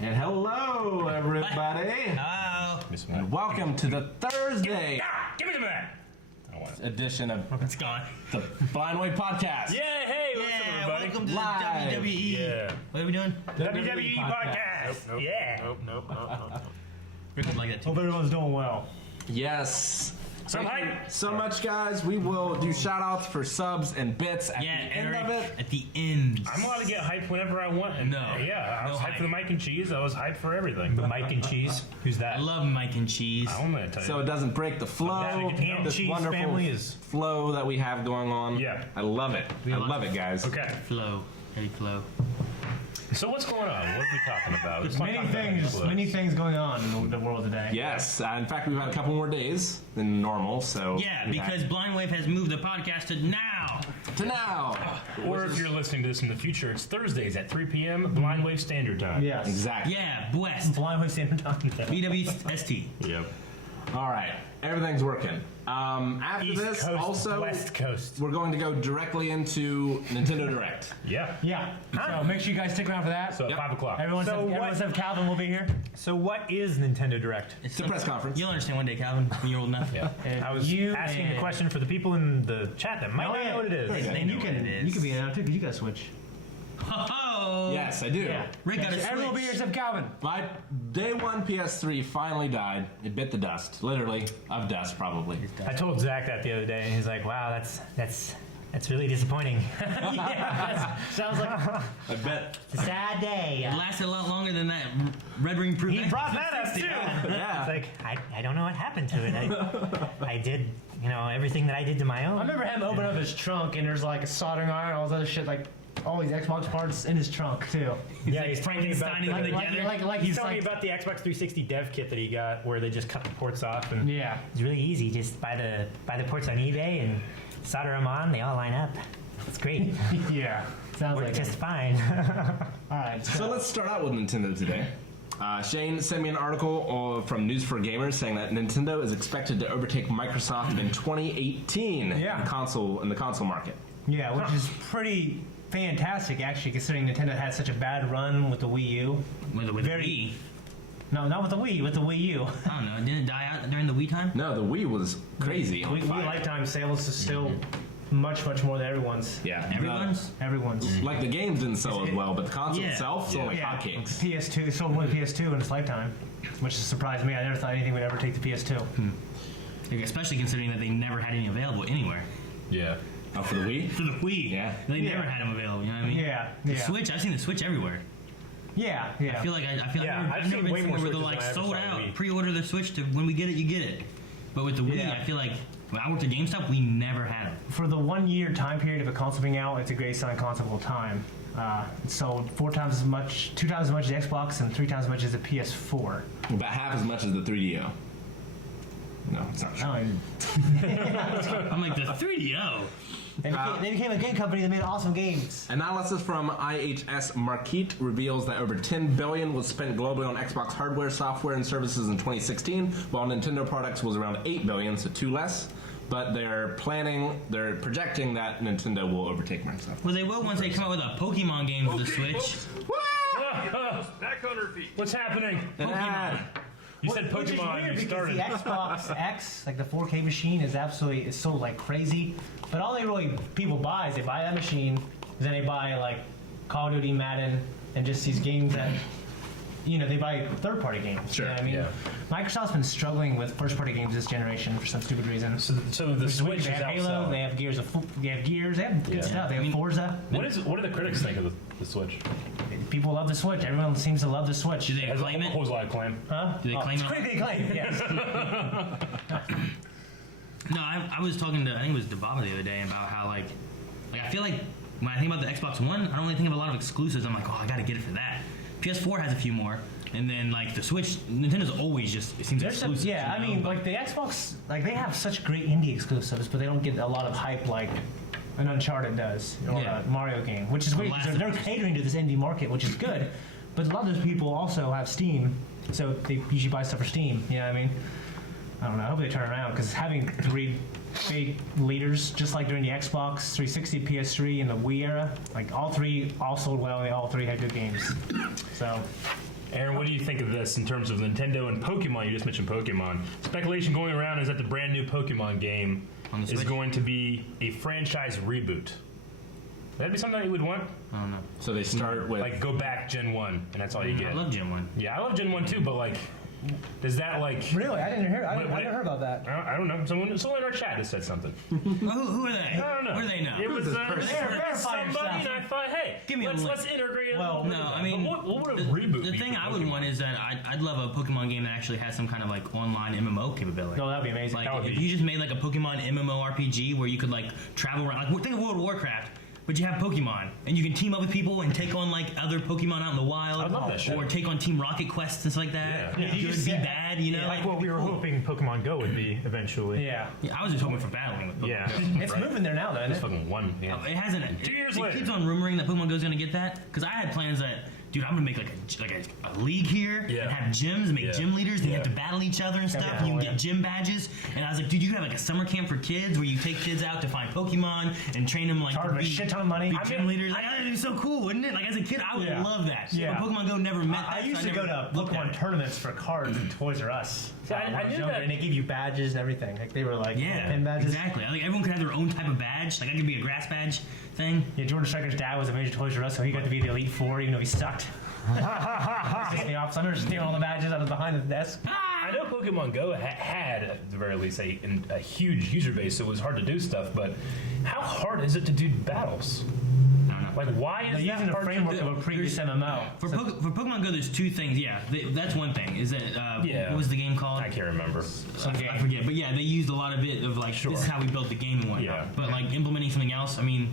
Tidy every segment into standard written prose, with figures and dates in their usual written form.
And hello, everybody. Hello. And welcome to the Thursday Give me the man. edition of It's gone. the Blind Way Podcast. Yeah, hey, what's up, everybody? Welcome to Live. the WWE. Yeah. What are we doing? WWE podcast. Nope, Yeah. Nope. We're gonna like that too. Hope everyone's doing well. Yes. Some Thank you hype. so much, guys. We will do shout outs for subs and bits at Yeah, the end Eric, of it. at the end. I'm allowed to get hyped whenever I want. And No. Yeah, I No was hyped hype. for the Mike and Cheese. I was hyped for everything. The Mike and Cheese. Who's that? I love Mike and Cheese. I'm going to tell you. So it doesn't break the flow. That This Cheese wonderful family is- flow that we have going on. Yeah. I love it. I love love it, guys. Okay. Flow. Heavy flow. So what's going on? What are we talking about? Let's Many talk about things, Netflix. many things going on in the world today. Yes. In fact, we've had a couple more days than normal. So Yeah, we because had- Blind Wave has moved the podcast to now. to now. Or if you're listening to this in the future, it's Thursdays at 3 p.m. Blind Wave Standard Time. Yes. Exactly. Yeah, West. Blind Wave Standard Time. BWST. Yep. All right, everything's working. After East this, Coast, also, West Coast. we're going to go directly into Nintendo Direct. Yeah. Yeah. So make sure you guys stick around for that. So at Yep. 5 o'clock. everyone said Calvin will be here. So what is Nintendo Direct? It's a press conference. You'll understand one day, Calvin, when you're old enough. Yeah. And I was you asking and the question for the people in the chat that might not know what it is. They And know you what can it is. you can be in there too because you got to switch. Oh. Yes, I do. Yeah. Rick got a Everyone will be here switch. except Calvin. My day one PS3 finally died. It bit the dust, literally, of dust, probably. I told Zach that the other day, and he's like, "Wow, that's really disappointing." Yeah. Sounds like I bet. a sad day. It lasted a lot longer than that Red Ring Proof. He brought that up too. Yeah. It's like I don't know what happened to it. I did everything that I did to my I own. remember him open up his trunk and there's like a soldering iron, all this other shit, like all these Xbox parts in his trunk too. Yeah, he's telling me about Frankensteining them together. he's telling me about the Xbox 360 dev kit that he got, where they just cut the ports off, and Yeah. it's really easy. Just buy the ports on eBay and solder them on. They all line up. It's great. Yeah. Sounds Worked like just it. fine. All right. So let's start out with Nintendo today. Shane sent me an article from News for Gamers saying that Nintendo is expected to overtake Microsoft in 2018 Yeah. in the console market. Yeah, which is pretty fantastic actually, considering Nintendo had such a bad run with the Wii U. With the Very- Wii. No, not with the Wii, with the Wii U. I don't know. Didn't it die out during the Wii time? No, the Wii was crazy. on Wii fire. lifetime sales is still much than everyone's. Yeah. Everyone's? Everyone's. Like the games didn't sell as well, but the console Yeah. itself sold like Yeah, hotcakes. PS2 sold more than PS2 in its lifetime, which surprised me. I never thought anything would ever take the PS2. Like, especially considering that they never had any available anywhere. Yeah. Oh, for the Wii? For the Wii. Yeah. They Yeah. never had them available, you know what I mean? Yeah, The yeah. Switch, I've seen the Switch everywhere. Yeah. I feel like Yeah, I've I've never seen been way more somewhere where they're Switches like than I ever sold saw out, Wii. pre-order the Switch to when we get it, you get it. But with the Wii, Yeah. I feel like when I worked at GameStop, we never had them. For the 1 year time period of a console being out, it's a great selling console of all time. It sold 2 times as much as the Xbox and 3 times as much as the PS4. About half as much as the 3DO. No, it's not true. I'm like, the 3DO. They became a game company that made awesome games. Analysis from IHS Markit reveals that over $10 billion was spent globally on Xbox hardware, software, and services in 2016, while Nintendo products was around $8 billion, so 2 less. But they're projecting that Nintendo will overtake Microsoft. Well, they will once they come out with a Pokemon game for the Switch. What's happening? An ad. You said Which is Pokemon. weird You because started. the Xbox X, like the 4K machine, is sold like crazy. But all people buy is they buy that machine, then they buy like Call of Duty, Madden, and just these games that they buy third-party games. Sure, You know what I mean, yeah. Microsoft's been struggling with first-party games this generation for some stupid reason. So the Switch They is have Halo, outselling. they have Gears, they have good Yeah. stuff. They have Forza. What do the critics think of the Switch? People love the Switch. Everyone seems to love the Switch. Do they Has a claim it? whole lot of claim. Huh? Do they claim it's it? critically acclaimed, yes. No, I was talking to, I think it was Dababa the other day about how, like I feel like when I think about the Xbox One, I don't really think of a lot of exclusives. I'm like, oh, I gotta get it for that. PS4 has a few more. And then, like, the Switch, Nintendo's always just, it seems There's some, exclusive. yeah, I mean, like the Xbox, like they have such great indie exclusives, but they don't get a lot of hype like an Uncharted does or Yeah. a Mario game, which is weird Last because of they're Us. catering to this indie market, which is good. But a lot of those people also have Steam, so they usually buy stuff for Steam. You know what I mean? I don't know. I hope they turn around because having 3 big leaders, just like during the Xbox 360, PS3, and the Wii era, like all 3 all sold well, and they all 3 had good games. So. Aaron, think of this in terms of Nintendo and Pokemon? You just mentioned Pokemon. Speculation going around is that the brand new Pokemon game On the is Switch? going to be a franchise reboot. Would that be something that you would want? I don't know. So they start with Like, go back Gen 1, and that's all you get. I love Gen 1. Yeah, I love Gen 1 too, but like, does that like. Really? I didn't hear. I Wait, never heard about that. I don't know. Someone in our chat just said something. Well, who are they? I don't know. What do they know? It was Verify somebody, yourself. and I thought, hey, Give me a link. let's integrate it. Well, No, I mean, But what would a reboot the be thing for I would Pokemon? want is that I'd love a Pokemon game that actually has some kind of like online MMO capability. No, that'd be amazing. Like That would if be- you just made like a Pokemon MMORPG where you could like travel around, like think of World of Warcraft, but you have Pokemon and you can team up with people and take on like other Pokemon out in the wild, I'd love that shit. or take on Team Rocket quests and stuff like that. Yeah. Good, You just be said- bad, you know. Like what we were hoping Pokemon Go would be eventually. Yeah, Yeah, I was just hoping for battling with Pokemon. Yeah. it's moving there now, though, isn't It's it? fucking one. Yeah. It hasn't. 2 years it later. keeps on rumoring that Pokemon Go's gonna get that because I had plans that, dude, I'm gonna make like a league here Yeah. and have gyms and make Yeah. gym leaders. They Yeah. have to battle each other and stuff. Yeah. And you can Yeah. get gym badges. And I was like, dude, you have like a summer camp for kids where you take kids out to find Pokemon and train them like Charge to them a be shit ton of money. be gym leaders. Like, that'd be so cool, wouldn't it? Like as a kid, I would Yeah. love that. Yeah. But Pokemon Go never meant that. I so used to go never to looked at Pokemon it. tournaments for cards at Toys R Us. See, I when was knew younger, that- and they give you badges and everything. Like they were like Yeah, pin badges. exactly. I think everyone could have their own type of badge. Like I could be a grass badge thing. Yeah, Jordan Stryker's dad was a major Toys R Us, so he got to be the Elite Four, even though he sucked. Pissed me off. So I'm just stealing all the badges out of behind the desk. I know Pokemon Go had, at the very least, a huge user base, so it was hard to do stuff. But how hard is it to do battles? I don't know. Like, why They're is using that the hard framework to do? of a previous MMO. For Pokemon Go, there's two things. Yeah, that's one thing. Is that Yeah. what was the game called? I can't remember. I forget. But yeah, they used a lot of it of like Sure. this is how we built the game and whatnot. Yeah. But like implementing something else, I mean,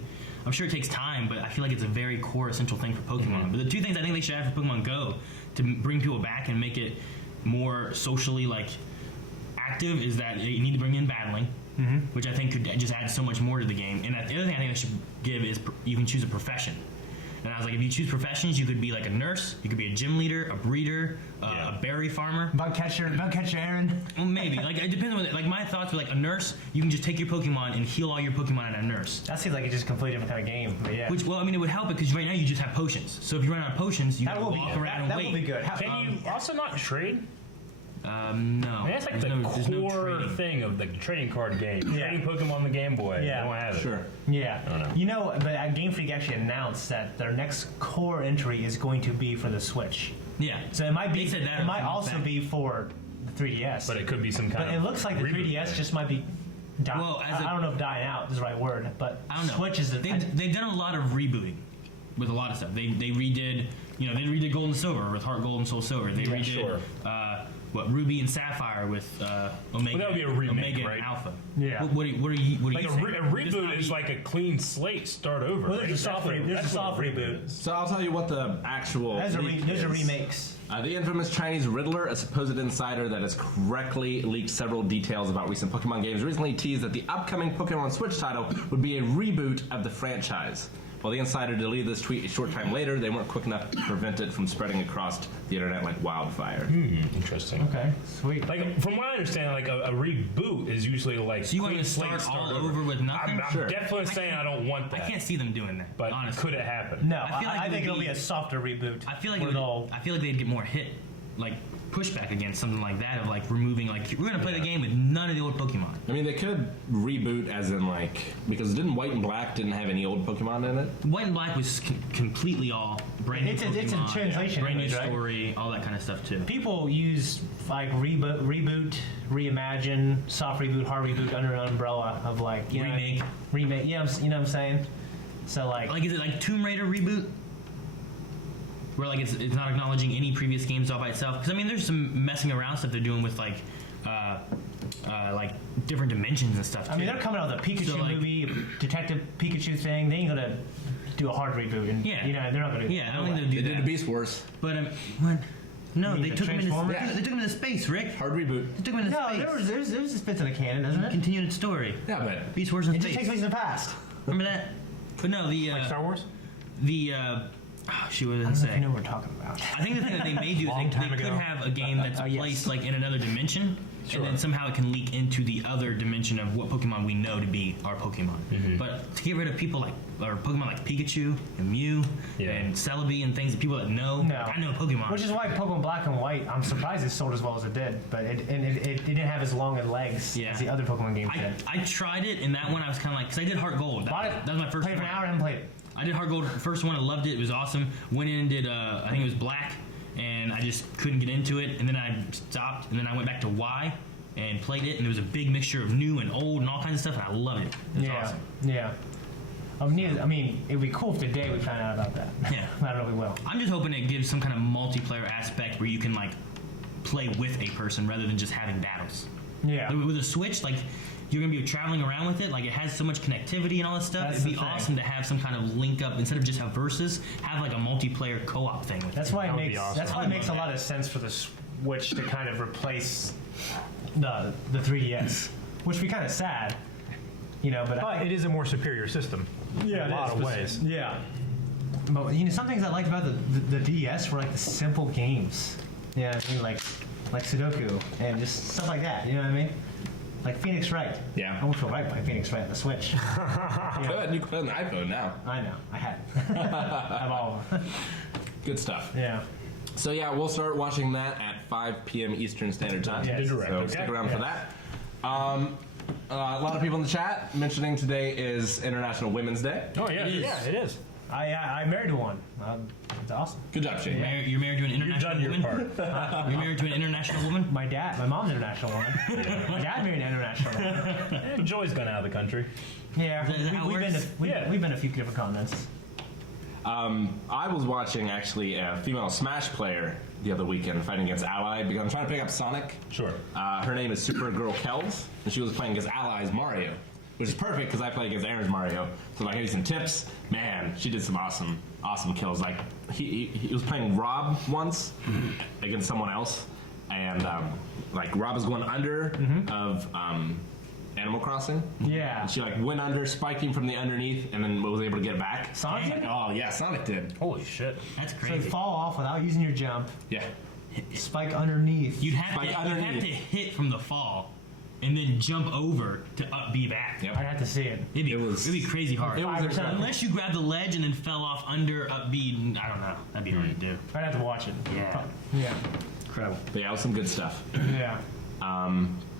I'm sure it takes time, but I feel like it's a very core essential thing for Pokemon. But the two things I think they should have for Pokemon Go to bring people back and make it more socially like active is that you need to bring in battling. Which I think could just add so much more to the game. And the other thing I think they should give is you can choose a profession. And I was like, if you choose professions, you could be like a nurse, you could be a gym leader, a breeder, Yeah. a berry farmer. Bug catcher Aaron. Well, maybe. Like it depends on what, like my thoughts were like a nurse. You can just take your Pokemon and heal all your Pokemon at a nurse. That seems like it's just a completely different kind of game. But yeah. Which, well, I mean, it would help it because right now you just have potions. So if you run out of potions, you that have will to be walk good. around That and will wait. be good. Can you also not trade? No. I mean, that's like There's no core trading. thing of the trading card game. Yeah. Trading Pokemon on the Game Boy. Yeah. They don't have it. sure. Yeah. don't know. You know, but Game Freak actually announced that their next core entry is going to be for the Switch. Yeah. So it might be. They said that It might a while also back. be for the 3DS. But it could be some kind But of. it looks like the reboot 3DS thing. just might be. Well, as a- I don't know if dying out is the right word, but I don't know. Switch is. They've done a lot of rebooting with a lot of stuff. They redid, they redid Gold and Silver with Heart Gold and Soul Silver. They redid sure. Ruby and Sapphire with Omega. Well, that would be a remake, Omega right? and Alpha. Yeah. What are you Like a saying? reboot Just is not like a clean slate, start over. Well, there's right? a soft That's what- there's a that's what soft reboot. is. So I'll tell you what the actual. Those are leak those are is. remakes. The infamous Chinese Riddler, a supposed insider that has correctly leaked several details about recent Pokemon games, recently teased that the upcoming Pokemon Switch title would be a reboot of the franchise. While the insider deleted this tweet a short time later, they weren't quick enough to prevent it from spreading across the internet like wildfire. Interesting. Okay, sweet. Like from what I understand, like a reboot is usually like. So you want clean to start slate, all over. over with nothing? I'm Sure. definitely saying I don't want I that. can't see them doing that. But honestly, could it happen? No, I feel like I it think would it'll be be- a softer reboot. I feel like where they'll- I feel like they'd get more hit, like pushback against something like that of like removing like we're gonna play the game with none of the old Pokemon. I mean, they could reboot as in like, because didn't White and Black didn't have any old Pokemon in it? White and Black was completely all brand new. It's a Pokemon, translation brand new image, right? story, all that kind of stuff too. People use like reboot, reimagine, soft reboot, hard reboot under an umbrella of like remake. You know what I'm saying? So like Like is it like Tomb Raider reboot? Where like it's not acknowledging any previous games all by itself. Because I mean, there's some messing around stuff they're doing with like different dimensions and stuff. Too. I mean they're coming out with a Pikachu So, like- movie, Detective Pikachu thing. They ain't gonna do a hard reboot, and Yeah. they're not gonna. Yeah, I don't think they'll They do did the that. Beast Wars. But what? No, You mean they the took him into Transformers? they took him into space, Rick. Hard reboot. They took him into No, space. there's just fits in the canon, doesn't it? Continued story. Yeah, but Beast Wars in It just space. takes place in the past. Remember that? But no, Like Star Wars? the She would I don't know if say. you know what we're talking about. I think the thing that they may do is Long they time could ago. have a game that's yes. placed like in another dimension, Sure. and then somehow it can leak into the other dimension of what Pokemon we know to be our Pokemon. But to get rid of people like or Pokemon like Pikachu and Mew Yeah. and Celebi and things that people that know, No. I know Pokemon. Which is why Pokemon Black and White, I'm surprised it sold as well as it did. But it didn't have as long of legs Yeah. as the other Pokemon games I, did. I tried it, and that one I was kind of like, because I did Heart Gold. Bought it. That was my first Played for an one. hour and played it. I did Heart Gold, the first one. I loved it. It was awesome. Went in and did, I think it was Black, and I just couldn't get into it. And then I stopped, and then I went back to Y and played it, and there was a big mixture of new and old and all kinds of stuff, and I loved it. It was awesome. Yeah. I mean, it'd be cool if today we found out about that. Yeah. I don't know if we will. I'm just hoping it gives some kind of multiplayer aspect where you can, like, play with a person rather than just having battles. Yeah. With a Switch, like, you're going to be traveling around with it. Like, it has so much connectivity and all this stuff. That's It'd the be thing. awesome to have some kind of link up instead of just have versus. Have like a multiplayer co-op thing with That's it. why That it would be makes awesome. that's why it makes a lot of sense for the Switch to kind of replace the 3DS, which would be kind of sad, But But it is a more superior system in a lot of ways. Yeah. But some things I liked about the DS were like the simple games. Yeah, I mean like Sudoku and just stuff like that. You know what I mean? Like Phoenix Wright. Yeah. I almost feel right by Phoenix Wright on the Switch. Good. You can play on the iPhone now. I know. I had. I have all of them. Good stuff. Yeah. So yeah, we'll start watching that at 5 p.m. Eastern Standard Time. Yes. So Okay. stick around for Yes. that. A lot of people in the chat mentioning today is International Women's Day. Oh yeah, it is. I married one. It's awesome. Good job, Shane. You're married to an You've international done your woman? part. You're married to an international woman? My mom's an international woman. My dad married an international woman. And Joy's gone out of the country. Yeah, Is that how it we've been works? we've been a few different continents. I was watching actually a female Smash player the other weekend fighting against Ally because I'm trying to pick up Sonic. Sure. Her name is Supergirl Kells, and she was playing against Ally's Mario, which is perfect because I play against Aaron's Mario. So like, I gave you some tips. Man, she did some awesome kills. Like he was playing Rob once against someone else, and like Rob was going under of Animal Crossing. Yeah. And she like went under, spiked him from the underneath, and then was able to get back. Sonic did? Oh yeah, Sonic did. Holy shit. That's So you crazy. fall off without using your jump, Yeah. spike underneath. You'd have Like to underneath. hit from the fall and then jump over to up be back. Yep. I'd have to see it. It'd be crazy hard. It was incredible. Unless you grab the ledge and then fell off under up B, I don't know. That'd be hard to do. I'd have to watch it. Yeah. Yeah. Incredible. But yeah, it was some good stuff. Yeah.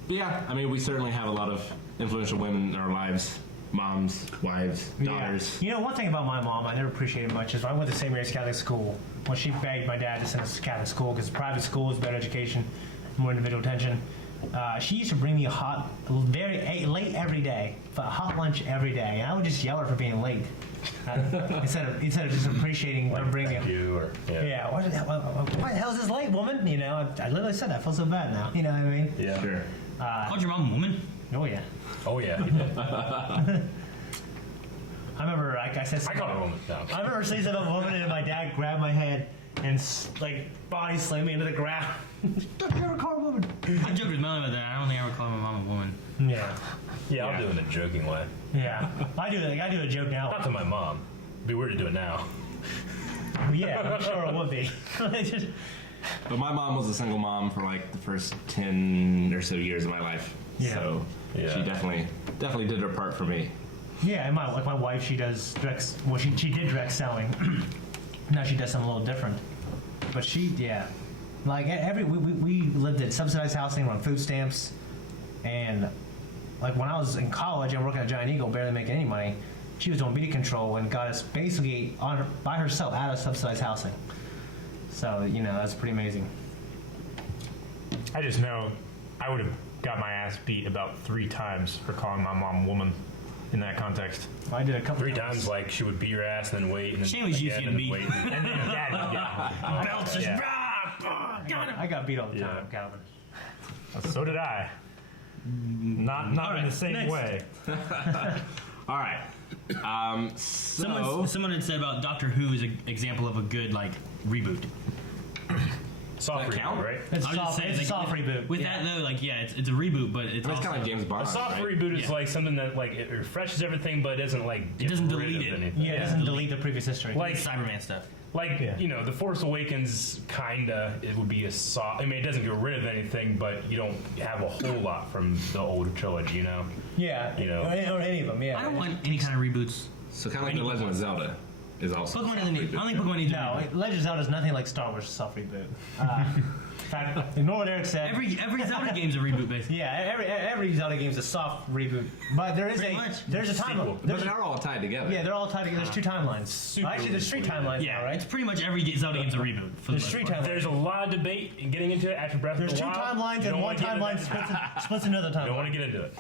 But yeah, I mean, we certainly have a lot of influential women in our lives. Moms, wives, daughters. Yeah. One thing about my mom I never appreciated much is I went to St. Mary's Catholic School. When she begged my dad to send us to Catholic school because private school is better education, more individual attention. She used to bring me late every day, but a hot lunch every day, and I would just yell at her for being late instead of just appreciating her bringing it. You or Yeah, what the hell is this late, woman? I literally said that. I feel so bad now. You know what I mean? Yeah. Sure. Called your mom a woman? Oh yeah. Oh yeah. He did. I remember, like I said, I call her a woman. No. I remember saying something about a woman, and my dad grabbed my head and like body slammed me into the ground. Don't you ever call a woman? I joke with Melanie about that. I don't think I ever called my mom a woman. Yeah, Yeah, I'll do it in a joking way. yeah. I do a joke now. Not to my mom. It'd be weird to do it now. Yeah, I'm sure it would be. But my mom was a single mom for like the first 10 or so years of my life. Yeah. So Yeah. she definitely did her part for me. Yeah, and my wife, she does direct. Well, she did direct selling. Now she does something a little different. But like we lived in subsidized housing, we're on food stamps, and like when I was in college and working at Giant Eagle, barely making any money, she was doing media control and got us basically by herself out of subsidized housing. So that's pretty amazing. I just know I would have got my ass beat about 3 times for calling my mom woman in that context. I did a couple 3 times, like she would beat your ass, and then wait, and then Shane was used to again, getting and beat. then wait, and And then dad would get Belts just Yeah. I got beat all the time, Yeah. Calvin. So did I. Not in right, the same next. way. All right. So Someone had said about Doctor Who is an example of a good like reboot. soft Does that reboot, count? right? It's I was just soft, saying, it's a like, soft reboot. With yeah. that though, like it's a reboot, but it's it's also kind of like James Bond. A soft right? reboot is Yeah. like something that like it refreshes everything, but it doesn't like get doesn't rid delete of it. anything. Yeah, it doesn't delete the previous history. Like Cyberman stuff. Like, The Force Awakens it would be a soft. I mean, it doesn't get rid of anything, but you don't have a whole lot from the old trilogy, Yeah, or any of them. Yeah, I don't want any kind of reboots. So kind of like The Legend of Zelda is also. Pokemon doesn't need. I don't think Pokemon needs. No, Legend of Zelda is nothing like Star Wars soft reboot. In fact, ignore what Eric said. Every Zelda game's a reboot, basically. Yeah, every Zelda game is a soft reboot, but there's a timeline. But they're all tied together. Yeah, they're all tied together. There's two timelines. Actually, there's three timelines Yeah, now, right? It's pretty much every Zelda game's a reboot. For There's the three most part. timelines. There's a lot of debate in getting into it after Breath of There's the two Wild. timelines, You don't and one wanna get into timeline that. splits another You don't want timeline. to get into it.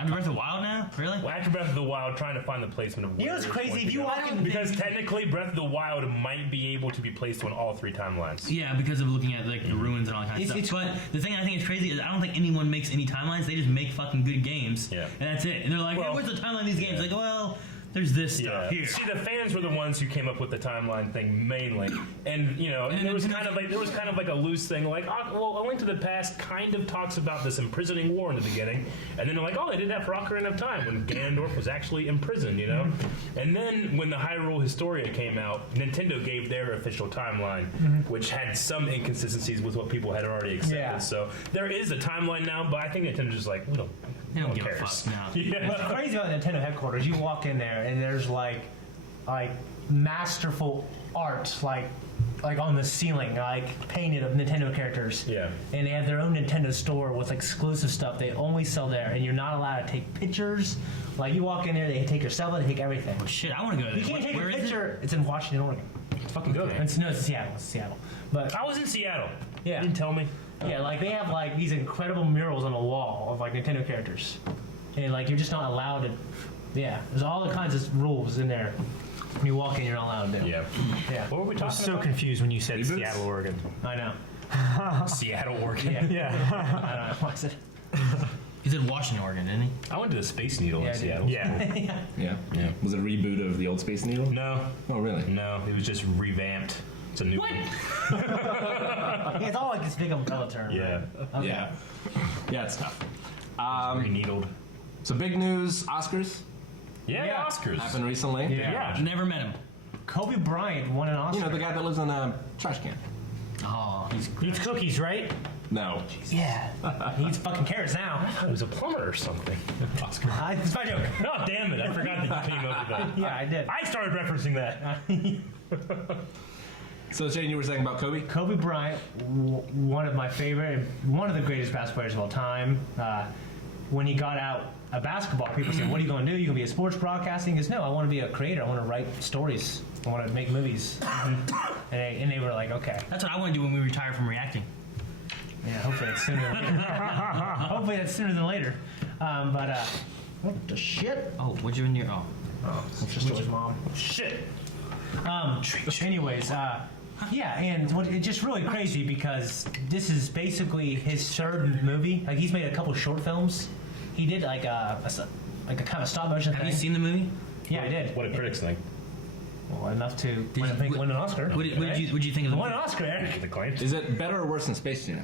I'm Breath of the Wild now, really? Well, after Breath of the Wild, trying to find the placement of You know what's where it's crazy? going If to you go. walk in- because technically Breath of the Wild might be able to be placed on all three timelines. Yeah, because of looking at like the ruins and all that kind of stuff. But the thing I think is crazy is I don't think anyone makes any timelines. They just make fucking good games. Yeah. And that's it. And they're like, Well, hey, where's the timeline of these games? Like, well, there's this Yeah. stuff here. See, the fans were the ones who came up with the timeline thing mainly, and and there was kind of like a loose thing, like, well, A Link to the Past kind of talks about this imprisoning war in the beginning, and then they're like, oh, they did that for Ocarina of Time when Ganondorf was actually imprisoned, and then when the Hyrule Historia came out, Nintendo gave their official timeline, which had some inconsistencies with what people had already accepted. Yeah. So there is a timeline now, but I think Nintendo's just like, They don't give a cares. fuck now. Yeah. What's crazy about Nintendo headquarters? You walk in there and there's like masterful art, like on the ceiling, like painted of Nintendo characters. Yeah. And they have their own Nintendo store with exclusive stuff they only sell there, and you're not allowed to take pictures. Like you walk in there, they take your cell phone, they take everything. Oh, shit, I want to go there. You can't take Where a is it? picture. It's in Washington, Oregon. Fucking go there. It's in Seattle. It's Seattle. But I was in Seattle. Yeah. You didn't tell me. yeah, like they have like these incredible murals on the wall of like Nintendo characters, and like you're just not allowed to. Yeah, there's all the kinds of rules in there. When you walk in, you're not allowed to do. Yeah. Yeah. What were we I talking was so about? confused when you said Reboots? Seattle, Oregon. I know. Seattle, Oregon. Yeah. Yeah. I don't know. Why is it? He said Washington, Oregon, didn't he? I went to the Space Needle Yeah, I in did. Seattle. Yeah. Yeah. Was it a reboot of the old Space Needle? No, Oh, really? no, it was just revamped. It's a new one. Yeah, it's all like this big umbrella term. Yeah. Right? Okay. Yeah. Yeah, it's tough. Re-needled. So big news: Oscars Yeah, Yeah. Oscars. happened recently. Yeah. Never met him. Kobe Bryant won an Oscar. You know the guy that lives in a trash can. Oh, he's Eats cookies, right? No. Yeah. He eats fucking carrots now. I thought it was a plumber or something. Oscar. It's my joke. Oh, damn it. I forgot that you came up with that. Yeah, I did. I started referencing that. So Shane, you were saying about Kobe? Kobe Bryant, one of my favorite, one of the greatest basketball players of all time. When he got out of basketball, people said, "What are you going to do? You going to be a sports broadcasting?" He goes, "No, I want to be a creator. I want to write stories. I want to make movies." and they were like, "Okay, That's what I want to do when we retire from reacting. yeah, hopefully it's sooner than later." Hopefully it's sooner than later. What the shit? Oh, what'd you in your? Oh, It's just his mom. Shit. Anyways, yeah, and it's just really crazy because this is basically his third movie. Like he's made a couple short films. He did like a kind of stop motion have thing. you seen the movie? Yeah, I did. What did critics think? Well, enough to you- win an Oscar. What did you think of the Won movie? an Oscar, Eric. The claims? Is it better or worse than Space Jam?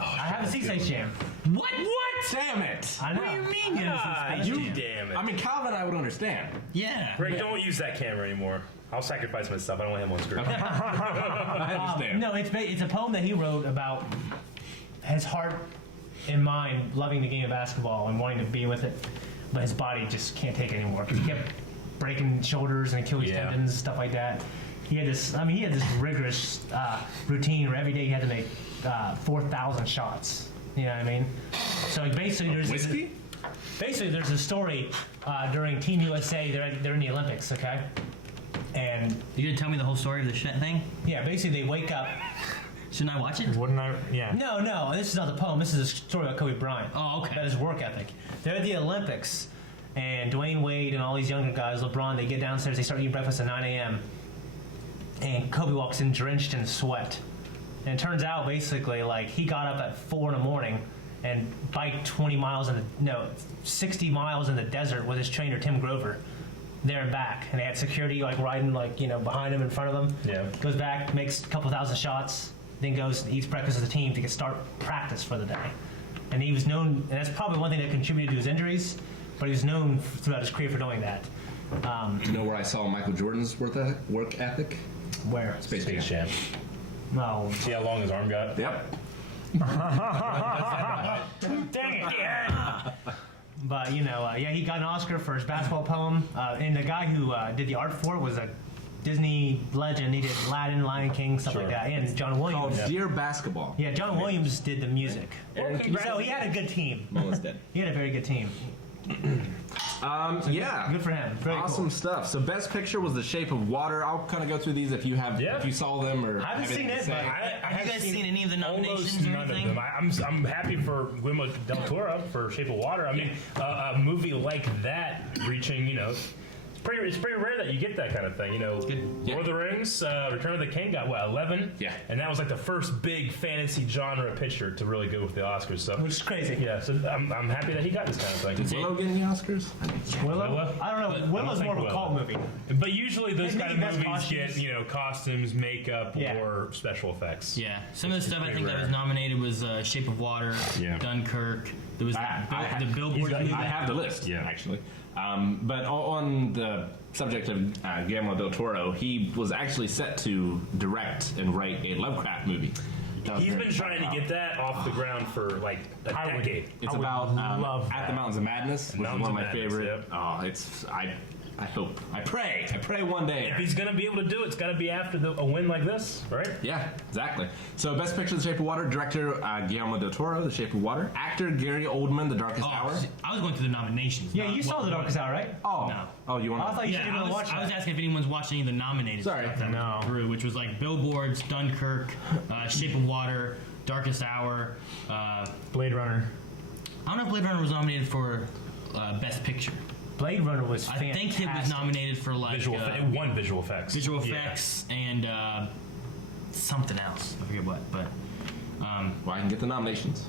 I haven't seen Space Jam. What? Damn it! I know. What do you mean you haven't Ah, seen Space you Jam? damn it. I mean, Calvin, I would understand. Yeah. Greg, don't use that camera anymore. I'll sacrifice myself. I don't want him on screen. I understand. No, it's a poem that he wrote about his heart and mind loving the game of basketball and wanting to be with it, but his body just can't take it anymore because he kept breaking shoulders and Achilles Yeah. tendons and stuff like that. He had this rigorous routine where every day he had to make 4,000 shots. You know what I mean? So like, basically, there's a story during Team USA. They're in the Olympics, okay? And You gonna tell me the whole story of the shit thing? yeah, basically they wake up. Shouldn't I watch it? Wouldn't I? Yeah. No, this is not the poem. This is a story about Kobe Bryant. Oh, okay. About his work ethic. They're at the Olympics, and Dwayne Wade and all these younger guys, LeBron, they get downstairs, they start eating breakfast at 9 a.m. And Kobe walks in drenched in sweat. And it turns out, basically, like, he got up at 4 in the morning and biked 60 miles in the desert with his trainer, Tim Grover, there and back. And they had security, like, riding, like, behind him, in front of him. Yeah. Goes back, makes a couple thousand shots, then goes and eats breakfast with the team to start practice for the day. And he was known, and that's probably one thing that contributed to his injuries, but he was known throughout his career for doing that. Do you know where I saw Michael Jordan's work ethic? Where? Space Jam. Jam. No. See how long his arm got? Yep. Dang it! Yeah. But yeah, he got an Oscar for his basketball poem, and the guy who did the art for it was a Disney legend. He did Aladdin, Lion King, stuff like that, and John Called Williams. Dear Basketball. Yeah, John Williams did the music. So he had a good team. I'm almost dead. He had a very good team. Yeah. Good for him. Very Awesome cool. stuff. So best picture was The Shape of Water. I'll kind of go through these if you saw them or I haven't have seen anything to it, say. but Have you guys seen any of the nominations Almost or none of anything? them. I'm happy for Guillermo del Toro for Shape of Water. I mean, a movie like that reaching, it's pretty rare that you get that kind of thing. good. Yeah. Lord of the Rings, Return of the King got 11? Yeah. And that was like the first big fantasy genre picture to really go with the Oscars. So Which is crazy. yeah, so I'm happy that he got this kind of thing. Did Willow get any Oscars? Willow? Willow? I don't know. But I Willow's don't more of a think cult movie. But usually those Maybe kind of best movies costumes. get costumes, makeup, Yeah. or special effects. Yeah, some of the stuff I pretty think that rare. was nominated was Shape of Water, Yeah. Dunkirk. There was the Billboard he's got- movie. I have the list, Yeah. actually. But on the subject of Guillermo del Toro, he was actually set to direct and write a Lovecraft movie. He's been trying to get that off the ground for like a decade. It's I would about love At the that. Mountains of Madness, which is Mountains one of of my Madness, favorite. yep. Oh, I hope, I pray one day. If he's gonna be able to do it, it's gotta be after a win like this, right? Yeah, exactly. So, best picture, The Shape of Water. Director, Guillermo del Toro, The Shape of Water. Actor, Gary Oldman, The Darkest Hour. I was going through the nominations. Yeah, not you saw what- The Darkest Hour, right? Oh, No. oh, you want? I thought you Yeah, said you were I going to watch was that. asking if anyone's watched any of the nominated Sorry. stuff that No. went through, which was like Billboards, Dunkirk, Shape of Water, Darkest Hour. Blade Runner. I don't know if Blade Runner was nominated for Best Picture. Blade Runner was I fantastic. think it was nominated for like It won visual effects. visual Yeah. effects and something else. I forget what, but Well, I can get the nominations.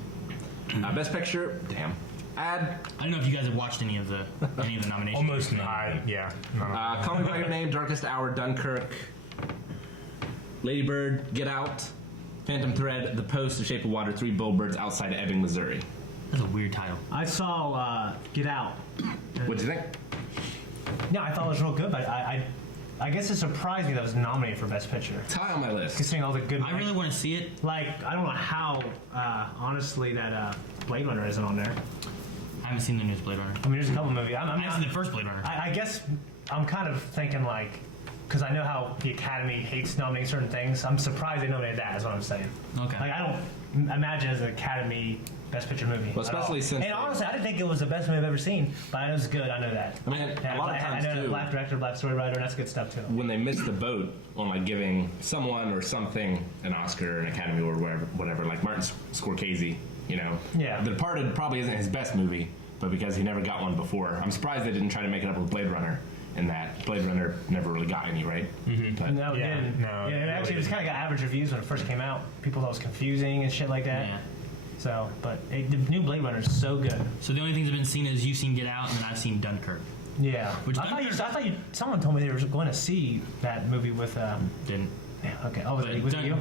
Best picture. Damn. Ad. I don't know if you guys have watched any of the nominations. Almost none. Call Me by Your Name, Darkest Hour, Dunkirk, Lady Bird, Get Out, Phantom Thread, The Post, The Shape of Water, Three Billboards Outside of Ebbing, Missouri. That's a weird title. I saw Get Out. What'd you think? Yeah, I thought it was real good, but I guess it surprised me that it was nominated for Best Picture. It's high on my list. Considering all the good. I really want to see it. like. I don't know how honestly that Blade Runner isn't on there. I haven't seen the newest Blade Runner. I mean, there's a couple movies. I haven't seen the first Blade Runner. I guess I'm kind of thinking like, because I know how the Academy hates nominating certain things. I'm surprised they nominated that. Is what I'm saying. Okay. Like I don't imagine it as an Academy Best Picture movie. Well, at all. especially since And they- honestly, I didn't think it was the best movie I've ever seen, but it was good. I know that. I mean, a lot of times, I know too- Black director, Black story writer. That's good stuff too. When they missed the boat on like giving someone or something an Oscar, an Academy, or whatever, like Martin Scorsese, Yeah. The Departed probably isn't his best movie, but because he never got one before, I'm surprised they didn't try to make it up with Blade Runner. In that Blade Runner never really got any, right? Mm-hmm. But No, it Yeah, didn't. no, Yeah, it and actually, it was kind of got average reviews when it first came out. People thought it was confusing and shit like that. Yeah. So, but the new Blade Runner is so good. So the only things I've been seen is you've seen Get Out and then I've seen Dunkirk. Yeah. Which I thought you. Someone told me they were going to see that movie with. Didn't. Yeah, okay. Oh, was But it you?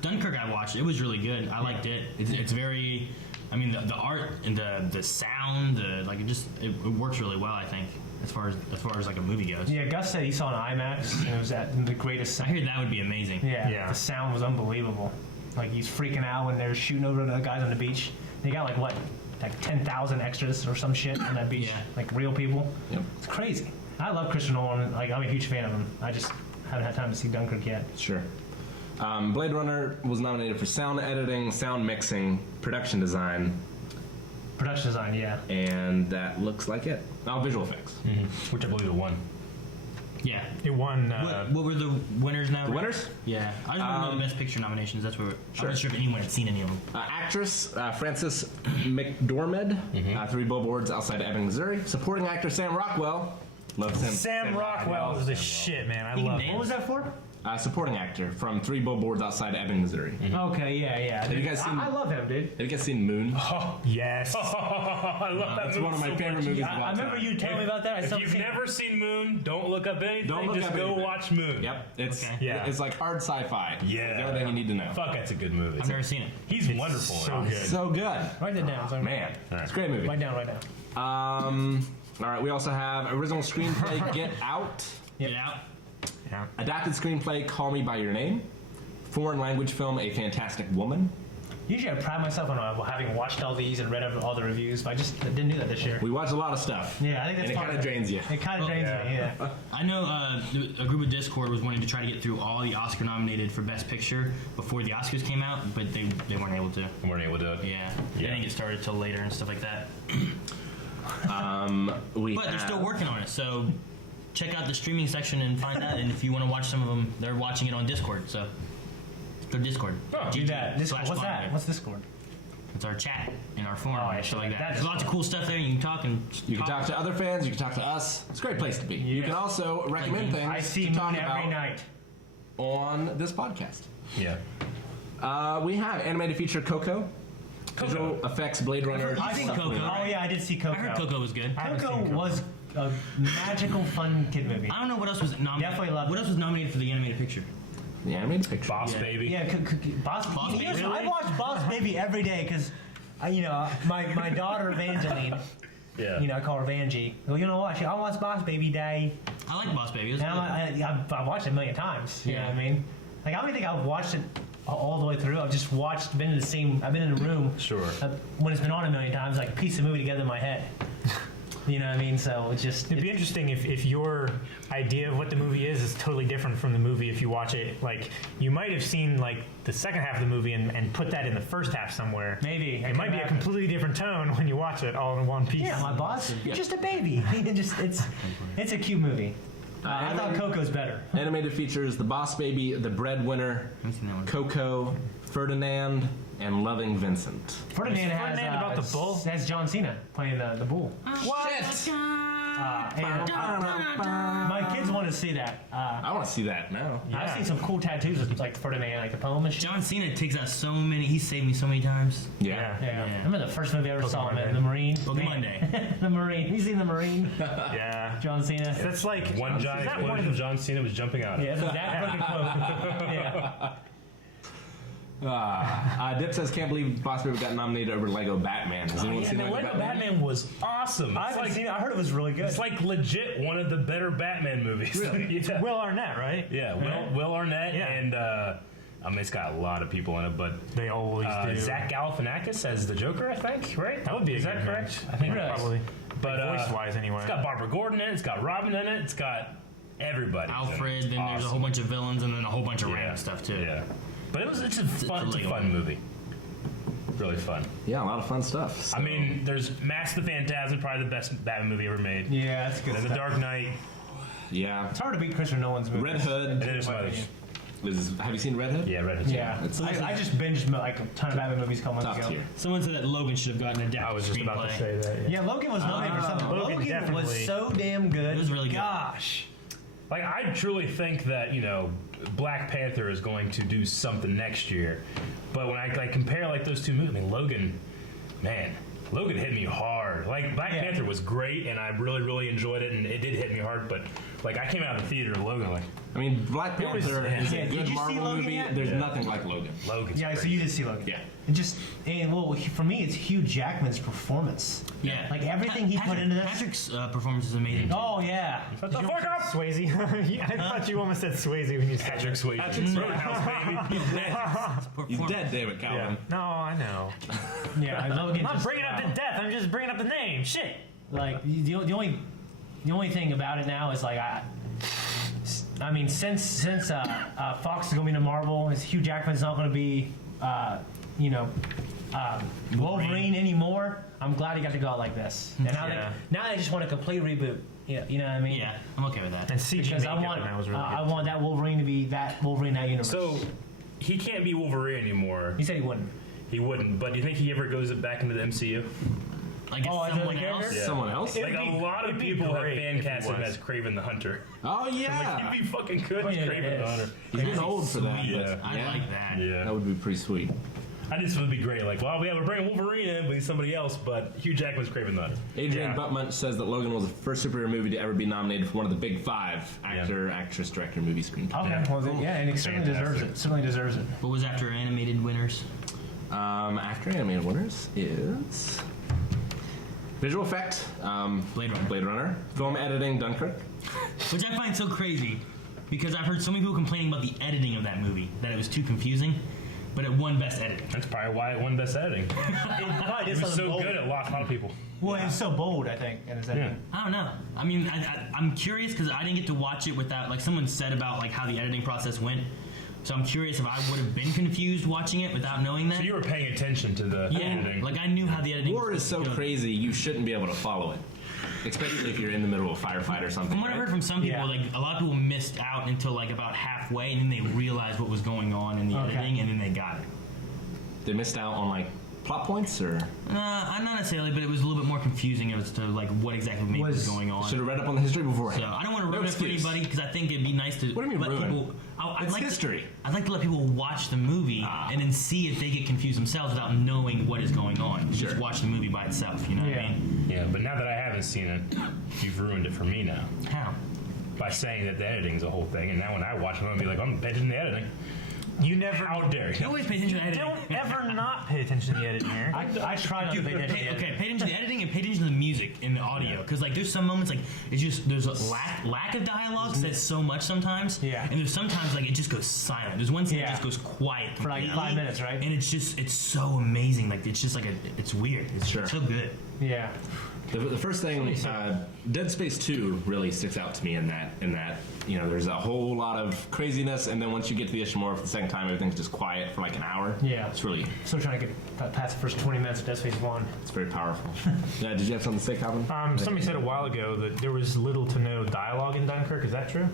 Dunkirk I watched. It was really good. I liked it. It's very. I mean the art and the sound, it works really well. I think as far as like a movie goes. Yeah, Gus said he saw it on IMAX and it was at the greatest I sound. heard that would be amazing. Yeah, Yeah. the sound was unbelievable. Like he's freaking out when they're shooting over the guys on the beach. They got like 10,000 extras or some shit on that beach, Yeah. like real people. Yep. It's crazy. I love Christopher Nolan. Like I'm a huge fan of him. I just haven't had time to see Dunkirk yet. Sure. Blade Runner was nominated for sound editing, sound mixing, production design, Production design, yeah. and that looks like it. Oh, visual effects. Which I believe it won. Yeah. It won. What were the winners now? The winners? Yeah. I just want to know the best picture nominations. That's where Sure. I'm not sure if anyone had seen any of them. Actress Frances McDormand, Three Billboards Outside of Ebbing, Missouri. Supporting actor Sam Rockwell. Love Sam Rockwell was the shit, man. I He can love dance. him. What was that for? Supporting actor from Three Billboards Outside of Ebbing, Missouri. Okay, yeah. Have you guys seen? I love him, dude. Have you guys seen Moon? Yes. I love that That's movie one of my so favorite much. movies I of all remember time. you telling me about that. I If still you've seen it. never seen Moon, don't look up anything. Don't look just up go anything. watch Moon. Yep, it's Okay. Yeah. it's like hard sci-fi. Yeah. It's everything you need to know. Fuck, that's a good movie. I've never seen it. He's wonderful. so in it. good. So good, Write that down. Sorry. man. It's a great movie. Write down. All right, we also have original screenplay Get Out, Yeah. Yeah. adapted screenplay Call Me by Your Name, foreign language film A Fantastic Woman. Usually I pride myself on having watched all these and read all the reviews, but I just didn't do that this year. We watch a lot of stuff. Yeah, I think that's and it part kind of drains you. It kind of drains me, yeah. I know a group of Discord was wanting to try to get through all the Oscar nominated for Best Picture before the Oscars came out, but they weren't able to. We weren't able to. Yeah. They didn't get started till later and stuff like that. But they're still working on it, so check out the streaming section and find out. And if you want to watch some of them, they're watching it on Discord, so go to Discord. Oh, Do that. Discord. What's /Bondage. that? What's Discord? It's our chat in our forum and stuff like that. that's There's lots of cool stuff there. You can talk and You can talk to other fans. You can talk to us. It's a great place to be. You can also recommend things I see to talk Moon every about night. on this podcast. Yeah. We have animated feature Coco, visual effects Blade Runner. I think stuff Coco. with it. Oh yeah, I did see I Coco. heard Coco was good. Coco was a magical, fun kid movie. I don't know what else was nominated. Definitely loved What it. else was nominated for the animated picture? The animated picture. Boss Yeah. Baby. Yeah, Boss Baby, Baby. really? I watch Boss Baby every day because, my daughter Evangeline, Yeah. I call her Vanjie. Well, you know what? I watch Boss Baby Day, I like Boss Baby. It was and good. I've watched it a million times. You know what I mean? Like I don't think I've watched it all the way through. I've just I've been in a room. Sure. When it's been on a million times, like piece the movie together in my head. You know what I mean? So it's just. It'd be interesting if your idea of what the movie is totally different from the movie if you watch it. Like, you might have seen, like, the second half of the movie and put that in the first half somewhere. Maybe. It might be a completely different tone when you watch it all in one piece. Yeah, my boss, just a baby. It's a cute movie. I thought Coco's better. Animated features The Boss Baby, The Breadwinner, I haven't seen that one. Coco, Ferdinand, and Loving Vincent. Ferdinand has Ferdinand about the bull? Has John Cena playing the bull. Shit! And my kids want to see that. I want to see that now. I've seen some cool tattoos with like Ferdinand, like the poem and shit. John Cena takes out so many. He saved me so many times. Yeah. Yeah. Yeah. Remember the first movie I ever saw him in? Day. The Marine. Pokemon Man. Day. The Marine. You seen the Marine? Yeah. John Cena. That's like One is giant that one one of of the John Cena was jumping out. Yeah, that fucking quote. Yeah. Dip says, can't believe Boss Baby got nominated over Lego Batman. Has anyone seen the Lego Lego Batman? Batman was awesome. I It's haven't like, seen it. I heard it was really good. it's like legit one of the better Batman movies. Yeah. Will Arnett, right? Yeah, Will Arnett, Yeah. and it's got a lot of people in it, but They always do. Zach Galifianakis as the Joker, I think, right? That would be a Is good that correct? match. I think Yeah, it is. probably. But Voice-wise, anyway. It's got Barbara Gordon in it. It's got Robin in it. It's got everybody. Alfred. Then there's a whole bunch of villains, and then a whole bunch of random stuff too. Yeah, but it's a fun Lego movie. Really fun. Yeah, a lot of fun stuff. So- I mean, there's Mask the Phantasm, probably the best Batman movie ever made. Yeah, that's good. Then The Dark Knight. yeah. It's hard to beat Christopher Nolan's movies. Red Hood. And there's some others. Have you seen Red Hood? Yeah, Red Hood. Yeah, I just binged like a ton of Batman movies a couple months Top ago. tier. Someone said that Logan should have gotten a adapted I was just about to screenplay. say that. Yeah, Logan was nominated for something. Logan Logan definitely- was so damn good. It was really good. Gosh. Like, I truly think that, Black Panther is going to do something next year. But when I compare those two movies, I mean, Logan hit me hard. Like, Black Panther was great, and I really, really enjoyed it, and it did hit me hard. But I came out of the theater with Logan I mean, Black It was- Panther is yeah. a Did good you see Marvel Logan movie. yet? There's nothing like Logan. Logan's Yeah, so great. you did see Logan. Yeah. For me, it's Hugh Jackman's performance. Yeah, Like everything he put into that. Patrick's performance is amazing. too. Oh yeah. Shut the fuck up! Swayze. I thought you almost said Swayze when you said Patrick Swayze. Roadhouse, baby. He's dead. He's Perform- dead, David Yeah. Calvin. No, I know. Yeah, Logan. I'm not just- bringing up the death. I'm just bringing up the name. Shit. Like the only thing about it now is like I mean since Fox is going to be into Marvel, Hugh Jackman's not going to be Wolverine anymore. I'm glad he got to go out like this. And now they just want a complete reboot. Yeah, you know what I mean? Yeah, I'm okay with that. And CG Because makeup I want in that was really I good. want that Wolverine to be that Wolverine in that universe. So, he can't be Wolverine anymore. he said he wouldn't. He wouldn't. But do you think he ever goes back into the MCU? Like Oh, it's as someone a character? else. Yeah. Someone else? Like, a lot of it'd be people have great fan if he cast him was. as Craven the Hunter. Oh, yeah. He'd be fucking good as yeah, Craven the yes. Hunter. He's getting old for that. Sweet. but I like that. Yeah. That would be pretty sweet. I just would be great. Like, well, we're bringing Wolverine in, but he's somebody else. But Hugh Jackman's Craven the Hunter. Adrian Yeah. Buttmunch says that Logan was the first superhero movie to ever be nominated for one of the big five actor, actress, director, movie, screenplay. Okay, well then, yeah, and it certainly deserves it. Certainly deserves it. What was after animated winners? After animated winners is Visual effect, Blade Runner. Film editing, Dunkirk. Which I find so crazy because I've heard so many people complaining about the editing of that movie, that it was too confusing, but it won Best Editing. That's probably why it won Best Editing. It was so good it lost a lot of people. Well, it's so bold, I think, in his editing. I don't know. I mean, I'm curious because I didn't get to watch it without, like, someone said about like how the editing process went. So I'm curious if I would have been confused watching it without knowing that. So you were paying attention to the editing. Like I knew how the editing. War is so crazy, you shouldn't be able to follow it, especially if you're in the middle of a firefight or something. From what I heard from some people, like a lot of people missed out until like about halfway, and then they realized what was going on in the editing, and then they got it. They missed out on like plot points, or Not necessarily, but it was a little bit more confusing as to like what exactly maybe was going on. should have read up on the history beforehand. So I don't want to ruin it for anybody because I think it'd be nice to What do you mean let ruin? people. I'd It's like history. I'd like to let people watch the movie and then see if they get confused themselves without knowing what is going on. Sure. Just watch the movie by itself. You know what I mean? Yeah, but now that I haven't seen it, you've ruined it for me now. How? By saying that the editing's a whole thing, and now when I watch it, I'm gonna be like, I'm paying attention to the editing. You never. How dare You you? always pay attention to editing. Don't ever not pay attention to the editing here. I try not to pay attention to the editing. Okay, pay attention to the editing and pay attention to the music and the audio because like there's some moments like it's just there's a lack of dialogue says so much sometimes. Yeah. And there's sometimes like it just goes silent. There's one scene that Yeah. just goes quiet For like completely, 5 minutes, right? And it's so amazing. Like it's just like it's weird. It's Sure. so good. Yeah. The first thing, Dead Space 2 really sticks out to me in that there's a whole lot of craziness, and then once you get to the Ishimura for the second time, everything's just quiet for like an hour. Yeah. It's really, Still trying to get past the first 20 minutes of Dead Space 1. it's very powerful. Yeah, did you have something to say, Calvin? Somebody said a while ago that there was little to no dialogue in Dunkirk. Is that true?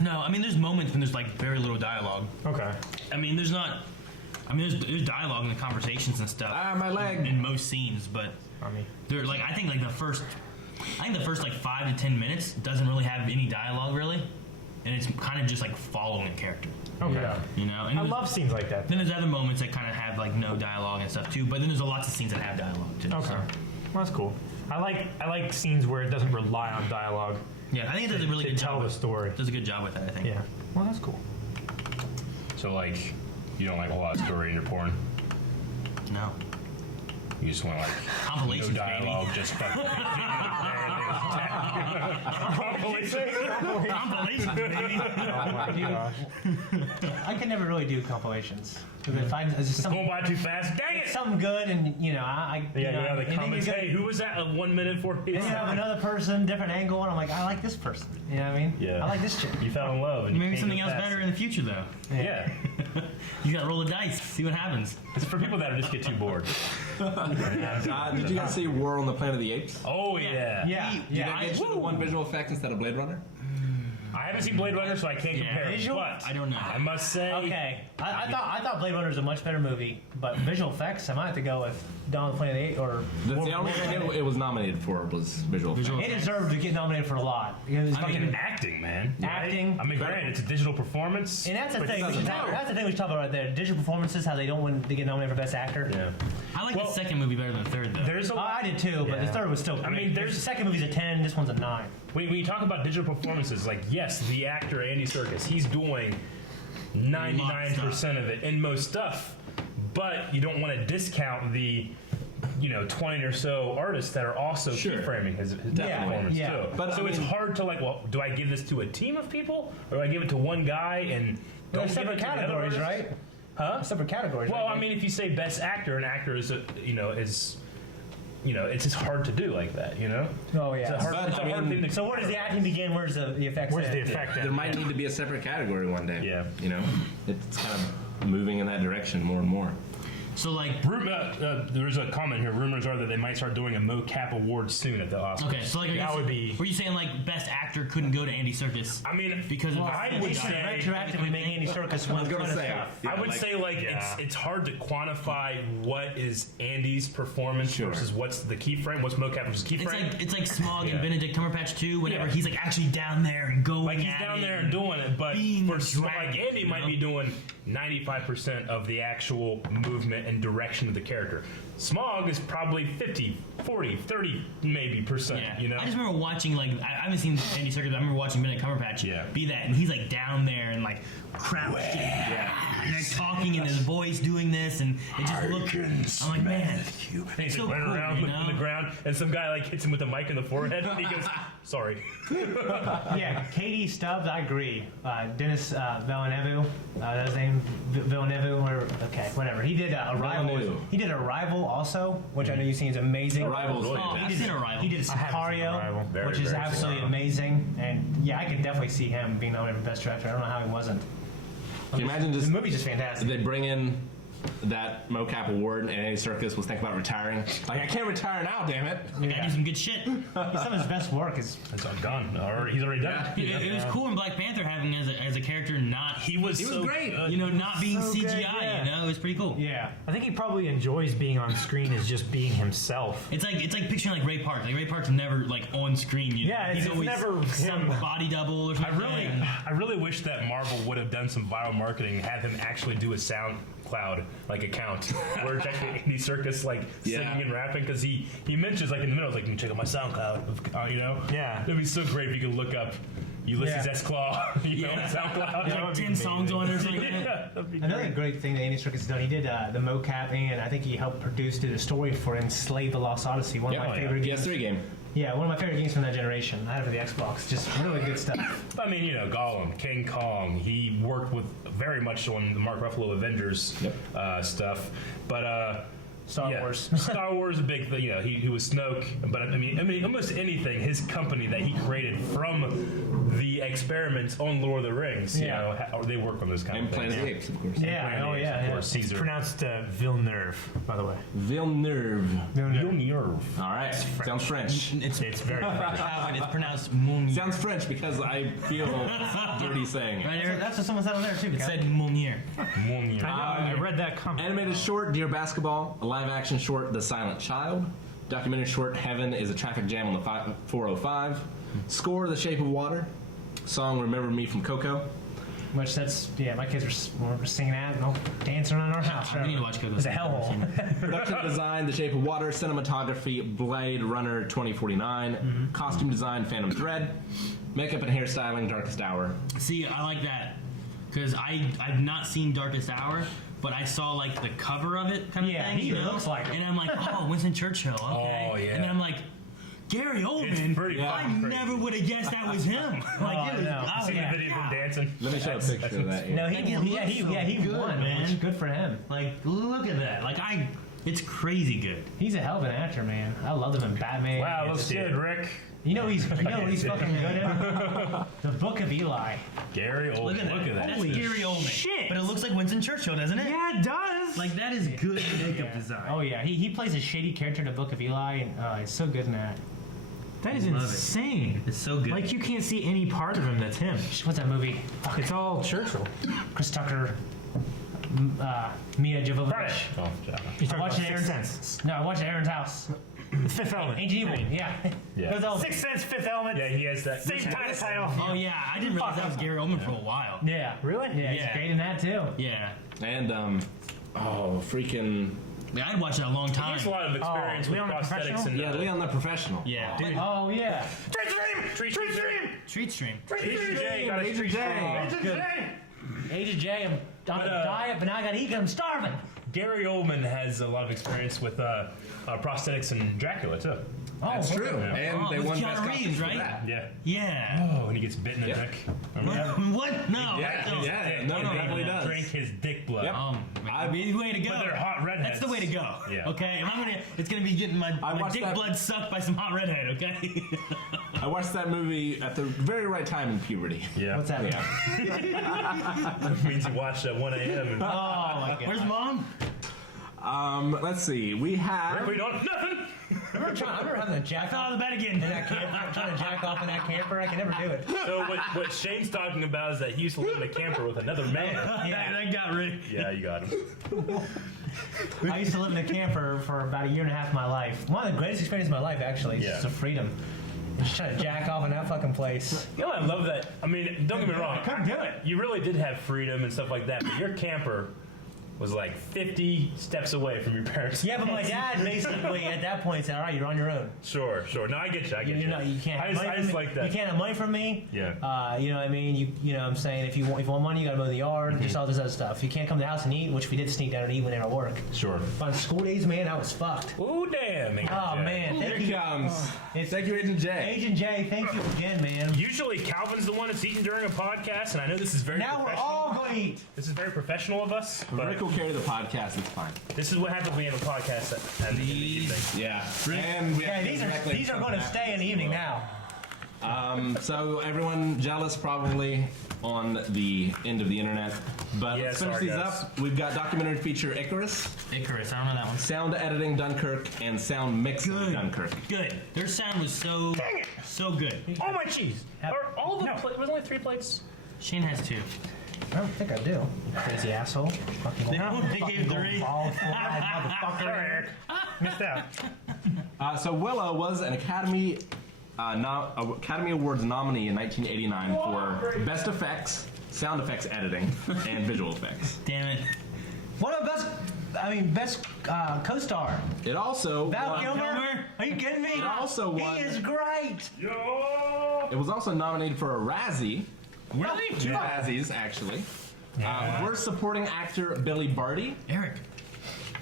No, I mean there's moments when there's like very little dialogue. Okay. I mean there's there's dialogue in the conversations and stuff. My leg. In most scenes, but they're like I think like the first like 5 to 10 minutes doesn't really have any dialogue really, and it's kind of just like following a character. Okay. Yeah. You know, and I love scenes like that. then there's other moments that kind of have like no dialogue and stuff too. But then there's lots of scenes that have dialogue too. Okay. So, Well, that's cool. I like scenes where it doesn't rely on dialogue yeah, I think it does a really to good tell job. the story. Does a good job with that, I think. Yeah. Well, that's cool. So like, you don't like a lot of story in your porn. No. You just want like no Compilations, dialogue, baby. just fucking. Compilations, baby. I can never really do compilations. Because if it's just Going something, by too fast. Dang it! something good, and I Yeah, you have the and then comments. you get- Hey, who was that? 1 minute 40. Then you have another person, different angle, and I'm like, I like this person. You know what I mean? Yeah. I like this chick. You fell in love. And you Maybe can't something go else past better it. in the future, though. Yeah. You got to roll the dice, see what happens. It's for people that just get too bored. Did you guys see War on the Planet of the Apes? Oh yeah. Yeah. Did you Yeah. guys get one visual effect instead of Blade Runner? I haven't seen Blade Runner, so I can't Yeah. compare. Visual? But I don't know. I must say, Okay. I thought Blade Runner is a much better movie, but visual effects, I might have to go with Dawn of the Planet of the Apes or. That's the only thing it was nominated for was visual effects. It deserved to get nominated for a lot. Because it's I mean, fucking acting, man. Acting. I mean, granted, it's a digital performance. and that's the but thing. it doesn't matter. That's the thing we should talk about right there. Digital performances, how they don't win. They get nominated for best actor. Yeah. I like Well, the second movie better than the third, though. There's a Oh, I did too, but the Yeah. third was still. I mean, there's- the second movie's a 10. This one's a 9. when you talk about digital performances, like yes, the actor Andy Serkis, he's doing 99% of it in most stuff, but you don't want to discount the 20 or so artists that are also Sure. keyframing his Definitely. performance Yeah. too. But, so I it's mean- hard to like, well, do I give this to a team of people or do I give it to one guy and They're don't give separate it to the other categories, artists? right? Huh? Separate categories. Well, right? I mean, if you say best actor, an actor is it's just hard to do like that, Oh It's yeah. a hard, But, it's a I hard mean- thing to. So where does the acting begin? Where's the effects? Where's the end? effect? There at? might need to be a separate category one day. Yeah. It's kind of moving in that direction more and more. So, like, There's a comment here. Rumors are that they might start doing a mocap award soon at the Oscars. okay, so like, That would be- Were you saying like best actor couldn't go to Andy Serkis? I mean, Because of I the would They should say, retroactively make Andy Serkis win a ton of stuff. I would say like Yeah. it's hard to quantify what is Andy's performance Sure. versus what's the keyframe, what's mocap versus keyframe. It's like Smog Yeah. and Benedict Cumberbatch too. Whenever Yeah. he's like actually down there and going, Like he's at down it there and doing it, but being for a like dragon, Andy you might know? be doing 95% of the actual movement and direction of the character. Smog is probably 50, 40, 30 maybe percent. Yeah. You know, I just remember watching I haven't seen Andy Serkis. But I remember watching Benedict Cumberbatch be that, and he's like down there and like crouched, and like talking in his voice, doing this, and it just looked. I'm like, man, he's so like running cool, around you looking know? at the ground, and some guy like hits him with a mic in the forehead, and he goes, "Sorry." Yeah, Katie Stubbs, I agree. Dennis Villeneuve, that's his name, Villeneuve, or okay, whatever. He did Arrival. Villeneuve. He did Arrival also, which I know you've seen is amazing. Arrival's Oh, Oh, fantastic. I've seen Arrival. He did I haven't seen Arrival. Sicario, Very, which is very absolutely similar. amazing. And yeah, I could definitely see him being nominated for Best Director. I don't know how he wasn't. Can you imagine The just movie's just fantastic. they bring in that mocap award and Andy Serkis was thinking about retiring? Like, I can't retire now, damn it. I gotta do some good shit. Some of his best work is It's all gone. He's already done. Yeah. it. It was cool in Black Panther having as a character not He was so great. good. you know not being So CGI. good, yeah. You know, it was pretty cool. yeah. I think he probably enjoys being on screen as just being himself. It's like picturing like Ray Park. Like Ray Park's never like on screen. You know? Yeah, he's it's always never some him. body double or something. I really wish that Marvel would have done some viral marketing and have him actually do a SoundCloud like account where it's actually Andy Serkis like singing and rapping, because he mentions like in the middle, like, check out my SoundCloud, you know? Yeah. It'd be so great if you could look up Ulysses Yeah. S. Claw, you know, on SoundCloud. Yeah. like 10 songs on it or something. Like that. Yeah, that'd be Another great. great thing that Andy Serkis has done, he did the mocap, and I think he helped did a story for Enslaved: The Lost Odyssey, one of my favorite games. PS3 game. Yeah, one of my favorite games from that generation. I had it for the Xbox. Just really good stuff. I mean, you know, Gollum, King Kong. He worked with very much on the Mark Ruffalo Avengers stuff, but Star Wars. Star Wars, a big thing. You know, he was Snoke, but I mean, almost anything. His company that he created from the experiments on Lord of the Rings. You Yeah. know, they work on this kind And of thing. Planet of the Apes, of course. Yeah, oh yeah, Of yeah. course, Caesar. Pronounced Villeneuve, by the way. Villeneuve. Villeneuve. All right. Sounds French. It's very French. it's pronounced Mounier. Sounds French because I feel dirty saying it. Right, Eric? That's what someone said on there too. It Cal. said Mounier. Mounier. I read that comment. Animated short, Dear Basketball. A live-action short, The Silent Child. Documentary short, Heaven is a Traffic Jam on the 405. Score, The Shape of Water. Song, Remember Me from Coco. Which my kids were singing that and all dancing around our house. We need to watch Coco. It was a hellhole. Production design, The Shape of Water. Cinematography, Blade Runner 2049. Costume design, Phantom Thread. Makeup and hairstyling, Darkest Hour. See, I like that because I've not seen Darkest Hour, but I saw like the cover of it kind of Yeah, thing. he you know? looks like him. And I'm like, oh, Winston Churchill. Okay. Oh, yeah. And then I'm like, Gary Oldman. It's pretty I fucking crazy. never would have guessed that was him. Like, it was, no. oh, See yeah, the video of him yeah. dancing? Let me show a picture of that. No, Like, it looks he so won, good, man. man. Good for him. Like, look at that. Like, it's crazy good. He's a hell of an actor, man. I love him in Batman. Wow, It's looks just- good, Rick. You know what he's fucking good in? The Book of Eli. Gary Oldman. Look at that. That's Holy Gary Oldman. shit. But it looks like Winston Churchill, doesn't it? Yeah, it does. Like, that is good makeup design. Oh yeah, he plays a shady character in the Book of Eli, and he's so good in that. That is Love it. insane. It's so good. Like, you can't see any part of him that's him. What's that movie? It's all Churchill. Chris Tucker, Mia Jovovich. Oh, You're I talking watched about it at Sixth Aaron's. Sense. No, I watched it at Aaron's house. Fifth Element. Ancient Evil. Yeah. Yeah. Those all- Sixth Sense, Fifth Element. Yeah, he has that. Same title. Oh, yeah. I didn't realize that was Gary Oldman for a while. Yeah. Really? Yeah, he's Yeah. great in that too. Yeah. And, freaking... Yeah, I'd watched it a long He time. has a lot of experience with Leon the prosthetics Professional? and Yeah, Leon the Professional. Yeah. Dude. Oh yeah. Treat Stream! Treat Stream. Agent J, got a Agent street J. strong. Good. Agent J, I'm on a diet, but now I gotta eat 'cause I'm starving. Gary Oldman has a lot of experience with prosthetics and Dracula too. That's true. And Oh, they with won Keanu Best Costumes Reeves, for right? that. Yeah. Yeah. Oh, and he gets bit in the Yep. dick. Remember that? What? No. Yeah, No. yeah, no, I he don't definitely know. does. Drink his dick blood. Yep. Way to go. But they're hot redheads. That's the way to go. Yeah. Okay. It's gonna be getting my watched dick that- blood sucked by some hot redhead. Okay. I watched that movie at the very right time in puberty. Yeah. What's that? That means you watched at 1 a.m. and Oh my god. Where's mom? Let's see. We have... we don't nothing. I remember having a jack Fell out off of the bed again. in that camper. I'm trying to jack off in that camper. I can never do it. So what Shane's talking about is that he used to live in a camper with another man. That got Rick. Yeah, you got him. I used to live in a camper for about a year and a half of my life. One of the greatest experiences of my life, actually. It's Yeah. just the freedom. Just trying to jack off in that fucking place. You know, I love that. I mean, don't get me wrong. I couldn't do it. You really did have freedom and stuff like that, but your camper was like 50 steps away from your parents. Yeah, but my dad basically at that point said, "All right, you're on your own. Sure. No, I get you. You know, you can't. I Have money just from me. like that. You can't have money from me. Yeah. You know what I mean? You know what I'm saying? If you want money, you gotta mow the yard, just all this other stuff. If you can't come to the house and eat, which we did sneak down and eat when they were at work. Sure. But on school days, man, I was fucked. Ooh, damn. Oh man, Here thank it you. comes. It's Thank you, Agent J. Agent J, thank you again, man. Usually Calvin's the one that's eating during a podcast, and I know this is very Now we're professional. all going to eat. This is very professional of us, but Rick will carry the podcast. It's fine. this is what happens when you have a podcast at the evening. Yeah. And we Yeah, have these are going to stay in the evening now. So everyone jealous probably on the end of the internet. But Yeah, let's finish sorry, these guys. up. We've got documentary feature Icarus, Icarus, I don't know that one. sound editing Dunkirk, and sound mixing Good. Dunkirk. Good. Their sound was so good. Oh my cheese! Are all the was only 3 plates? Shane has 2. I don't think I do. Crazy asshole. Fucking They gave 3. motherfucker. Missed out. So Willow was an Academy Awards nominee in 1989 for Best Effects, Sound Effects Editing, and Visual Effects. Damn it. One of the best co-star. It also Val won- Kilmer? Are you kidding me? It also won- He is great. It was also nominated for a Razzie. Really? 2 Razzies, actually. Worst Supporting Actor, Billy Barty. Eric.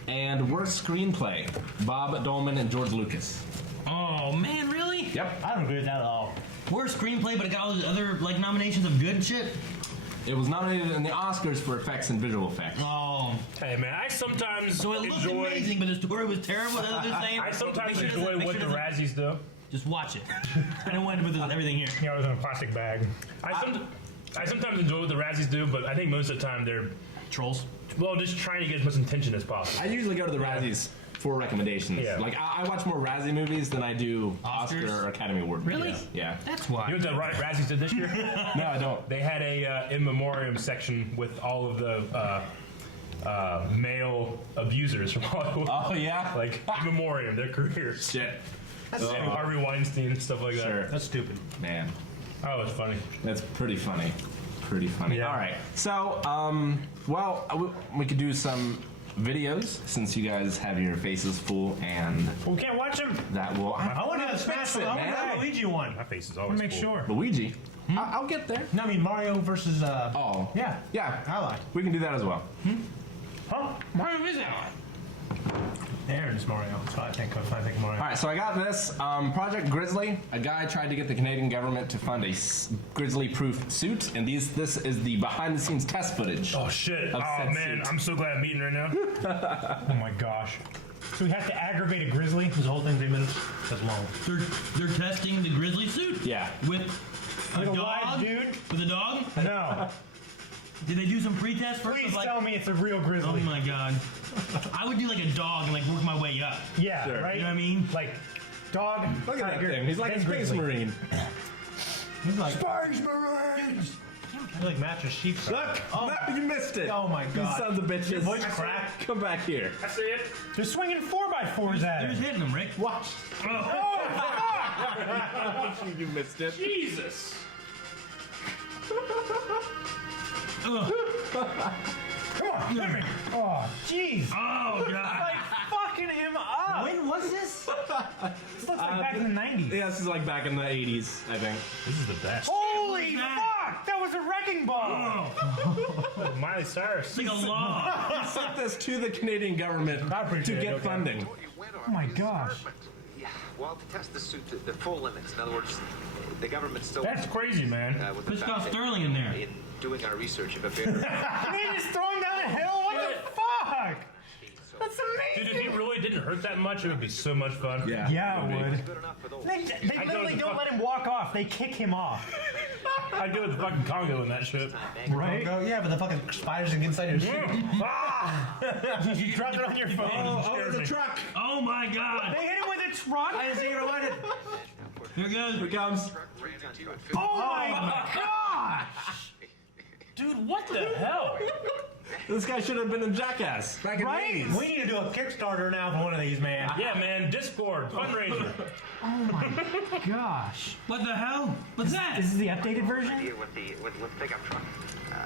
And Worst Screenplay, Bob Dolman and George Lucas. Oh man, really? Yep. I don't agree with that at all. Worst screenplay, but it got all those other like nominations of good shit. It was nominated in the Oscars for effects and visual effects. Oh, Hey man, I sometimes so it looked enjoy. amazing, but the story was terrible. That's what they're saying. I sometimes Make sure it enjoy doesn't- what make the sure it doesn't- Razzies do. Just watch it. I don't want to put everything here. Yeah, it was in a plastic bag. I sometimes enjoy what the Razzies do, but I think most of the time they're Trolls. just trying to get as much attention as possible. I usually go to the Razzies for recommendations. Yeah. Like I watch more Razzie movies than I do Oscar Oscars? or Academy Award Really? movies. Yeah. That's why. You know what the Razzies did this year? No, I don't. They had a in memoriam section with all of the male abusers from Hollywood. Oh yeah. Like in memoriam, their careers. Shit. And Harvey Weinstein, stuff like that. Sure. That's stupid. Man, Oh, it's funny. that's pretty funny. Pretty funny. Yeah. All right. So, we could do some videos since you guys have your faces full, and We can't watch him. that will. I want to have a Smash. it, I want man. to have a Luigi one. My face is always Make full. sure. Luigi. I'll get there. No, I mean Mario versus. Oh. Yeah. Yeah. I like. We can do that as well. Huh? Mario is that? There it is, Mario. That's what I think of. I think Mario. All right, so I got this. Project Grizzly. A guy tried to get the Canadian government to fund a grizzly-proof suit, and this is the behind-the-scenes test footage. Oh shit! Of Oh said man, suit. I'm so glad I'm eating right now. Oh my gosh. So we have to aggravate a grizzly? Is the whole thing 3 minutes? That's long. They're testing the grizzly suit. Yeah. With a With a dog. live dude? With a dog. No. Did they do some pre-test first? Please of, like, tell me it's a real Oh grizzly. my god. I would do like a dog and like work my way up. Yeah, Sure. right? You know what I mean? Like, dog, Look at that tiger, thing. He's like a then space grizzly. marine. He's like. Space Marines! He's like Master Sheep. Look! Oh. No, you missed it. Oh my You god. sons of bitches. Your voice cracked. Come back here. I see it. They're swinging 4x4s at Who's him. hitting them, Rick? Watch. Oh, You missed it. Jesus. Ugh. come on, hit me. Oh, jeez. Oh god. Like, fucking him up. When was this? This looks like back in the 90s. Yeah, this is like back in the 80s, I think. This is the best. Holy that? fuck! That was a wrecking ball! Oh, Miley Cyrus. it's like a log. He sent this to the Canadian government I to appreciate get it, okay. funding. Oh my gosh. Yeah, well, to test the suit, the full limits. In other words, the government still. That's crazy, man. With the Put fact Scott that Sterling in there. In doing our research of a bear. And they just throw him down a hill? What the fuck? That's Dude, amazing! if he really didn't hurt that much, it would be so much fun. Yeah, it would. Good enough for those. They I literally go to don't the let him walk off. They kick him off. I'd go with the fucking Congo in that shit. Right? Go, yeah, but the fucking spiders can get inside your shit. Ah! You dropped it on your phone. Oh, there's a truck. Oh my god. They hit him with a truck? I didn't see you rewind it. Here it goes. Here it comes. Ran into it. Oh my gosh! Dude, what the hell? This guy should have been in Jackass back in Right? the 80s. We need to do a Kickstarter now for one of these, man. Yeah, man, Discord, fundraiser. Gosh. What the hell? What's that? This is the updated version? Here with the pickup truck.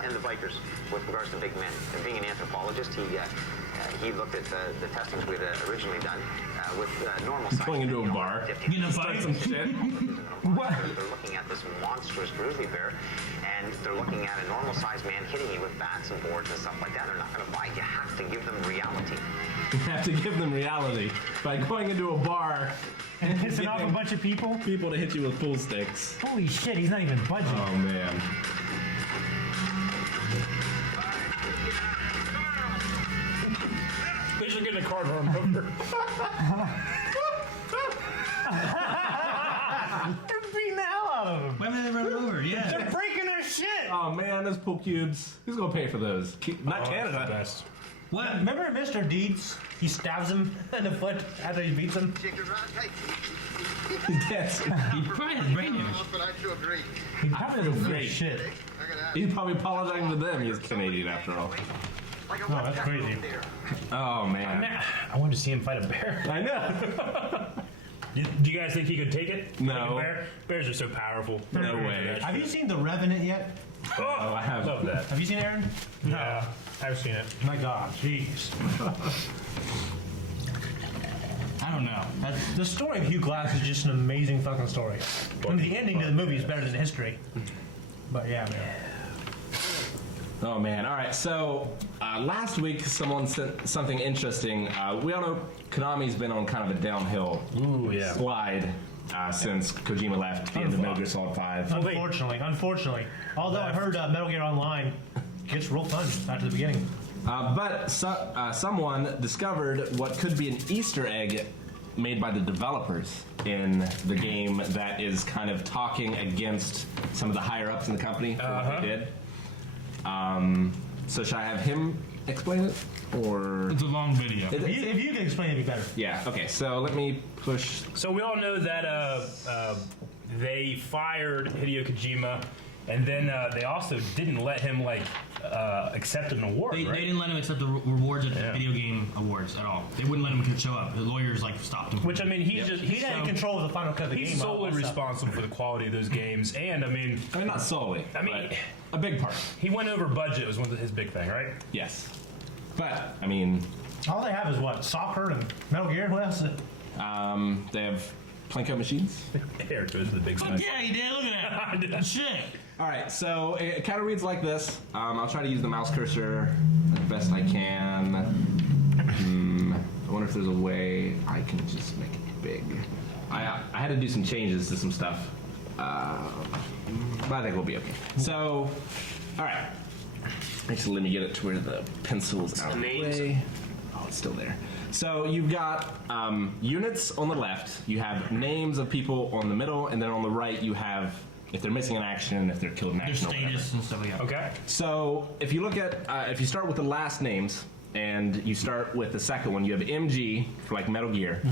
and the bikers with regards to big men. And being an anthropologist, he looked at the testings we had originally done with normal size. Going into a bar. You know, Start some shit. What? They're looking at this monstrous grizzly bear, and they're looking at a normal sized man hitting you with bats and boards and stuff like that. They're not going to buy it. You have to give them reality. You have to give them reality by going into a bar And pissing off a getting bunch of people. people to hit you with pool sticks. Holy shit, he's not even budging. Oh man. They should get a car run over. They're beating the hell out of him. Why did they run over? Yeah. They're breaking their shit. Oh man, those pool cubes. Who's gonna pay for those? Not Oh, that's Canada. the best. What? Remember Mr. Deeds? He stabs him in the foot after he beats him. Yes. He probably has brain damage. But I do agree. He probably doesn't great. feel shit. Look at that. He's probably apologizing to them. He's Canadian after all. No, that's crazy. Oh man. I wanted to see him fight a bear. I know. Do you guys think he could take it? No. Like a bear? Bears are so powerful. No way. Have you seen The Revenant yet? Oh, I have. Love that. Have you seen it, Aaron? Yeah, I've seen it. My God, jeez. I don't know. That's, The story of Hugh Glass is just an amazing fucking story. And the ending to the movie is better than history. But yeah, man. Oh man. All right. So last week, someone sent something interesting. We all know Konami's been on kind of a downhill slide since Kojima left the end of Metal Gear Solid 5. Unfortunately. Although I heard Metal Gear Online gets real fun after the beginning. But someone discovered what could be an Easter egg made by the developers in the game that is kind of talking against some of the higher ups in the company for what they did. So should I have him explain it, or it's a long video. If you can explain it, it'd be better. yeah? Okay, so let me push. So we all know that they fired Hideo Kojima, and then they also didn't let him accept an award. They right? didn't let him accept the rewards at the video game awards at all. They wouldn't let him show up. The lawyers stopped him. Which I mean, he's just He's not in control of the final cut of the He's game. solely also. responsible for the quality of those games, and I mean, Not solely. I mean- but a big part. he went over budget was his big thing, right? Yes, but I mean, All they have is what? Soccer and Metal Gear? What else? they have Plinko machines. There goes the big Fuck side. yeah, he did. Look at that. Shit. All right, so it kind of reads like this. I'll try to use the mouse cursor as best I can. I wonder if there's a way I can just make it big. I had to do some changes to some stuff, but I think we'll be okay. So, all right. Actually, let me get it to where the pencil's out of the way. Oh, it's still there. So you've got units on the left. You have names of people on the middle, and then on the right you have if they're missing an action and if they're killed in Their action. or whatever. status and stuff like that. Okay. So if you look at, if you start with the last names and you start with the second one, you have MG for like Metal Gear,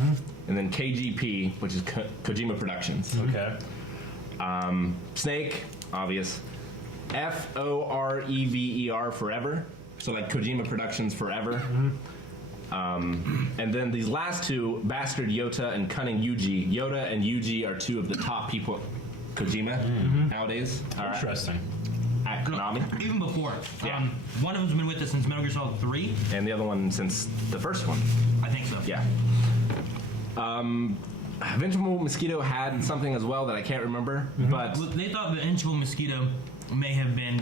and then KGP, which is Kojima Productions. Okay. Snake, obvious. FOREVER, Forever. So like Kojima Productions Forever. And then these last two, Bastard Yota and Cunning Yuji. Yota and Yuji are two of the top people at Kojima nowadays. Interesting. At Konami. Even before. Yeah. One of them's been with us since Metal Gear Solid 3. And the other one since the first one. I think so. Yeah. Invincible Mosquito had something as well that I can't remember, but Well, they thought the Invincible Mosquito may have been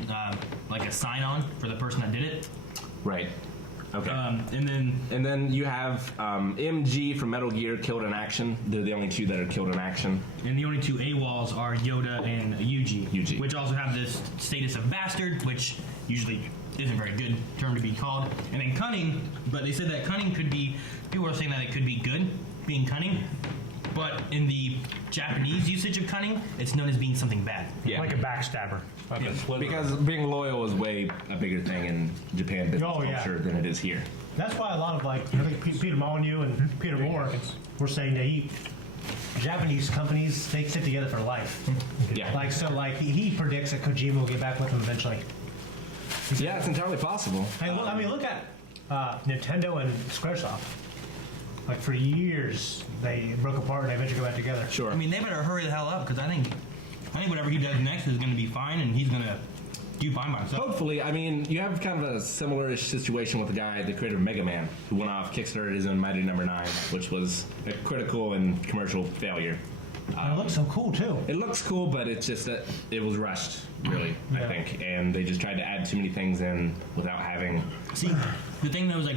like a sign-on for the person that did it. right. Okay. And then you have MG from Metal Gear killed in action. They're the only two that are killed in action. the only two AWOLs are Yoda and Yuji, which also have this status of bastard, which usually isn't a very good term to be called. And then cunning, but they said that cunning could be, people are saying that it could be good, being cunning, but in the Japanese usage of cunning, it's known as being something bad. Yeah. Like a backstabber. Because being loyal is way a bigger thing in Japan business Oh, yeah. culture than it is here. That's why a lot of I think Peter Molyneux and Peter Moore were saying that Japanese companies, they sit together for life. Yeah. He predicts that Kojima will get back with him eventually. Yeah, it's entirely possible. Hey, look at Nintendo and Squaresoft. Like for years, they broke apart and they eventually go back together. Sure. I mean, they better hurry the hell up because I think whatever he does next is going to be fine, and he's going to do fine by himself. Hopefully, I mean, you have kind of a similar-ish situation with the guy, the creator of Mega Man, who went off Kickstarter his own Mighty Number 9, which was a critical and commercial failure. And it looks so cool too. It looks cool, but it's just that it was rushed, really, I Yeah. think. And they just tried to add too many things in without having... See, the thing though is like,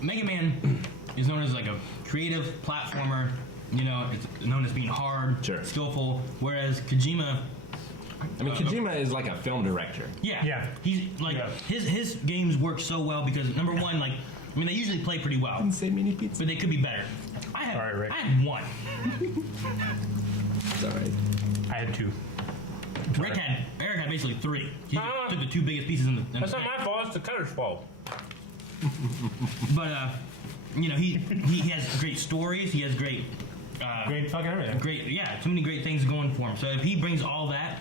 Mega Man is known as like a creative platformer. You know, it's known as being hard, Sure. skillful. Whereas Kojima, I mean, Kojima is like a film director. Yeah. he's like Yeah. his games work so well because number one, like, I mean, they usually play pretty well, Say mini pizza. but they could be better. I have, All right, Rick. I have one. It's all right. I had 2. Eric had basically 3. He took the 2 biggest pieces in the. That's not my fault. It's the cutter's fault. But you know, he has great stories. He has great. Great fucking everything. Too many great things going for him. So if he brings all that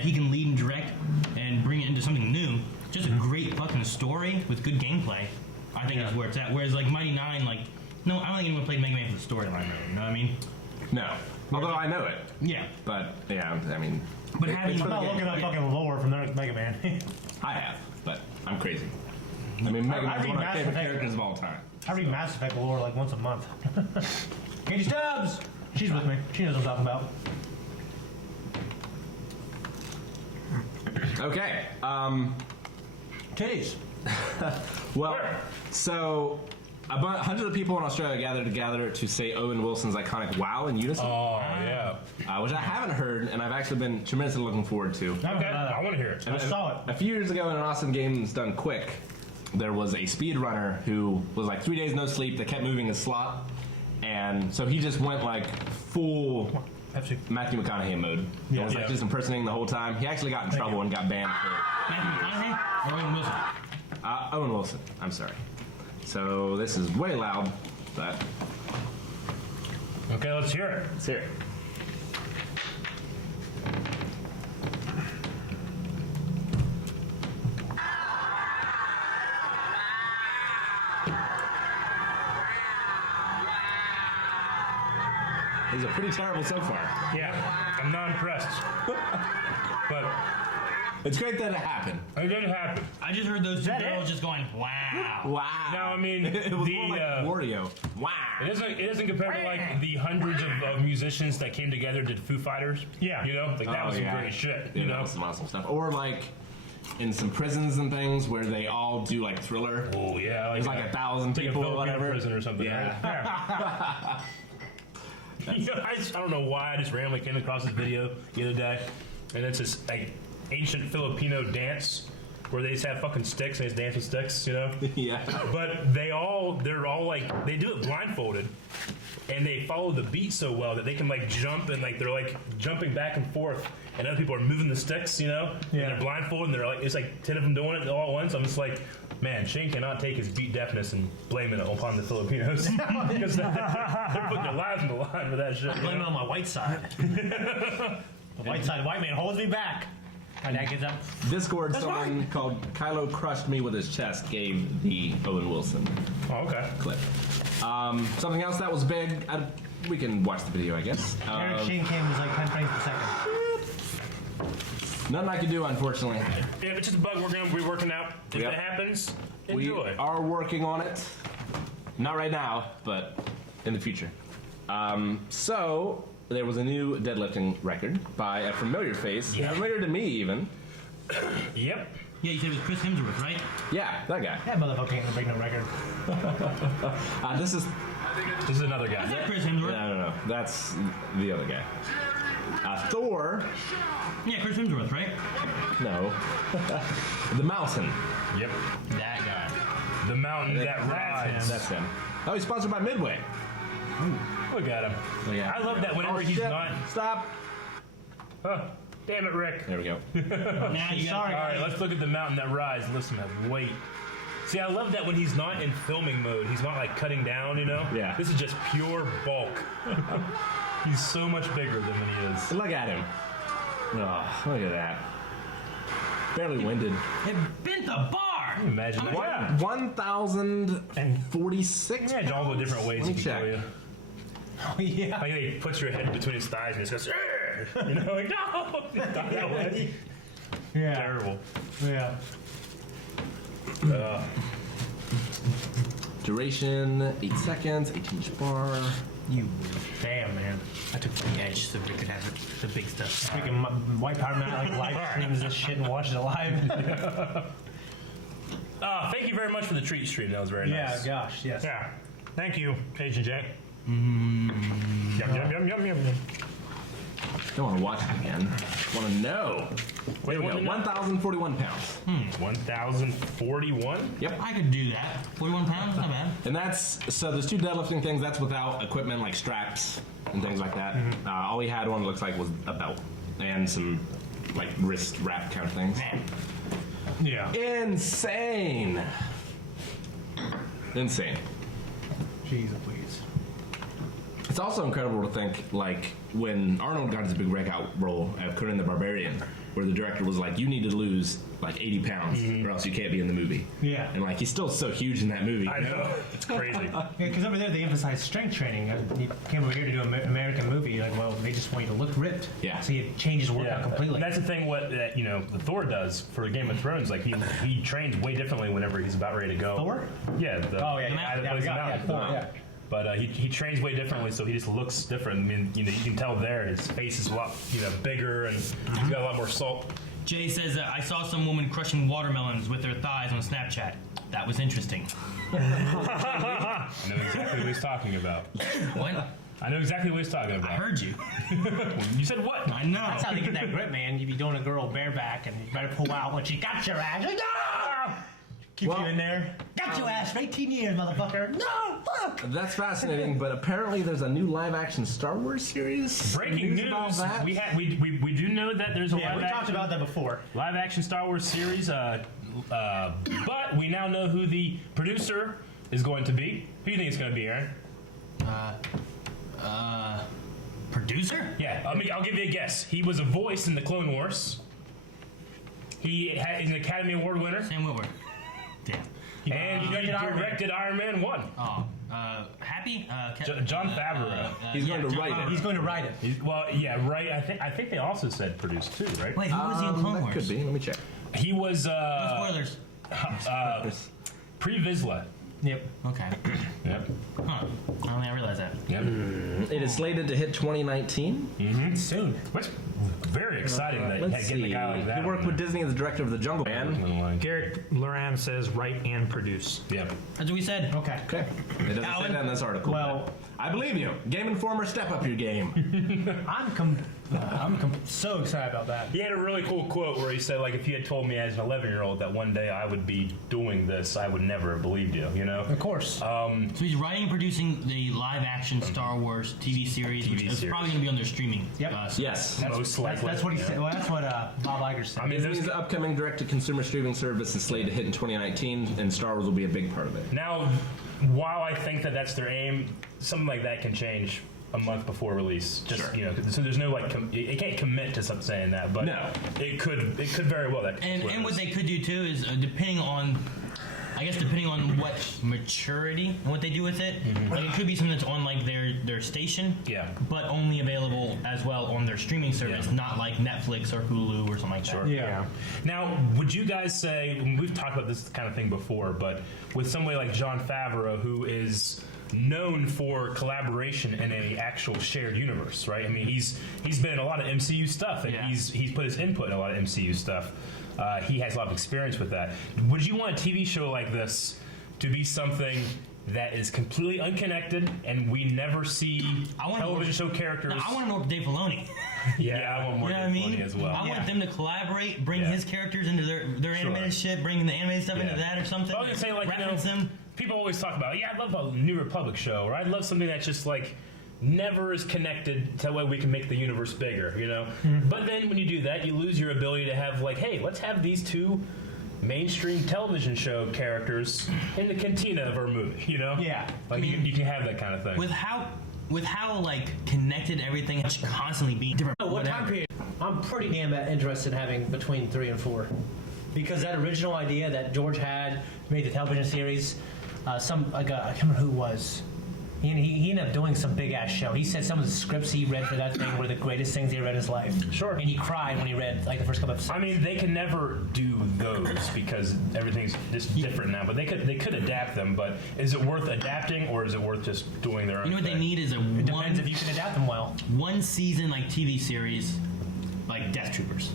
he can lead and direct and bring it into something new, just a great fucking story with good gameplay, I think is where it's at. Whereas like Mighty 9, like, no, I don't think anyone played Mega Man for the storyline, really. You know what I mean? No. Although I know it. Yeah. But, yeah, I mean... But it- having- it's for I'm the not game. looking up fucking lore from the next Mega Man. I have, but I'm crazy. I mean, Mega I Man's read one of my Mass favorite Effect. characters of all time. I read Mass Effect lore like once a month. Katie Stubbs! She's with me. She knows what I'm talking about. Okay. Titties. Well, so hundreds of people in Australia gathered together to say Owen Wilson's iconic "Wow" in unison, Oh, yeah. which I haven't heard, and I've actually been tremendously looking forward to. I Okay, I want to hear it. I saw it. A few years ago in an Awesome Games Done Quick, there was a speedrunner who was like 3 days no sleep that kept moving his slot, and so he just went like full Matthew McConaughey mode. Yeah, was like Yeah. just impersonating the whole time. He actually got in trouble and got banned for Matthew McConaughey or Owen Wilson? Owen Wilson. I'm sorry. So this is way loud, but Okay, let's hear it. let's hear it. These are pretty terrible so far. Yeah, I'm not impressed. But It's great that it happened. it didn't happen. I just heard those two that girls it? just going, wow. Wow. No, I mean, it was the, more like Wario. Wow. It isn't compared to like the hundreds of musicians that came together did Foo Fighters. Yeah. You know, like that Oh, was some yeah. great shit. Yeah, You that know. was some awesome stuff. Or like in some prisons and things where they all do like Thriller. Oh yeah, There's like 1,000 like a people or Filipino whatever. prison or something. Yeah. Right? You know, I don't know why I just randomly came across this video the other day, and it's this like ancient Filipino dance where they just have fucking sticks and they just dance with sticks, you know. Yeah. But they're all like they do it blindfolded, and they follow the beat so well that they can like jump and like they're like jumping back and forth, and other people are moving the sticks, you know. Yeah. And they're blindfolded, and they're like it's like 10 of them doing it all at once. I'm just like, man, Shane cannot take his beat deafness and blame it upon the Filipinos because they're putting their lives on the line for that shit. you Blame it know? on my white side. The white man holds me back. My dad gets up. Discord, someone called Kylo Crushed Me with His Chest gave the Owen Wilson Oh, okay. clip. Something else that was big, we can watch the video, I guess. Eric Shane Cam was like 10 frames per second. Nothing I can do, unfortunately. Yeah, it's just a bug we're gonna be working out. If Yep. it happens, We enjoy. are working on it. Not right now, but in the future. So, there was a new deadlifting record by a familiar face, familiar to me even. Yep. Yeah, you said it was Chris Hemsworth, right? Yeah, that guy. That motherfucker ain't gonna break no record. This is... This is another guy. Is that Chris Hemsworth? No. That's the other guy. Thor... Yeah, Chris Hemsworth, right? No. The Mountain. Yep. That guy. The mountain that rides. That's him. Oh, he's sponsored by Midway. Look at him. Yeah. I love that whenever he's shit. not. Stop. Huh. Damn it, Rick. There we go. Now you Sorry. All right, let's look at the mountain that rides and listen to him. Wait. See, I love that when he's not in filming mode, he's not like cutting down, you know? Yeah. This is just pure bulk. He's so much bigger than when he is. Look at him. Oh, look at that. Barely winded. It bent the bar. Imagine that. Yeah. 1,046 Imagine all the different ways Let he me can check. kill you. Oh, yeah. Like he puts your head between his thighs and just goes, "Arr!" You know, like, no, not that way. Yeah. Terrible. Yeah. Duration 8 seconds, 18-inch bar. You Damn, man. I took the edge so we could have the big stuff. Freaking White Power Man like live streams this shit and watches it live. Thank you very much for the treat stream. That was very nice. Yeah, gosh, yes. Yeah. Thank you, Agent J. Mm-hmm. Yum, yum, yum, yum, yum. Don't want to watch it again. Want to know. There we what go. did you- 1,041 pounds. 1,041? Yep. I could do that. 41 pounds, not bad. And that's, so there's 2 deadlifting things. That's without equipment like straps and things like that. All he had on, looks like, was a belt and some like wrist wrap kind of things. Man, Yeah. Insane. Insane. Jeez, please. It's also incredible to think, like, when Arnold got his big breakout role at Conan the Barbarian, where the director was like, you need to lose, like, 80 pounds, or else you can't be in the movie. Yeah. And, like, he's still so huge in that movie. I know. It's crazy. Yeah, because over there they emphasize strength training. He came over here to do an American movie. Like, well, they just want you to look ripped. Yeah. So he changed his workout completely. That's the thing. What that the Thor does for Game of Thrones. Like he trains way differently whenever he's about ready to go. Thor? Yeah. The Oh, yeah, guy that yeah, plays the yeah, mountain. Thor, yeah. But he trains way differently, so he just looks different. I mean, you can tell there his face is a lot bigger, and he's got a lot more salt. Jay says, I saw some woman crushing watermelons with their thighs on Snapchat. That was interesting. I know exactly what he's talking about. What? I know exactly what he's talking I about. heard you. You said what? I know. That's how they get that grip, man. You be doing a girl bareback, and you better pull out when she got your ass. Like, no! Keep you in there. Got your ass for 18 years, motherfucker. No, fuck. That's fascinating, but apparently there's a new live-action Star Wars series. Breaking news! about that? We do know that there's a Yeah, we talked about that before. live action Star Wars series. But we now know who the producer is going to be. Who do you think it's going to be, Aaron? Producer? Yeah, I'll give you a guess. He was a voice in the Clone Wars. He is an Academy Award winner, Sam Witwer. Damn. and he directed Iron Man 1. Oh, Happy? John Favreau. He's going to John write it. Favreau. He's going to write it. Well, yeah, right. I think they also said produced too, right? Wait, who was he in Clone That Wars? could be. Let me check. He was No spoilers. Pre Vizsla. Yep. Okay. Yep. Huh. I don't think I realized that. Yep. It is slated to hit 2019. Soon. Which very exciting that Let's getting see. a guy like that. He worked with Disney as the director of The Jungle Man. Garrett Loran says write and produce. Yep. That's what we said. Okay. Okay. It doesn't say Alan? that in this article. Well- but I believe you. Game Informer, step up your game. I'm so excited about that. He had a really cool quote where he said, like, if you had told me as an 11-year-old that one day I would be doing this, I would never have believed you, you know? Of course. So he's writing and producing the live-action Star Wars TV series, which is series. probably going to be on their streaming. Yep. Yes. Most likely. That's what he said. Well, that's what Bob Iger said. I mean, Disney's upcoming direct-to-consumer streaming service is slated to hit in 2019, and Star Wars will be a big part of it. now, while I think that that's their aim, something like that can change a month before release. Just Sure. so there's no like, it can't commit to something saying that, but No. it could very well. That And it what is. they could do too is depending on what maturity and what they do with it, like it could be something that's on like their station, Yeah. but only available as well on their streaming service, Yeah. not like Netflix or Hulu or something like that. Yeah. Now, would you guys say, and we've talked about this kind of thing before, but with somebody like Jon Favreau, who is known for collaboration in a actual shared universe, right? I mean, he's been in a lot of MCU stuff, and Yeah. he's put his input in a lot of MCU stuff. He has a lot of experience with that. Would you want a TV show like this to be something that is completely unconnected, and we never see television show characters? No, I want to know Dave Filoni. Yeah, I want more You know what I Dave Filoni mean? as well. I want them to collaborate, bring Yeah. his characters into their animated shit, bring the animated stuff into Yeah. that or something. I was gonna say, like, reference you know, them. people always talk about, yeah, I love a New Republic show, or I'd love something that's just like never is connected to that way we can make the universe bigger, you know? But then when you do that, you lose your ability to have, like, hey, let's have these two mainstream television show characters in the cantina of our movie, you know? Yeah. Like, you can have that kind of thing. With how like connected everything is constantly being different. What time period? I'm pretty damn interested in having between 3 and 4, because that original idea that George had made the television series. I can't remember who it was. He ended up doing some big ass show. He said some of the scripts he read for that thing were the greatest things he read in his life. Sure. And he cried when he read like the first couple episodes. I mean, they can never do those because everything's just different now. But they could adapt them. But is it worth adapting, or is it worth just doing their own? You know what they thing? need is a It depends if you can adapt them well. one season like TV series, like Death Troopers.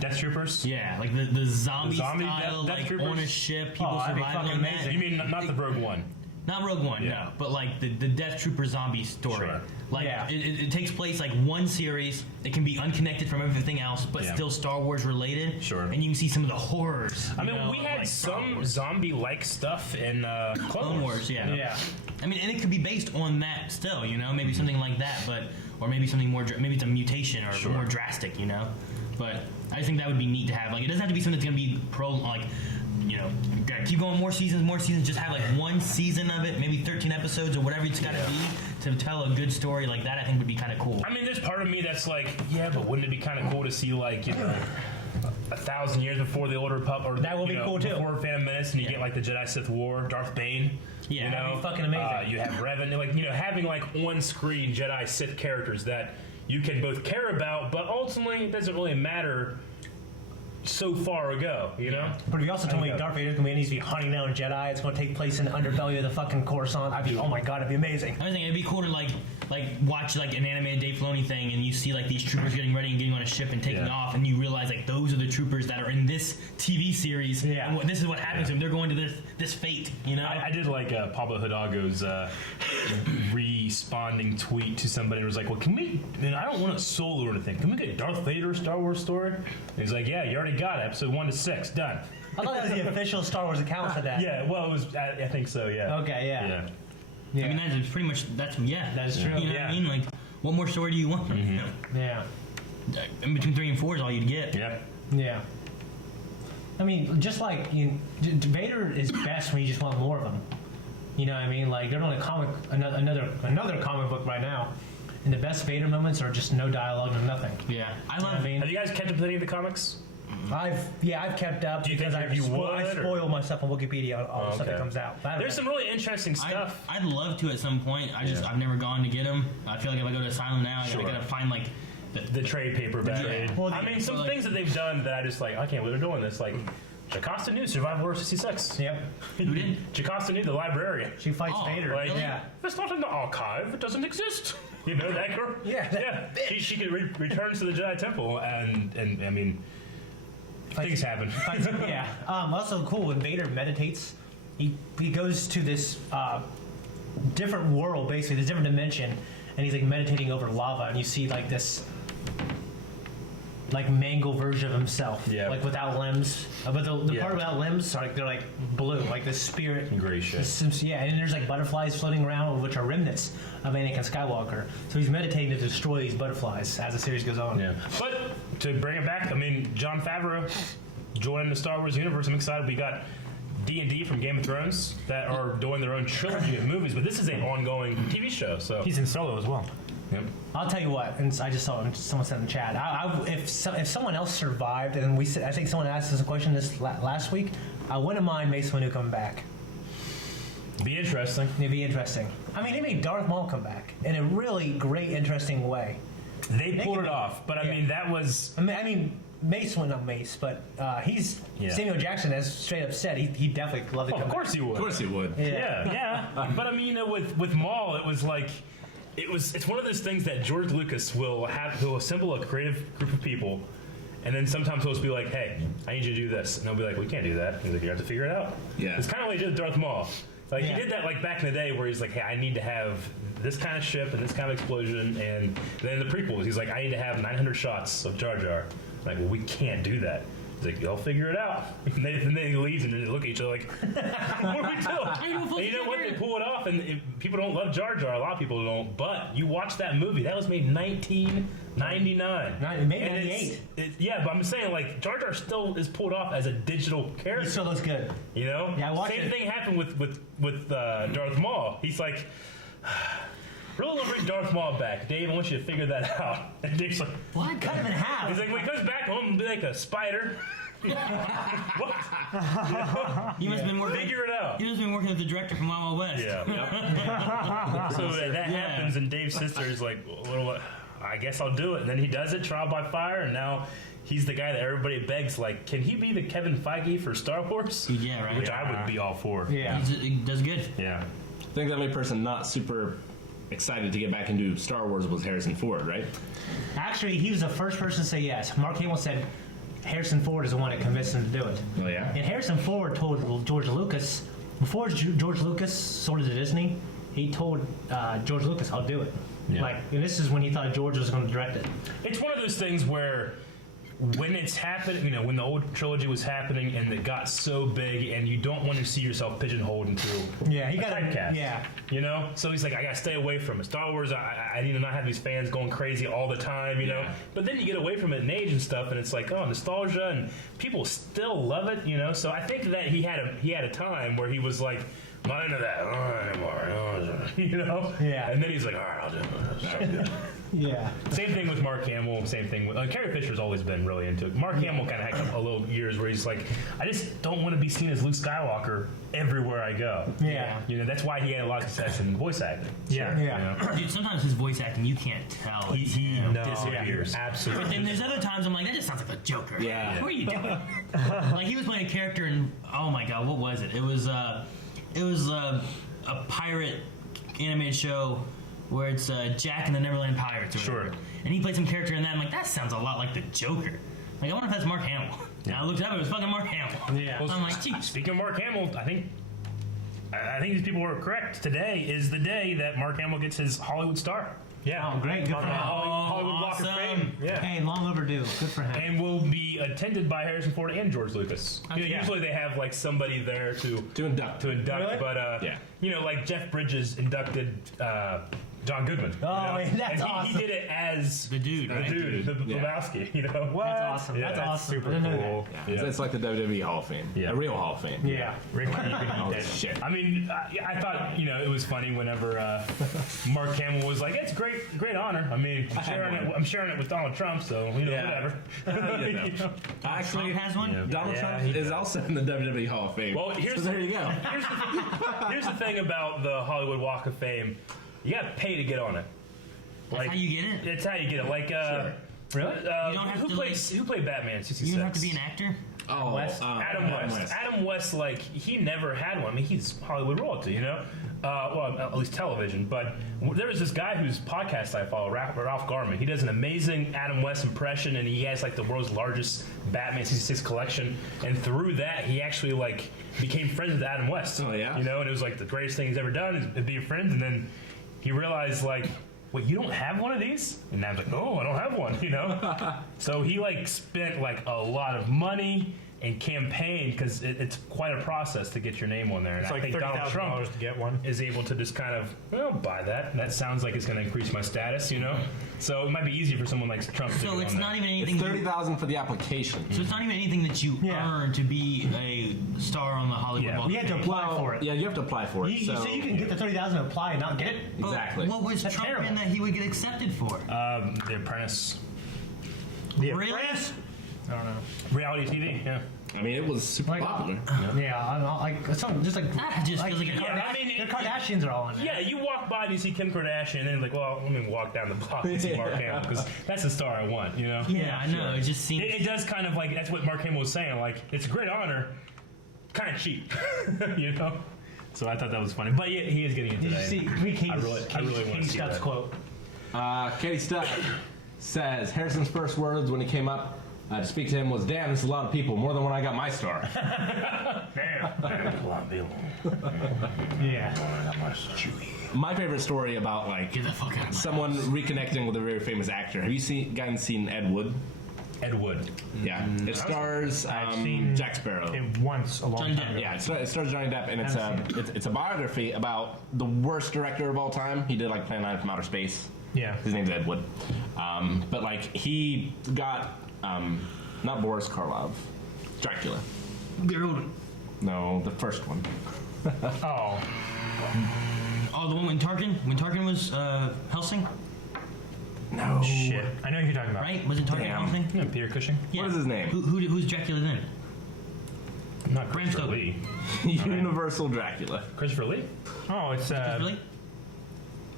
Death Troopers. Yeah, like the zombie Zombie style, Death like Troopers? on a ship, people that'd be surviving fucking on that. amazing. You mean not the Rogue One? Not Rogue One, Yeah. no, but like the Death Trooper zombie story. Sure. Like Yeah. it takes place like one series. It can be unconnected from everything else, but Yeah. still Star Wars related. Sure. And you can see some of the horrors. I you mean, know, we of, had like, Star some Wars. zombie-like stuff in Clone Wars, yeah. Yeah. I mean, and it could be based on that still, you know, maybe something like that, but or maybe something more, maybe it's a mutation or Sure. more drastic, you know. But I just think that would be neat to have. Like, it doesn't have to be something that's gonna be you know, gotta keep going more seasons. Just have like one season of it, maybe 13 episodes or whatever it's gotta be to tell a good story like that. I think would be kind of cool. I mean, there's part of me that's like, yeah, but wouldn't it be kind of cool to see, like, you know, 1,000 years before the Old Republic, or That would be cool, too. before Phantom Menace, and you get like the Jedi Sith War, Darth Bane. Yeah, you know, that'd be fucking amazing. You have Revan, like, you know, having like on-screen Jedi Sith characters that you can both care about, but ultimately it doesn't really matter so far ago, you know. But if you also told me Darth Vader's going to be hunting down Jedi, it's going to take place in the underbelly of the fucking Coruscant, I'd be, oh my god, it'd be amazing. I think it'd be cool to like watch like an animated Dave Filoni thing, and you see like these troopers getting ready and getting on a ship and taking Yeah. off, and you realize like those are the troopers that are in this TV series. Yeah. And this is what happens to them. They're going to this fate. You know. I did like Pablo Hidalgo's responding tweet to somebody who was like, well, can we, I mean, I don't want a solo or anything. Can we get Darth Vader Star Wars story? And he's like, yeah, you already got it. Episode 1 to 6, done. I thought that was the official Star Wars account for that. Yeah, well, it was, I think so, yeah. Okay, yeah. Yeah. Yeah. I mean, that's pretty much That is You true. know what Yeah. I mean? Like, what more story do you want? Yeah. In between 3 and 4 is all you'd get. Yeah. Yeah. I mean, just like Vader is best when you just want more of him. You know what I mean? Like they're on another comic book right now, and the best Vader moments are just no dialogue, no nothing. Yeah, I You know love. what I mean? Have you guys kept up with any of the comics? I've kept up Do you because think I you would, I or- spoil myself on Wikipedia on all the stuff that okay. comes out. I don't There's know. some really interesting stuff. I'd love to at some point. I've never gone to get them. I feel like if I go to Asylum now, Sure. I gotta find like The trade paperback. trade. Well, I mean, some like- things that they've done that I just like, I can't believe they're doing this. Like, Jocasta knew Survival War 66. Yep. Who did? Jocasta knew the librarian. She fights Oh, Vader. Like, Yeah. if it's not in the archive, it doesn't exist. You know that girl? Yeah, that Yeah. She could return to the Jedi Temple, and I mean, things happen. Yeah. Also cool when Vader meditates, he goes to this different world, basically this different dimension, and he's like meditating over lava, and you see like this like mangled version of himself, Yeah. like without limbs. But the Yeah. part without limbs are like they're like blue, like the spirit. Gray shit. Yeah, and there's like butterflies floating around, which are remnants of Anakin Skywalker. So he's meditating to destroy these butterflies as the series goes on. Yeah. But to bring it back, I mean, Jon Favreau joining the Star Wars universe. I'm excited. We got D&D from Game of Thrones that are doing their own trilogy of movies, but this is an ongoing TV show. So He's in Solo as well. yep. I'll tell you what, and I just saw someone said in the chat. If someone else survived, and I think someone asked us a question this last week, I wouldn't mind Mace Windu coming back. Be interesting. It'd be interesting. I mean, they made Darth Maul come back in a really great, interesting way. They pulled it off, but I Yeah. mean that was I mean, Mace went not Mace, but he's Yeah. Samuel Jackson has straight up said he definitely loved to Oh, come of course he would. Of course he would. back. Yeah. But I mean, with Maul, it was like, it's one of those things that George Lucas he'll assemble a creative group of people, and then sometimes he'll just be like, hey, I need you to do this, and they'll be like, we can't do that. He's like, you have to figure it out. Yeah. It's kind of like he did with Darth Maul. Like Yeah. he did that like back in the day where he's like, hey, I need to have this kind of ship and this kind of explosion, and then in the prequels, he's like, I need to have 900 shots of Jar Jar. Like, well, we can't do that. He's like, y'all figure it out. And then he leaves and they look at each other like, what are we doing? And you know what? They pull it off, and people don't love Jar Jar. A lot of people don't. But you watch that movie. That was made in 1999. Maybe And it's- 98. yeah, but I'm saying, like, Jar Jar still is pulled off as a digital He character. still looks good. You know? Yeah, I watched Same it. thing happened with Darth Maul. He's like, really want to bring Darth Maul back. Dave, I want you to figure that out. And Dave's like, What? Cut him in half. he's like, when he comes back home, he'll be like a spider. What? He must have been working. Figure it out. He must have been working with the director from Wild Wild West. Yeah. So that happens, and Dave's sister is like, well, I guess I'll do it. And then he does it, trial by fire, and now he's the guy that everybody begs, like, can he be the Kevin Feige for Star Wars? Yeah, right. Which I would be all for. Yeah. He does good. Yeah. I think the only person not super excited to get back into Star Wars was Harrison Ford, right? Actually, he was the first person to say yes. Mark Hamill said Harrison Ford is the one that convinced him to do it. Oh, yeah? And Harrison Ford told George Lucas, before George Lucas sold it to Disney, he told George Lucas, I'll do it. Yeah. Like, and this is when he thought George was going to direct it. It's one of those things where when it's happened, when the old trilogy was happening and it got so big and you don't want to see yourself pigeonholed into He a got typecast. Yeah. So he's like, I gotta stay away from it. Star Wars, I need to not have these fans going crazy all the time, you know. Yeah. But then you get away from it in age and stuff, and it's like, oh, nostalgia, and people still love it, you know. So I think that he had a time where he was like, not into that anymore, you know. Yeah. And then he's like, all right, I'll do it. Yeah. Same thing with Mark Hamill. Same thing with Carrie Fisher's always been really into it. Mark Hamill kind of had a little years where he's like, I just don't want to be seen as Luke Skywalker everywhere I go. Yeah. That's why he had a lot of success in voice acting. Yeah. Yeah. Dude, sometimes his voice acting, you can't tell. He disappears. Absolutely. But then there's other times I'm like, that just sounds like a Joker. Yeah. What are you doing? Like he was playing a character in, oh my god, what was it? It was a pirate animated show where it's Jack and the Neverland Pirates. Or whatever. And he played some character in that. I'm like, that sounds a lot like the Joker. Like, I wonder if that's Mark Hamill. And I looked up, it was fucking Mark Hamill. Yeah. I'm like, geez. Speaking of Mark Hamill, I think these people were correct. Today is the day that Mark Hamill gets his Hollywood star. Oh, great. Good for him. Hollywood Walk of awesome. Fame. Yeah. Hey, long overdue. Good for him. And will be attended by Harrison Ford and George Lucas. Usually they have like somebody there to induct. Really? But Yeah. like Jeff Bridges inducted John Goodman. Oh, you know? that's and awesome. he did it as The dude, the right? dude, the Lebowski. What? That's awesome. Yeah, That's awesome. super I didn't know cool. Yeah. It's like the WWE Hall of Fame. Yeah. A real Hall of Fame. Yeah. Rick, you can Oh, eat that. shit. I mean, I thought it was funny whenever Mark Hamill was like, "It's a great honor." I mean, I'm sharing it with Donald Trump, so Yeah. whatever. You know. Actually, Trump has one? Yeah. Donald Yeah, Trump he is also in the WWE Hall of Fame. Well, here's so there you go. Here's the thing about the Hollywood Walk of Fame: you got to pay to get on it. That's how you get it? It's how you get it. Like, Really? don't have who to, played Batman '66? You don't have to be an actor? Oh, Adam West. Adam West, like, he never had one. I mean, he's Hollywood royalty, you know? Well, at least television. But there was this guy whose podcast I follow, Ralph Garman. He does an amazing Adam West impression, and he has, like, the world's largest Batman '66 collection. And through that, he actually, like, became friends with Adam West. Oh, yeah? You know, and it was, like, the greatest thing he's ever done is being friends. And then he realized, like, wait, you don't have one of these? And Adam's like, no, I don't have one, you know? So he, like, spent, like, a lot of money and campaigned, because it's quite a process to get your name on there. And It's I like think Donald Trump $30,000 to get one. is able to just kind of, well, buy that. That sounds like it's going to increase my status, you know? So it might be easy for someone like Trump to So get it's on not there. even It's anything. $30,000 for the application. So it's not even anything that you earn to be a star on the Hollywood Yeah. Walk You of had to Fame. apply for it. Yeah, you have to apply for it. So you can get the 30,000 and apply and not get it. But Exactly. What was That's Trump terrible. in that he would get accepted for? The Apprentice. Really? I don't know. Reality TV, yeah. I mean, it was super Like- popular. Yeah, I don't know. Like something just like That just feels like a Yeah, I mean, the Kardashians are all in there. Yeah, you walk by and you see Kim Kardashian, and then you're like, well, let me walk down the block and see Mark Hamill, because that's the star I want, you know? Yeah, I know. It just seems. It does kind of like, that's what Mark Hamill was saying, like, it's a great honor, kind of cheap, you know? So I thought that was funny. But yeah, he is getting it Did you today. see? Read Katie's, I really want Katie to see Stubbs that. quote. Katie Stubb says Harrison's first words when he came up to speak to him was, "Damn, this is a lot of people, more than when I got my star." Yeah. My favorite story about Get the fuck out of my someone reconnecting with a very famous actor. Have you guys seen Ed Wood? Ed Wood. Yeah, it stars seen Jack Sparrow. It once a long Johnny time Depp. ago. Yeah, it stars Johnny Depp, and it's a biography about the worst director of all time. He did like Plan 9 from Outer Space. Yeah. His name's Ed Wood. But like he got not Boris Karloff, Dracula. Girl. No, the first one. Oh, Oh, the one when Tarkin was Helsing, No. shit. I know who you're talking about. right? Was it Tarkin Damn. Helsing? Yeah, Peter Cushing. Yeah. What is his name? Who's Dracula then? Not Bram Christopher Stoker. Lee. Universal Dracula. Christopher Lee? Oh, it's Really?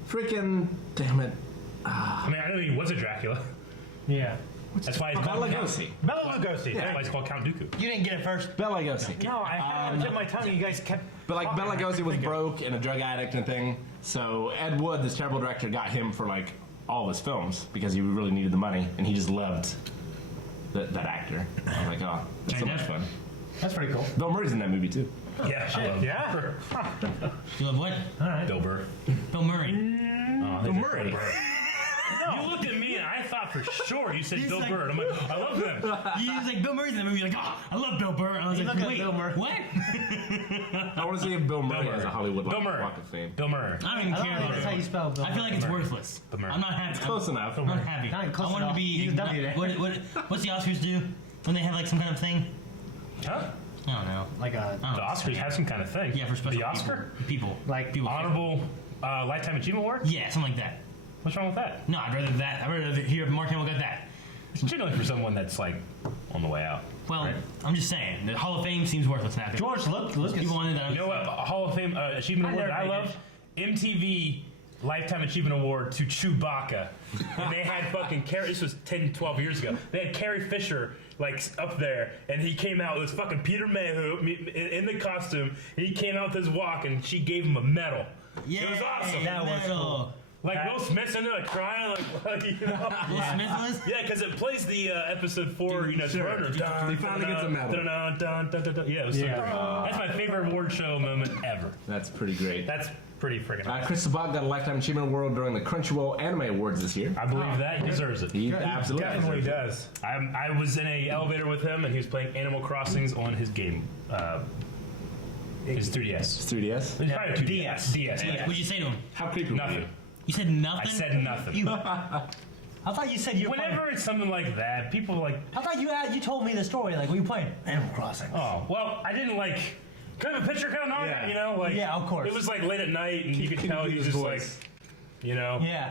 Freaking damn it. I mean, I know he was a Dracula. Yeah. That's why it's called Bela Lugosi. Bela Lugosi. That's why it's called Count Dooku. You didn't get it first. Bela Lugosi. No, I had it on the tip of my tongue. You guys kept. But like talking, Bela I Lugosi couldn't was think of it. broke and a drug addict and thing. So Ed Wood, this terrible director, got him for like all his films because he really needed the money and he just loved that actor. I was like, oh, that's so much fun. That's pretty cool. Bill Murray's in that movie too. Yeah, I love Yeah. You love what? All right. Bill Burr. Bill Murray. Bill Murray. You looked at me and I thought for sure you said He's Bill like- Burr. I'm like, I love him. You was like Bill Murray's in the movie. You're like, oh, I love Bill Burr. And I was You like, look at wait, Bill Murray. what? I want to see if Bill Murray Murray. has a Hollywood Bill Murray. Walk of Fame. Bill Murray. I don't even I care don't think about that's how you it. spell Bill. I feel like it's worthless. Bill Murray. I'm not happy. Close enough. I'm not happy. Not I close want to enough. be. Use a W there. What's the Oscars do when they have like some kind of thing? Huh? I don't know. like a The Oscars have some kind of thing. Yeah, for special The Oscar? people. Like people. Honorable Lifetime Achievement Award? Yeah, something like that. What's wrong with that? No, I'd rather that. I'd rather hear if Mark Hamill got that. It's generally for someone that's like on the way out. Well, Right. I'm just saying. The Hall of Fame seems worthless now. George Lucas. People wanted that. You know what? A Hall of Fame Achievement Award that I love? MTV Lifetime Achievement Award to Chewbacca. And they had fucking Carrie, this was 10, 12 years ago. They had Carrie Fisher like up there, and he came out, it was fucking Peter Mayhew in the costume, and he came out with his walk, and she gave him a medal. Yeah, It was awesome. That was cool. Like Will Smith's in there, like crying, like you know. Will Smith was? Yeah, because it plays the episode 4, you know, Burner. He finally gets a medal. Yeah, it was so Yeah. great. That's my favorite award show moment ever. That's pretty great. That's pretty freaking awesome. Chris Sabat got a Lifetime Achievement Award during the Crunchyroll Anime Awards this year. I believe that. He deserves it. He absolutely Definitely deserves does. I was in a elevator with him, and he was playing Animal Crossings on his game, his 3DS. it. 3DS. It's probably a 2DS. DS. What'd you say to him? How creepy were you? Nothing. You said nothing? I said nothing. I thought you said you were playing. Whenever it's something like that, people like, I thought you told me the story. Like, were you playing Animal Crossing? oh, well, I didn't like. Kind of a picture, kind of not, Yeah. you know, like. Yeah, of course. It was like late at night, and you could tell he was his just voice. like, you know, Yeah.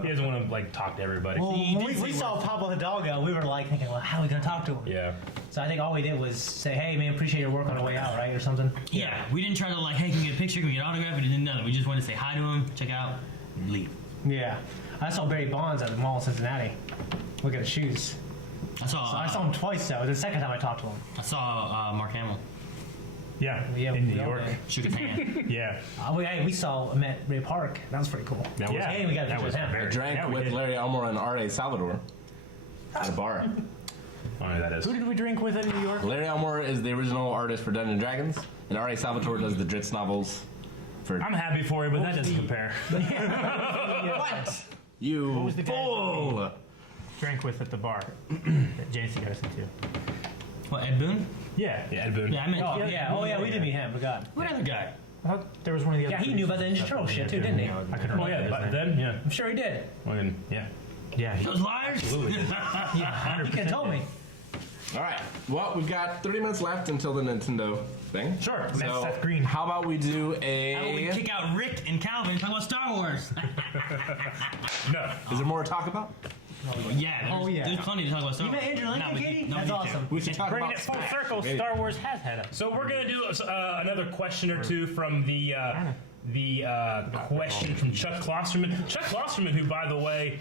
he doesn't want to like talk to everybody. Well, You when did we say saw Pablo Hidalgo, we were like thinking, well, how are we gonna talk to him? Yeah. So I think all we did was say, hey man, appreciate your work on the way out, right, or something. Yeah, we didn't try to like, hey, can we get a picture? Can we get an autograph? We didn't know. We just wanted to say hi to him, check out, and leave. Yeah. I saw Barry Bonds at the mall in Cincinnati. Look at his shoes. I saw. So I saw him twice though. The second time I talked to him. I saw Mark Hamill. Yeah, Yeah, in we New all York. did. Shook his hand. Yeah, We saw him at Ray Park. That was pretty cool. That was, yeah. Hey, we got a that picture was of him. very. Drank yeah, we with did. Larry Elmore and R.A. Salvador at a bar. I don't know who that is. Who did we drink with in New York? Larry Elmore is the original artist for Dungeons & Dragons, and R.A. Salvatore does the Dritz novels. For I'm happy for you, but that doesn't compare. What? you was the guy- fool! Drank with at the bar that JC goes into. What, Ed Boon? Yeah. Yeah, Ed Boon. Yeah, I meant. Oh yeah. Oh yeah. We did meet him. Forgot. What other guy? I thought there was one of the other. Yeah, he knew about the Ninja producers Turtle that shit, too, we didn't he? I couldn't Oh remember yeah, his but name. then yeah. I'm sure he did. Well, then, yeah. Yeah, he- Those liars? Yeah. You could have told me. All right. Well, we've got 30 minutes left until the Nintendo thing. Sure. So That's Seth Green. how about we do How about we a... kick out Rick and Calvin and talk about Star Wars? No. Is there more to talk about? Yeah, there's, yeah. there's plenty to talk about Star You Wars. met Andrew Lincoln, No, Katie? no, That's me too. awesome. We should talk Bringing about it full Smash. circle, Maybe. Star Wars has had us. So we're gonna do another question or two from the question from Chuck Klosterman. Chuck Klosterman, who, by the way,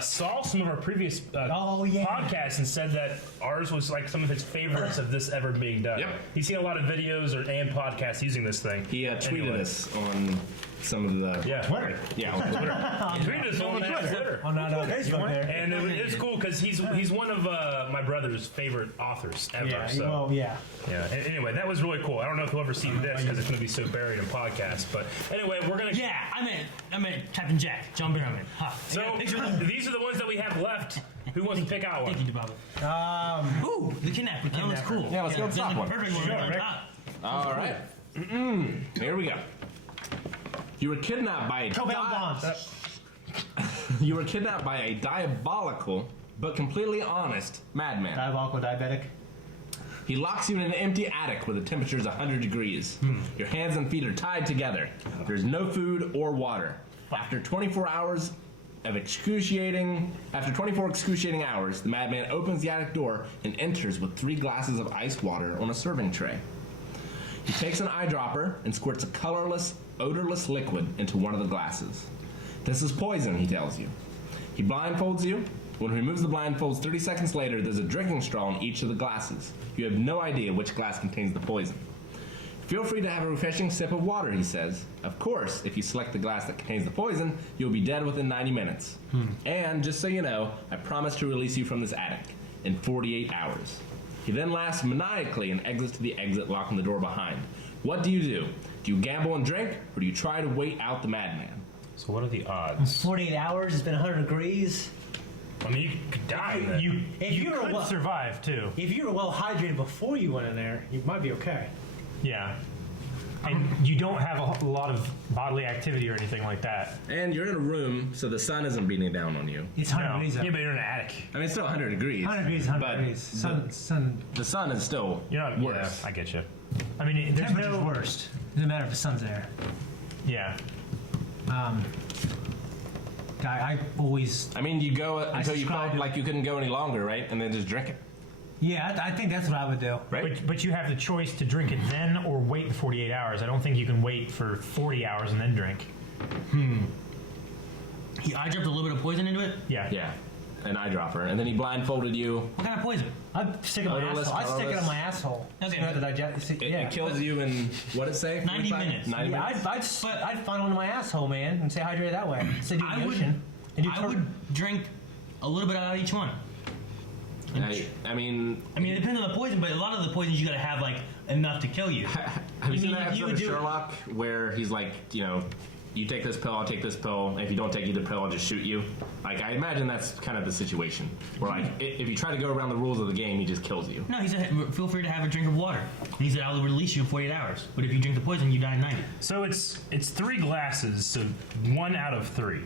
saw some of our previous Oh, yeah. podcasts and said that ours was like some of his favorites of this ever being done. Yep. He's seen a lot of videos and podcasts using this thing. He tweeted Anyway. us on some of the... Yeah. Twitter. Yeah, on Twitter. He tweeted us on Twitter. Oh no, Facebook there. And it's cool because he's one of my brother's favorite authors ever. Yeah. so. Well, yeah. Yeah. Anyway, that was really cool. I don't know if you'll ever see this because it's going to be so buried in podcasts. But anyway, we're going to. Yeah, I meant Captain Jack, John Barrowman. Huh. So these are the ones that we have left. Who wants to pick out one? Thank you, Bobby. Ooh, the kidnapper. That was cool. Yeah, let's go with the top one. Perfect one. Right on top. All right. Here we go. You were kidnapped by a Cobell Bonds. You were kidnapped by a diabolical but completely honest madman. Diabolical diabetic. He locks you in an empty attic where the temperature is 100 degrees. Your hands and feet are tied together. There's no food or water. After 24 excruciating hours, the madman opens the attic door and enters with 3 glasses of ice water on a serving tray. He takes an eyedropper and squirts a colorless, odorless liquid into one of the glasses. This is poison, he tells you. He blindfolds you. When he removes the blindfolds 30 seconds later, there's a drinking straw in each of the glasses. You have no idea which glass contains the poison. Feel free to have a refreshing sip of water, he says. Of course, if you select the glass that contains the poison, you'll be dead within 90 minutes. And just so you know, I promise to release you from this attic in 48 hours. He then laughs maniacally and exits to the exit, locking the door behind. What do? Do you gamble and drink, or do you try to wait out the madman? So what are the odds? 48 hours. It's been 100 degrees. I mean, you could die. then. You could survive too. If you were well hydrated before you went in there, you might be okay. Yeah. And you don't have a lot of bodily activity or anything like that. And you're in a room, so the sun isn't beating down on you. It's 100 degrees out. Yeah, but you're in an attic. I mean, it's still 100 degrees. 100 degrees, 100 but degrees. Sun. The sun is still You're not worse. Yeah, I get you. I mean, there's Temperature's no. worst. Doesn't matter if the sun's there. Yeah. I always. I mean, you go until you subscribe felt to- like you couldn't go any longer, right? And then just drink it, Yeah, I think that's what I would do. right? But you have the choice to drink it then or wait the 48 hours. I don't think you can wait for 40 hours and then drink. I dropped a little bit of poison into it. Yeah. Yeah, an eyedropper, and then he blindfolded you. What kind of poison? I'd stick it in my Odorless, asshole. I'd stick it colorless. in my asshole. Okay. So you have to digest. It, Yeah. it kills you in what it say? 90 45? minutes. 90 Yeah, minutes. I'd find one in my asshole, man, and stay hydrated that way. So do I the would- ocean. And do I would drink a little bit out of each one. I mean, I mean, it depends on the poison, but a lot of the poisons you gotta have like enough to kill you. have you seen mean, that you episode of would do- Sherlock where he's like, you take this pill, I'll take this pill, and if you don't take either pill, I'll just shoot you? Like, I imagine that's kind of the situation. Where, like, if you try to go around the rules of the game, he just kills you. No, he said feel free to have a drink of water. And he said I'll release you in 48 hours. But if you drink the poison, you die in 90. So it's 3 glasses, so 1 out of 3.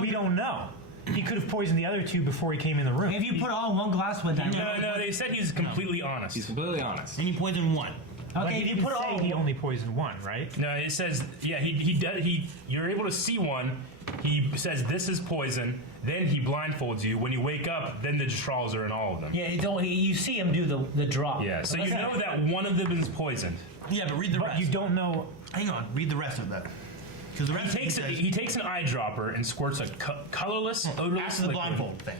We don't know. He could have poisoned the other 2 before he came in the room. If you put all in one glass with that. No, they said he's completely honest. He's completely honest. And you poison one. But Okay, he if you didn't put say all. he only poisoned 1, right? No, it says he does. You're able to see one. He says this is poison. Then he blindfolds you. When you wake up, then the straws are in all of them. Yeah, you see him do the drop. Yeah, so you Okay. know that one of them is poisoned. Yeah, but read the But rest. you don't know. Hang on, read the rest of that. Because the rest He takes an eyedropper and squirts a colorless, odorless after the liquid. blindfold thing.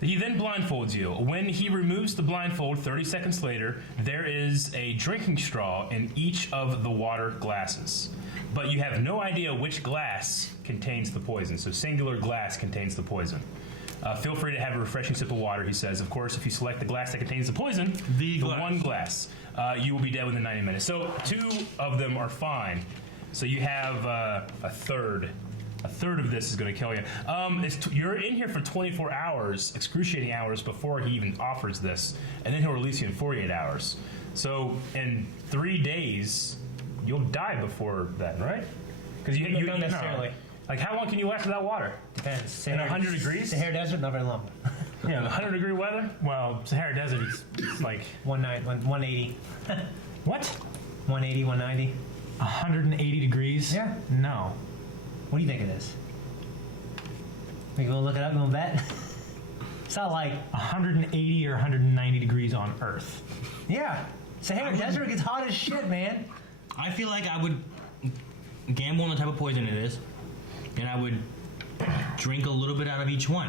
He then blindfolds you. When he removes the blindfold 30 seconds later, there is a drinking straw in each of the water glasses. But you have no idea which glass contains the poison. So singular glass contains the poison. Feel free to have a refreshing sip of water, he says. Of course, if you select the glass that contains the poison, The glass. one glass, you will be dead within 90 minutes. So 2 of them are fine. So you have a third. A third of this is going to kill you. You're in here for 24 hours, excruciating hours, before he even offers this, and then he'll release you in 48 hours. So in 3 days, you'll die before that, right? Because you Not necessarily. Like, how long can you last without water? Depends. In 100 degrees? Sahara Desert, not very long. Yeah, 100-degree weather. Well, Sahara Desert it's like 180. what? 180, 190. 180 degrees? Yeah. No. What do you think it is? We gonna look it up and we'll bet? It's not like, 180 or 190 degrees on Earth. yeah. Sahara Desert gets hot as shit, man. I feel like I would gamble on the type of poison it is, and I would drink a little bit out of each one,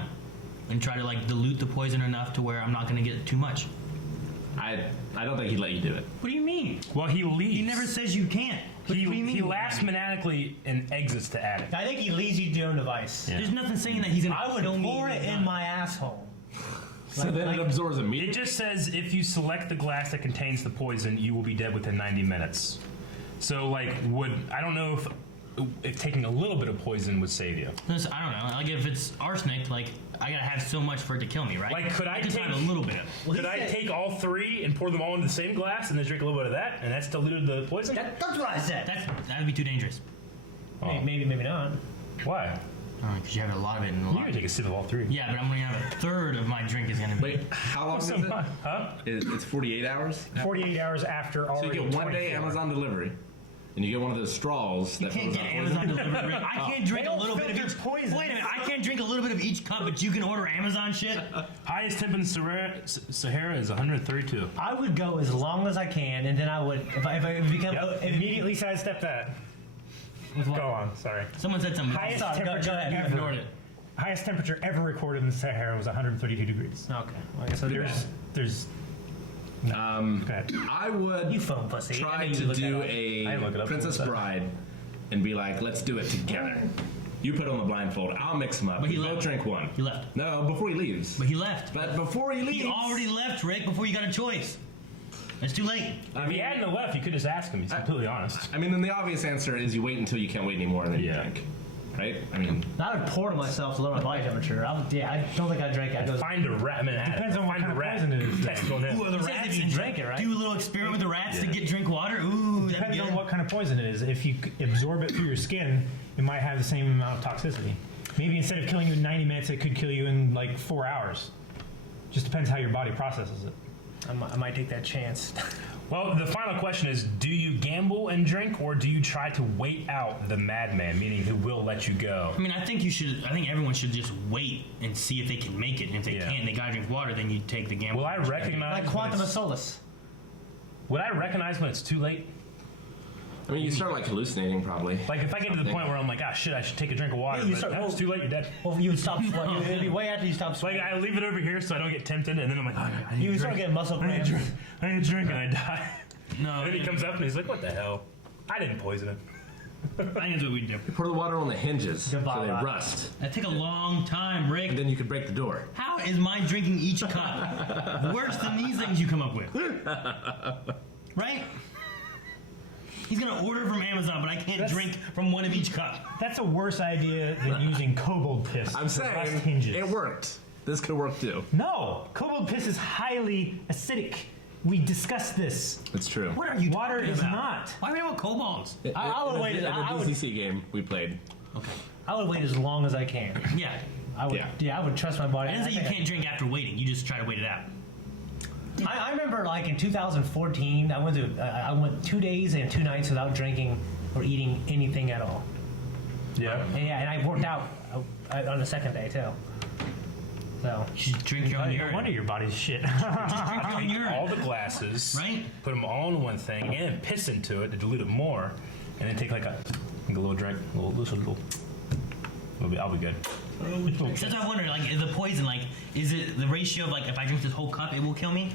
and try to like dilute the poison enough to where I'm not going to get too much. I don't think he'd let you do it. What do you mean? Well, he leaves. He never says you can't. What do you He mean? laughs maniacally and exits the attic. I think he leads you to your own device. There's nothing saying that he's going to I would kill me. pour it in my asshole. So then it absorbs It immediately. just says if you select the glass that contains the poison, you will be dead within 90 minutes. So, like, I don't know if taking a little bit of poison would save you. Listen, I don't know. Like if it's arsenic, like I gotta have so much for it to kill me, right? Like, could I just take- have a little bit? Could I take all 3 and pour them all into the same glass and then drink a little bit of that, and that's diluted the poison? That's what I said. That would be too dangerous. Maybe, maybe not. Why? Because you have a lot of it in the You lot. can take a sip of all 3. Yeah, but I'm gonna have a third of my drink is gonna be. Wait, how long is it? Huh? It's 48 hours? 48 hours after So already. you get 1 day 24. Amazon delivery, and you get one of those straws You that can't fills get up Amazon poison. delivery. I can't drink a little bit of each. poison. Wait a minute, I can't drink a little bit of each cup, but you can order Amazon shit. Highest temp in Sahara is 132. I would go as long as I can, and then I would, if I become, Yep. Immediately sidestep that. With what? Go on. Sorry. Someone said something. Highest Sorry, go temperature ahead. You ever. ignored it. Highest temperature ever recorded in the Sahara was 132 degrees. Okay. Well, I guess So I'll do there's. Go ahead. I would You phone pussy. try I mean, you to look do that up. I look it a up. Princess Bride and be like, let's do it together. You put on the blindfold. I'll mix them up. But he We both left. drink one. He left. No, before he leaves. But he left. But before he leaves. He already left, Rick, before you got a choice. It's too late. If he hadn't left, you could just ask him. He's completely honest. I mean, then the obvious answer is you wait until you can't wait anymore and then you Yeah. drink. Right? I mean, I would pour to myself to lower my body temperature. I don't think I'd drink it. I'd go, Find a rat. I mean, Depends on what find kind a of rat. poison it is. Test on him. Ooh, the He says rats if you and drink it, right? Do a little experiment with the rats to get drink water. Ooh, that'd be Depends good. on what kind of poison it is. If you absorb it through your skin, it might have the same amount of toxicity. Maybe instead of killing you in 90 minutes, it could kill you in like 4 hours. Just depends how your body processes it. I might take that chance. Well, the final question is: do you gamble and drink, or do you try to wait out the madman, meaning who will let you go? I mean, I think everyone should just wait and see if they can make it. And if they Yeah. can't, they gotta drink water. Then you take the gamble. Will I recognize? Like Quantum when of it's- Solace. Would I recognize when it's too late? I mean, you start like hallucinating probably. Like if I get to the point where I'm like, ah, shit, I should take a drink of water. Yeah, you but start- no, it's too late. You're dead. Well, you would stop sweating. It'd be way after you stop Like sweating. I leave it over here so I don't get tempted, and then I'm like, oh, I need You a would start drink. getting muscle I need a cramps. drink. I need a drink, and I die. No, And then he comes up and he's like, what the hell? I didn't poison him. I think that's what we do. Pour the water on the hinges so Goodbye, they bye. rust. That take a long time, And Rick. then you could break the door. How is my drinking each cup worse than these things you come up with? Right? He's gonna order from Amazon, but I can't drink from one of each cup. That's a worse idea than using kobold piss. I'm to rust saying hinges. it worked. This could work too. No, kobold piss is highly acidic. We discussed this. It's true. What are you Water talking is about? not. Why are we talking about kobolds? I would in wait. the I would. DCC game we played. Okay. I would wait as long as I can. Yeah. I would. Yeah. Yeah, I would trust my body. I didn't say you think can't drink after waiting. You just try to wait it out. I remember like in 2014, I went 2 days and 2 nights without drinking or eating anything at all. Yeah. And I worked out on the second day too. So You should drink your own No urine. wonder your body's shit. Just drink your own urine. All the glasses, Right? Put them all in one thing, and piss into it to dilute it more, and then take like a little drink, a little. I'll be good. That's what I wonder. Like the poison. Like, is it the ratio of like if I drink this whole cup, it will kill me,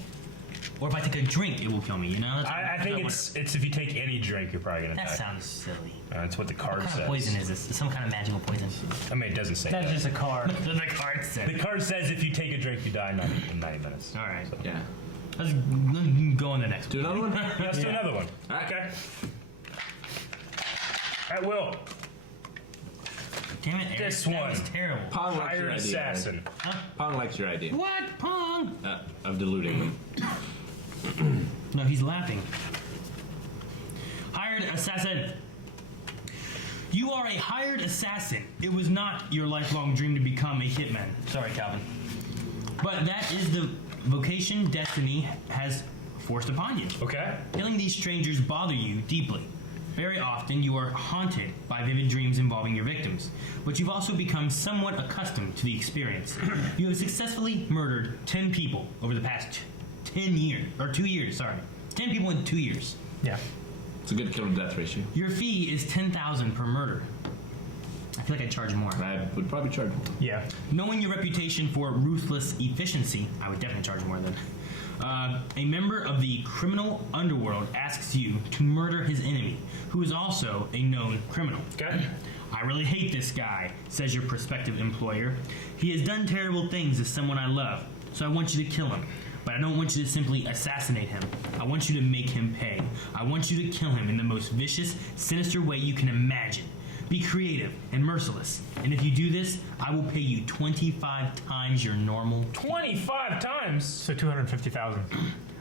or if I take a drink, it will kill me? You know? That's I what think wonder. it's if you take any drink, you're probably gonna That die. sounds silly. That's what the card What kind says. of poison is this? It's some kind of magical poison. I mean, it doesn't say that's that. just a card. the card said. The card says if you take a drink, you die in 90 minutes. All right. Yeah. Let's go on the next Do one. another one? Yeah, let's do another one. All right. Okay. At will. Damn it, Eric. This That one. was terrible. Pong likes your Hired idea. assassin. Pong likes your idea What? Pong? of diluting them. No, he's laughing. Hired assassin. You are a hired assassin. It was not your lifelong dream to become a hitman. Sorry, Calvin. But that is the vocation destiny has forced upon you. Okay. Killing these strangers bother you deeply. Very often you are haunted by vivid dreams involving your victims, but you've also become somewhat accustomed to the experience. You have successfully murdered 10 people over the past 10 years, or 2 years, sorry. 10 people in 2 years. Yeah. It's a good kill to death ratio. Your fee is $10,000 per murder. I feel like I'd charge more. I would probably charge more. Yeah. Knowing your reputation for ruthless efficiency, I would definitely charge more than. A member of the criminal underworld asks you to murder his enemy, who is also a known criminal. Okay. I really hate this guy, says your prospective employer. He has done terrible things to someone I love, so I want you to kill him. But I don't want you to simply assassinate him. I want you to make him pay. I want you to kill him in the most vicious, sinister way you can imagine. Be creative and merciless. And if you do this, I will pay you 25 times your normal. 25 times. So 250,000.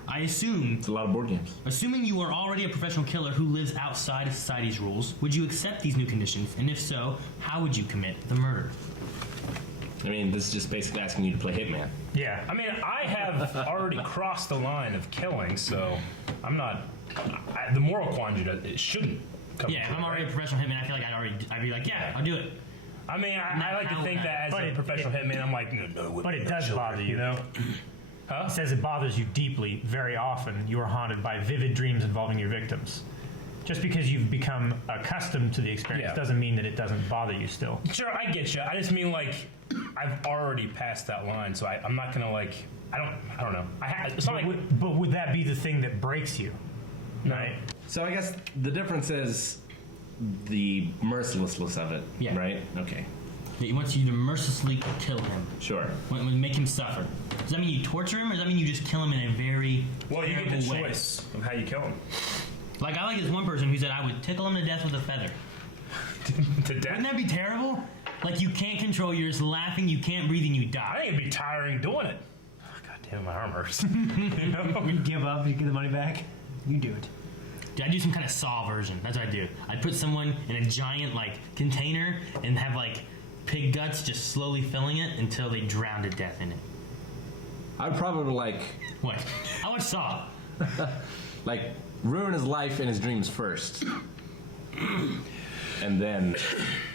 I assume, It's a lot of board games. assuming you are already a professional killer who lives outside of society's rules, would you accept these new conditions? And if so, how would you commit the murder? I mean, this is just basically asking you to play Hitman. Yeah. I mean, I have already crossed the line of killing, so I'm not. The moral quandary that it shouldn't come. Yeah, if into I'm it, already a right? professional hitman, I feel like I'd be like, yeah, I'll do it. I mean, I like to think that as But a it- professional hitman, I'm like, no. But it does bother you, though. Huh? It says it bothers you deeply. Very often, you are haunted by vivid dreams involving your victims. just because you've become accustomed to the experience doesn't mean that it doesn't bother you still. Sure, I get you. I just mean like I've already passed that line, so I'm not gonna like. I don't know. It's not like. But would that be the thing that breaks you? Right. So I guess the difference is the mercilessness of it, Yeah. right? Okay, He wants you to mercilessly kill him. sure. Make him suffer. Does that mean you torture him, or does that mean you just kill him in a very Well, you get terrible the way? choice of how you kill him. Like, I like this one person who said I would tickle him to death with a feather. To death. Wouldn't that be terrible? Like, you can't control, you're just laughing, you can't breathe, and you I die. think it'd be tiring doing it. Oh, God damn, my arm hurts. You know? You give up, you get the money back. You do it. Dude, I do some kind of Saw version. That's what I do. I'd put someone in a giant, like, container and have, like, pig guts just slowly filling it until they drown to death in it. I'd probably What? I watch Saw. like ruin his life and his dreams first, and then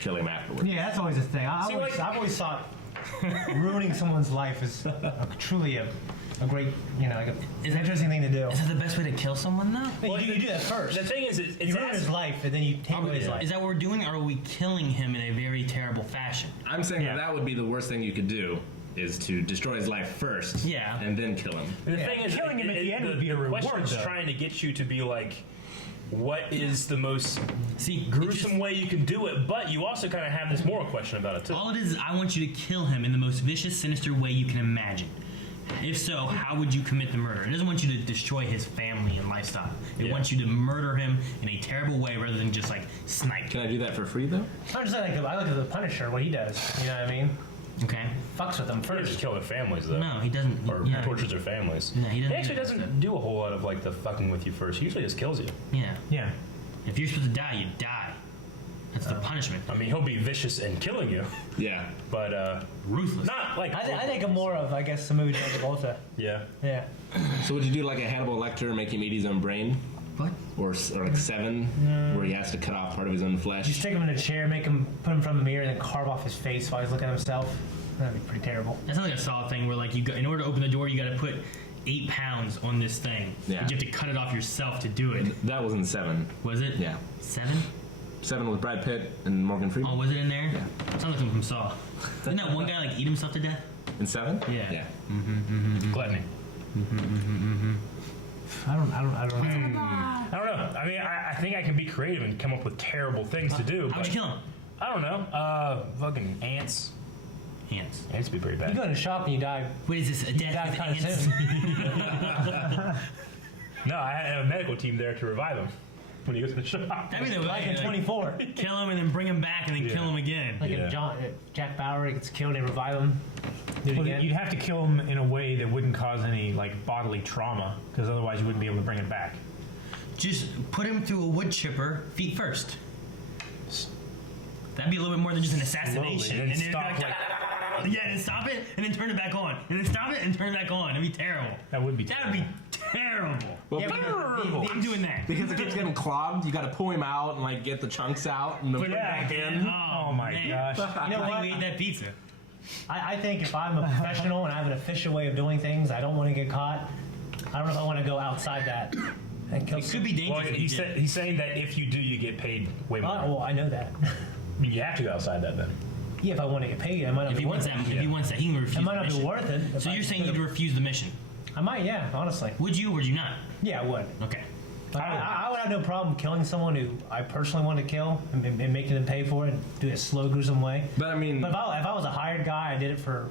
kill him afterwards. Yeah, that's always a thing. I've always thought ruining someone's life is truly a great, like an interesting thing to do. Is that the best way to kill someone, though? Well, you do that first. The thing is, it's You ruin his life, and then you take away his life. Is that what we're doing, or are we killing him in a very terrible fashion? I'm saying that would be the worst thing you could do, is to destroy his life first, Yeah. and then kill him. The thing is, killing him at the end would be a the reward, question's though. trying to get you to be like, what is the most See, gruesome way you can do it? But you also kind of have this moral question about it too. all it is I want you to kill him in the most vicious, sinister way you can imagine. If so, how would you commit the murder? It doesn't want you to destroy his family and lifestyle. It wants you to murder him in a terrible way rather than just, like, snipe. Can I do that for free though? I just I look at the Punisher, what he does. You know what I mean? Okay? Fucks with them He doesn't first. kill their families though. No, he doesn't. Or yeah. tortures their families. No, he doesn't actually do that doesn't do a whole lot of like the fucking with you first. He usually just kills you. Yeah. Yeah. If you're supposed to die, you die. That's the punishment. I mean, he'll be vicious in killing you, Yeah. but Ruthless. not like. I think of more of, I guess, the movie John Travolta. Yeah. Yeah. So would you do like a Hannibal Lecter, make him eat his own brain, What? or like Seven, where he has to cut off part of his own Just flesh? stick him in a chair, put him in front of the mirror, and then carve off his face while he's looking at himself. That'd be pretty terrible. That's not like a solid thing where, like, in order to open the door, you got to put 8 pounds on this thing. Yeah. But you have to cut it off yourself to do it. That was in Seven. Was it? Yeah. 7? Seven with Brad Pitt and Morgan Freeman. Oh, was it in there? Yeah. Sounds like something from Saw. Didn't that one guy, like, eat himself to death? In Seven? Yeah. Yeah. Gluttony. I don't know. I don't know. I mean, I think I can be creative and come up with terrible things to do. How would But you kill him? I don't know. Fucking ants. Ants. Ants would be pretty You bad. go in a shop and you die. Wait, is this a You death die with kind of ants? soon. No, I had a medical team there to revive him when he goes to the shop. That'd be the Like way. in 24. Kill him and then bring him back and then kill him again. Like Yeah. Jack Bauer gets killed and revive him. Do it Well, again. you'd have to kill him in a way that wouldn't cause any like bodily trauma, because otherwise you wouldn't be able to bring it back. Just put him through a wood chipper, feet first. That'd be a little bit more than just an assassination. Slowly, and then it'd be stop, yeah, then stop it and then turn it back on, and then stop it and turn it back on. That'd be terrible. That would be. That would be terrible. Well, Yeah, but I'm doing that. because it keeps getting clogged, you got to pull him out and like get the chunks out and then put it back in. Oh, my man. gosh. You know know what? we ate that pizza. I think if I'm a professional and I have an official way of doing things, I don't want to get caught. I don't know if I want to go outside that and kill It could be Well, dangerous. he's saying that if you do, you get paid way more. Well, I know that. You have to go outside that then. Yeah, if I want to get paid, I might not If be he wants worth that, it. if he wants that, he can refuse It might the not be mission. worth it. if So I you're saying could've- you'd refuse the mission? I might, yeah, honestly. Would you or would you not? Yeah, I would. Okay. I would have no problem killing someone who I personally want to kill and making them pay for it, do it a slow, gruesome way. But I mean, But if I was a hired guy, I did it for,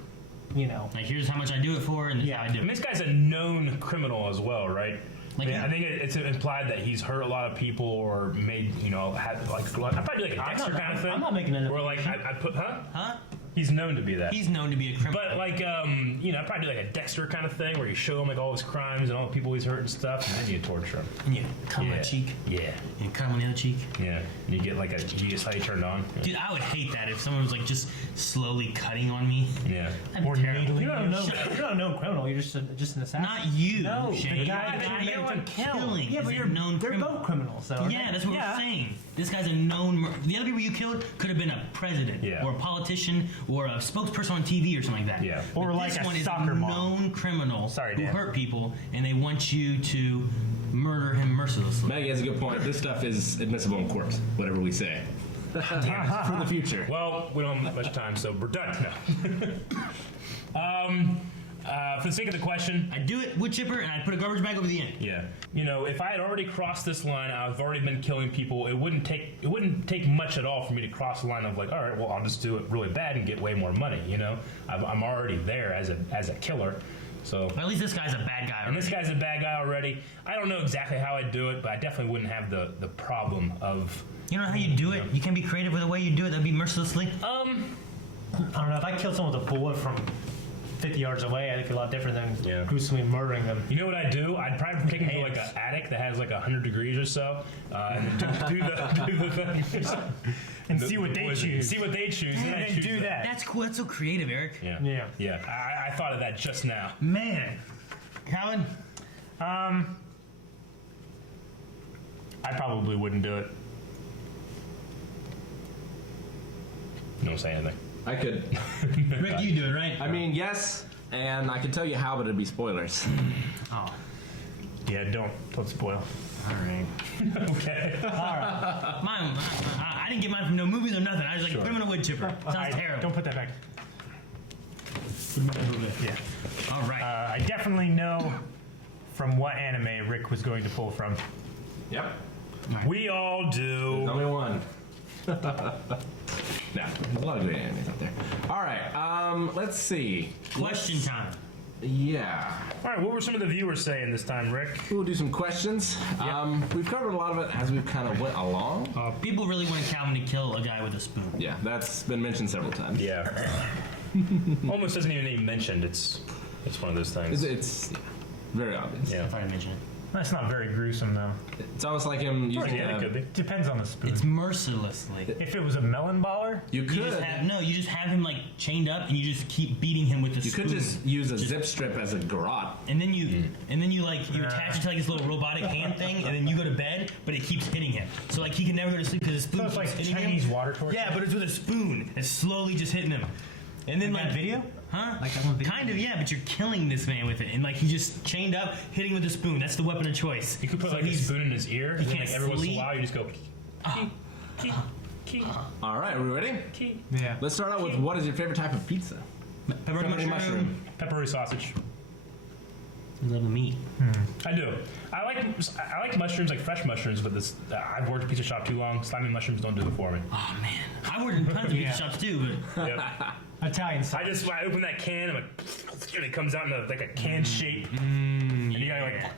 Like, here's how much I do it for, and this is how I do I mean, it. this guy's a known criminal as well, right? Like, I think it's implied that he's hurt a lot of people or made, had like I'd probably do like a Dexter kind of thing. I'm not making it. Where like I put, Huh? He's known to be that. He's known to be a criminal. But like, I'd probably do like a Dexter kind of thing where you show him like all his crimes and all the people he's hurt and stuff, and then you torture him. And you cut him on Yeah. the cheek. Yeah, And you cut him on the other cheek. yeah. And you get like you just how you turned on. Dude, I would hate that if someone was like just slowly cutting on me. Yeah. That'd be terrible. You're not a known criminal. You're just an assassin. Not you, No, the Shane. guy The that guy you're you're meant to kill. killing Yeah, is but a known they're criminal. both criminals. So Yeah, that's what yeah. we're saying. This guy's a known. The other people you killed could have been a president Yeah. or a politician or a spokesperson on TV or something like that. Yeah. Or But like this a one is soccer mom. known criminal Sorry, who Dan. hurt people, and they want you to murder him mercilessly. Maggie has a good point. This stuff is admissible in court, whatever we say. For the future. Well, we don't have much time, so we're done. No. For the sake of the question, I'd do it wood chipper, and I'd put a garbage bag over the end. yeah, if I had already crossed this line, I've already been killing people. It wouldn't take much at all for me to cross the line of like, all right, well, I'll just do it really bad and get way more money. I'm already there as a killer. So, But at least this guy's a bad guy. and this guy's a bad guy already. I don't know exactly how I'd do it, but I definitely wouldn't have the problem of. You know how you do it? You can be creative with the way you do it. That'd be mercilessly. I don't know. If I killed someone with a bullet from 50 yards away, I think a lot different than gruesomely murdering them. You know what I'd do? I'd probably take him to like an attic that has like 100 degrees or so, and do the thing. And see what they choose. See what they choose. And then I'd And choose do that. That's cool. That's so creative, Eric. Yeah. Yeah. I thought of that just now. Man. Calvin? I probably wouldn't do it. Don't say anything. I could. Rick, you do it, right? I mean, yes, and I can tell you how, but it'd be spoilers. Oh. Yeah, don't spoil. All right. Okay. Mine, I didn't get mine from no movies or nothing. I was like, put him in a wood chipper. Sounds terrible. Don't put that back. Yeah. All right. I definitely know from what anime Rick was going to pull from. Yep. We all do. Only one. No, there's a lot of great animes out there. All right, let's see. Question time. Yeah. All right. What were some of the viewers saying this time, Rick? We'll do some questions. We've covered a lot of it as we've kind of went along. People really want Calvin to kill a guy with a spoon. Yeah, that's been mentioned several times. Yeah. Almost doesn't even need mentioned. It's one of those things. It's very obvious. Yeah. If I mention it. That's not very gruesome, though. It's almost like him using Yeah, it could be. Depends on the spoon. It's mercilessly. If it was a melon baller, You You could. you just have him like chained up, and you just keep beating him with the You spoon. could just use a zip strip as a garrote. And then you attach it to like this little robotic hand thing, and then you go to bed, but it keeps hitting him. So like he can never go to sleep because the spoon so it's keeps like hitting Chinese him. water torture. Yeah, but it's with a spoon. It's slowly just hitting him. And then Like that video? Huh? Like that one video? Kind of, yeah, but you're killing this man with it. And like he's just chained up, hitting with a spoon. That's the weapon of choice. You could put So like a he's- spoon in his ear, and then can't like every once in a sleep. while you just go. Key. All right, are we ready? Yeah. Let's start out with what is your favorite type of pizza? Pepperoni mushroom. Pepperoni sausage. I love the meat. I do. I like mushrooms, like fresh mushrooms, but this I've worked at a pizza shop too long. Slimy mushrooms don't do it for me. Oh man, I worked in tons of pizza shops too, but Yep. Italian style. I open that can and, and it comes out in like a can shape, and you gotta like.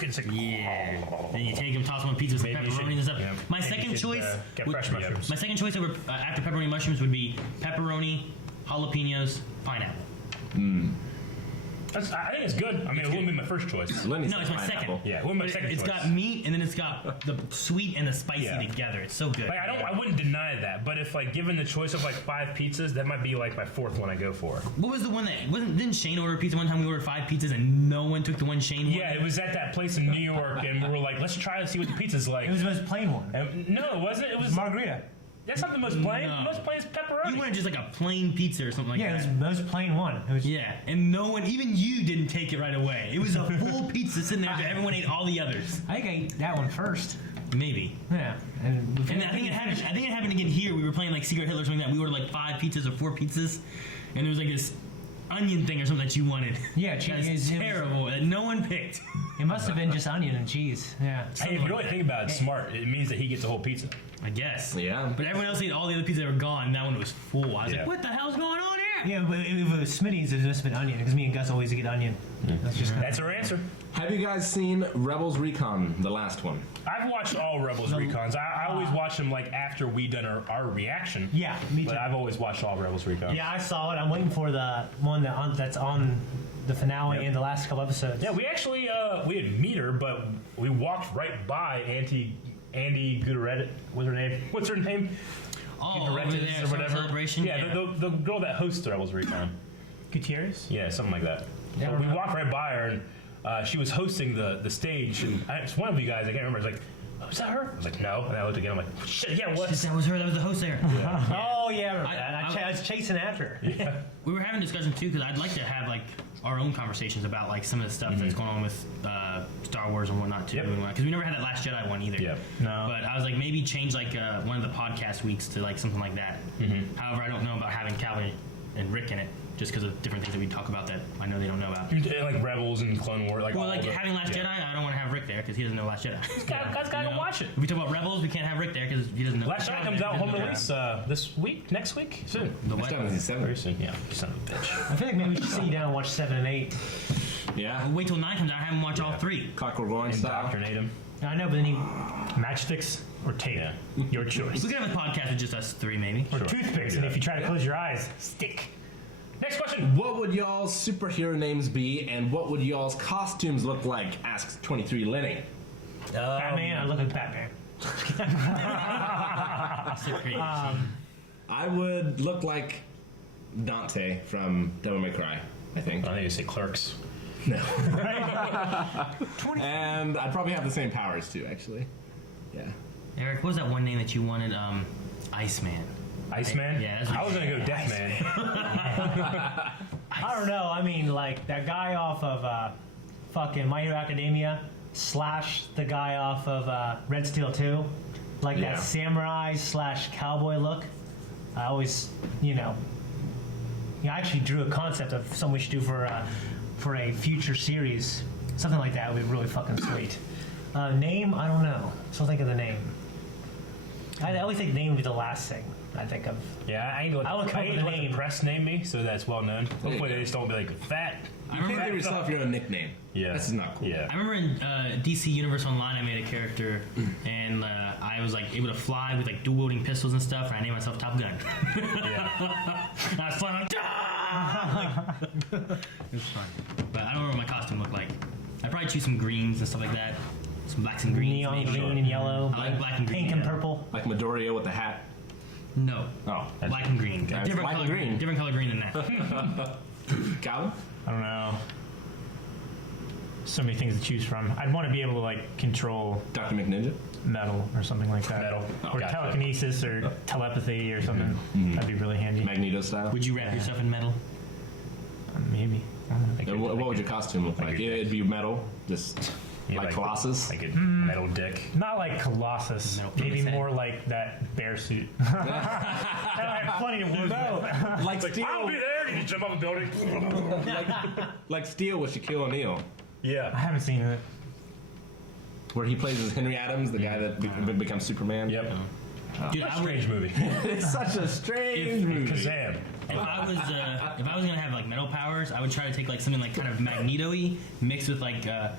It's like yeah. Then you take them, toss them on pizza with Maybe you should- pepperoni and stuff. yeah. My Maybe you second should, choice, get would- fresh mushrooms. My second choice over after pepperoni mushrooms would be pepperoni, jalapenos, pineapple. I think it's good. I mean, it wouldn't be my first choice. Lenny No, said it's my pineapple. second. Yeah, it wouldn't be my But second it's choice. got meat and then it's got the sweet and the spicy Yeah. together. It's so good. Like I wouldn't deny that, but if like given the choice of like 5 pizzas, that might be like my 4th one I go for. What was the one that didn't Shane order a pizza one time? We ordered 5 pizzas and no one took the one Shane ordered. Yeah, it was at that place in New York, and we were like, let's try to see what the pizza's like. It was the most plain one. No, it wasn't. It was. Margarita. That's not the most plain. No. The most plain is pepperoni. You wanted just like a plain pizza or something like Yeah, it was that. the most plain one. It was Yeah, and no one, even you, didn't take it right away. It was a full pizza sitting there, but everyone ate all the others. I think I ate that one first. Maybe. Yeah. And And I think it happened again here. We were playing like Secret Hitler or something like that. We ordered like 5 pizzas or 4 pizzas, and there was like this onion thing or something that you wanted. Yeah, That's cheese. It was- terrible that no one picked. It must have been just onion and cheese. Yeah. Hey, if you really think about it, smart. It means that he gets the whole pizza. I guess. Yeah. But everyone else ate all the other pizzas that were gone. And that one was full. I was Yeah. like, what the hell's going on here? Yeah, but if it was Smitty's, it must have been onion because me and Gus always get onion. That's just That's our answer. Have you guys seen Rebels Recon, the last one? I've watched all Rebels Recons. I always watch them like after we done our reaction. Yeah, me too. But I've always watched all Rebels Recon. Yeah, I saw it. I'm waiting for the one that's on the finale Yep. and the last couple episodes. Yeah, we actually we didn't meet her, but we walked right by Andy Gutierrez. What's her name? Oh, over Gutierrez there, or Summer whatever. Celebration. Yeah, the girl that hosts Rebels Recon. Gutierrez? Yeah, something like that. Yeah, But I we remember. walked right by her, and she was hosting the stage. And it's one of you guys, I can't remember. It's like, Was that her? I was like, no. And I looked again. I'm like, shit, yeah, what? That was her. That was the host there. Oh yeah, I remember that. I was chasing after her. We were having discussion too because I'd like to have like our own conversations about like some of the stuff that's going on with Star Wars and whatnot too. Because we never had that Last Jedi one either. Yep. No. But I was like maybe change like one of the podcast weeks to like something like that. However, I don't know about having Calvin and Rick in it. Just because of different things that we talk about that I know they don't know about. Like Rebels and Clone Wars. Like, Well, like having Last Jedi, I don't want to have Rick there because he doesn't know Last Jedi. Guys gotta watch it. If we talk about Rebels, we can't have Rick there because he doesn't know. Last Jedi comes out home release this week, next week, soon. The what? Very soon. Yeah, you son of a bitch. I feel like maybe we should sit you down and watch 7 and 8. Yeah. Wait till 9 comes out. I haven't watched all 3. Clockwork Orange style. Indoctrinate him. I know, but then you Matchsticks or tape? Yeah. Your choice. We could have a podcast with just us 3, maybe. Or toothpicks, and if you try to close your eyes, stick. Next question. What would y'all's superhero names be, and what would y'all's costumes look like? Asks 23 Lenny. Batman. I look like Batman. That's a great I would look like Dante from Devil May Cry, I think. I think you say Clerks. No. And I'd probably have the same powers too, actually. Yeah. Eric, what was that one name that you wanted? Iceman. Iceman? Yeah, that's I was gonna go Deathman. I don't know. I mean, like that guy off of fucking My Hero Academia / the guy off of Red Steel 2, like Yeah. that samurai / cowboy look. I always, I actually drew a concept of something we should do for a future series. Something like that would be really fucking sweet. Name? I don't know. Still think of the name. I always think name would be the last thing I think of. Yeah, I need to let, I would come I need with to a let the name. press name me so that's well known. Hopefully they just don't be like fat. You can't give yourself your own nickname. Yeah. This is not cool. Yeah. I remember in DC Universe Online, I made a character, and I was like able to fly with like dual-wielding pistols and stuff, and I named myself Top Gun. Yeah. I was flying like, "Ah!" It was fun. But I don't remember what my costume looked like. I'd probably choose some greens and stuff like that. Some blacks and greens. Neon maybe. green and yellow. I like black and green. Pink and yeah. purple. Like Midoriya with the hat. No. Oh. Black and green. Yeah, Different black color and green. Different color green than that. Calvin? I don't know. So many things to choose from. I'd want to be able to like control Dr. McNinja? metal or something like that. Metal. Or Gotcha. telekinesis or telepathy or something. That'd be really handy. Magneto style? Would you wrap yourself in metal? Maybe. I don't know. And what would your costume look like? your It'd be metal, just Yeah, like Colossus. Like a metal dick. Not like Colossus. No, Maybe same. more like that bear suit. I have plenty to work with. Like I'll Steel, be there. You can jump off a building. like Steel with Shaquille O'Neal, I Yeah. haven't seen it. where he plays as Henry Adams, the guy that becomes Superman. Yep. Dude, I would, Strange movie. It's such a strange movie. Kazam. if I was gonna have like metal powers, I would try to take like something like kind of Magneto-y mixed with like Cuvaras,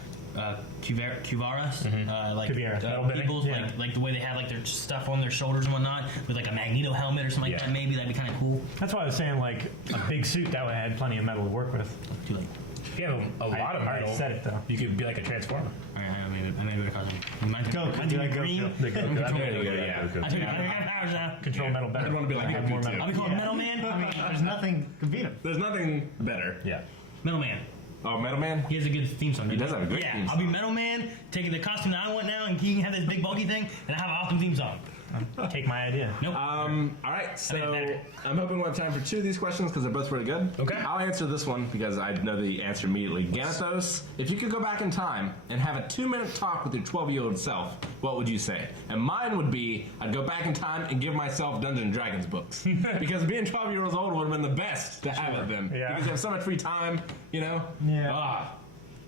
like Kuvira, metal people's bending, yeah. like the way they have like their stuff on their shoulders and whatnot with like a Magneto helmet or something like Yeah. that. Maybe that'd be kind of cool. That's why I was saying like a big suit that would have plenty of metal to work with. Too late. If you have a lot of I already metal, said it though. you could be like a transformer. All right, I made a costume. You mind? Go, I do do like green. Goku. The Goku. There you go, yeah. I took I got powers now. Control metal better. I'd want to be like have Goku, more too. metal. I'll be called Metal Man. I mean, there's nothing to beat him. There's nothing better. Yeah. Metal Man. Oh, Metal Man? He has a good theme song. He does have a great yeah, theme I'll be song. Metal Man, taking the costume that I want now, and he can have this big bulky thing, and I have an awesome theme song. Take my idea. Nope. All right, so better. I'm hoping we'll have time for 2 of these questions because they're both really good. Okay. I'll answer this one because I know the answer immediately. Ganathos, if you could go back in time and have a 2-minute talk with your 12-year-old self, what would you say? And mine would be, I'd go back in time and give myself Dungeons and Dragons books. Because being 12 years old would have been the best to have it then. Yeah. Because you have so much free time, you know? Yeah.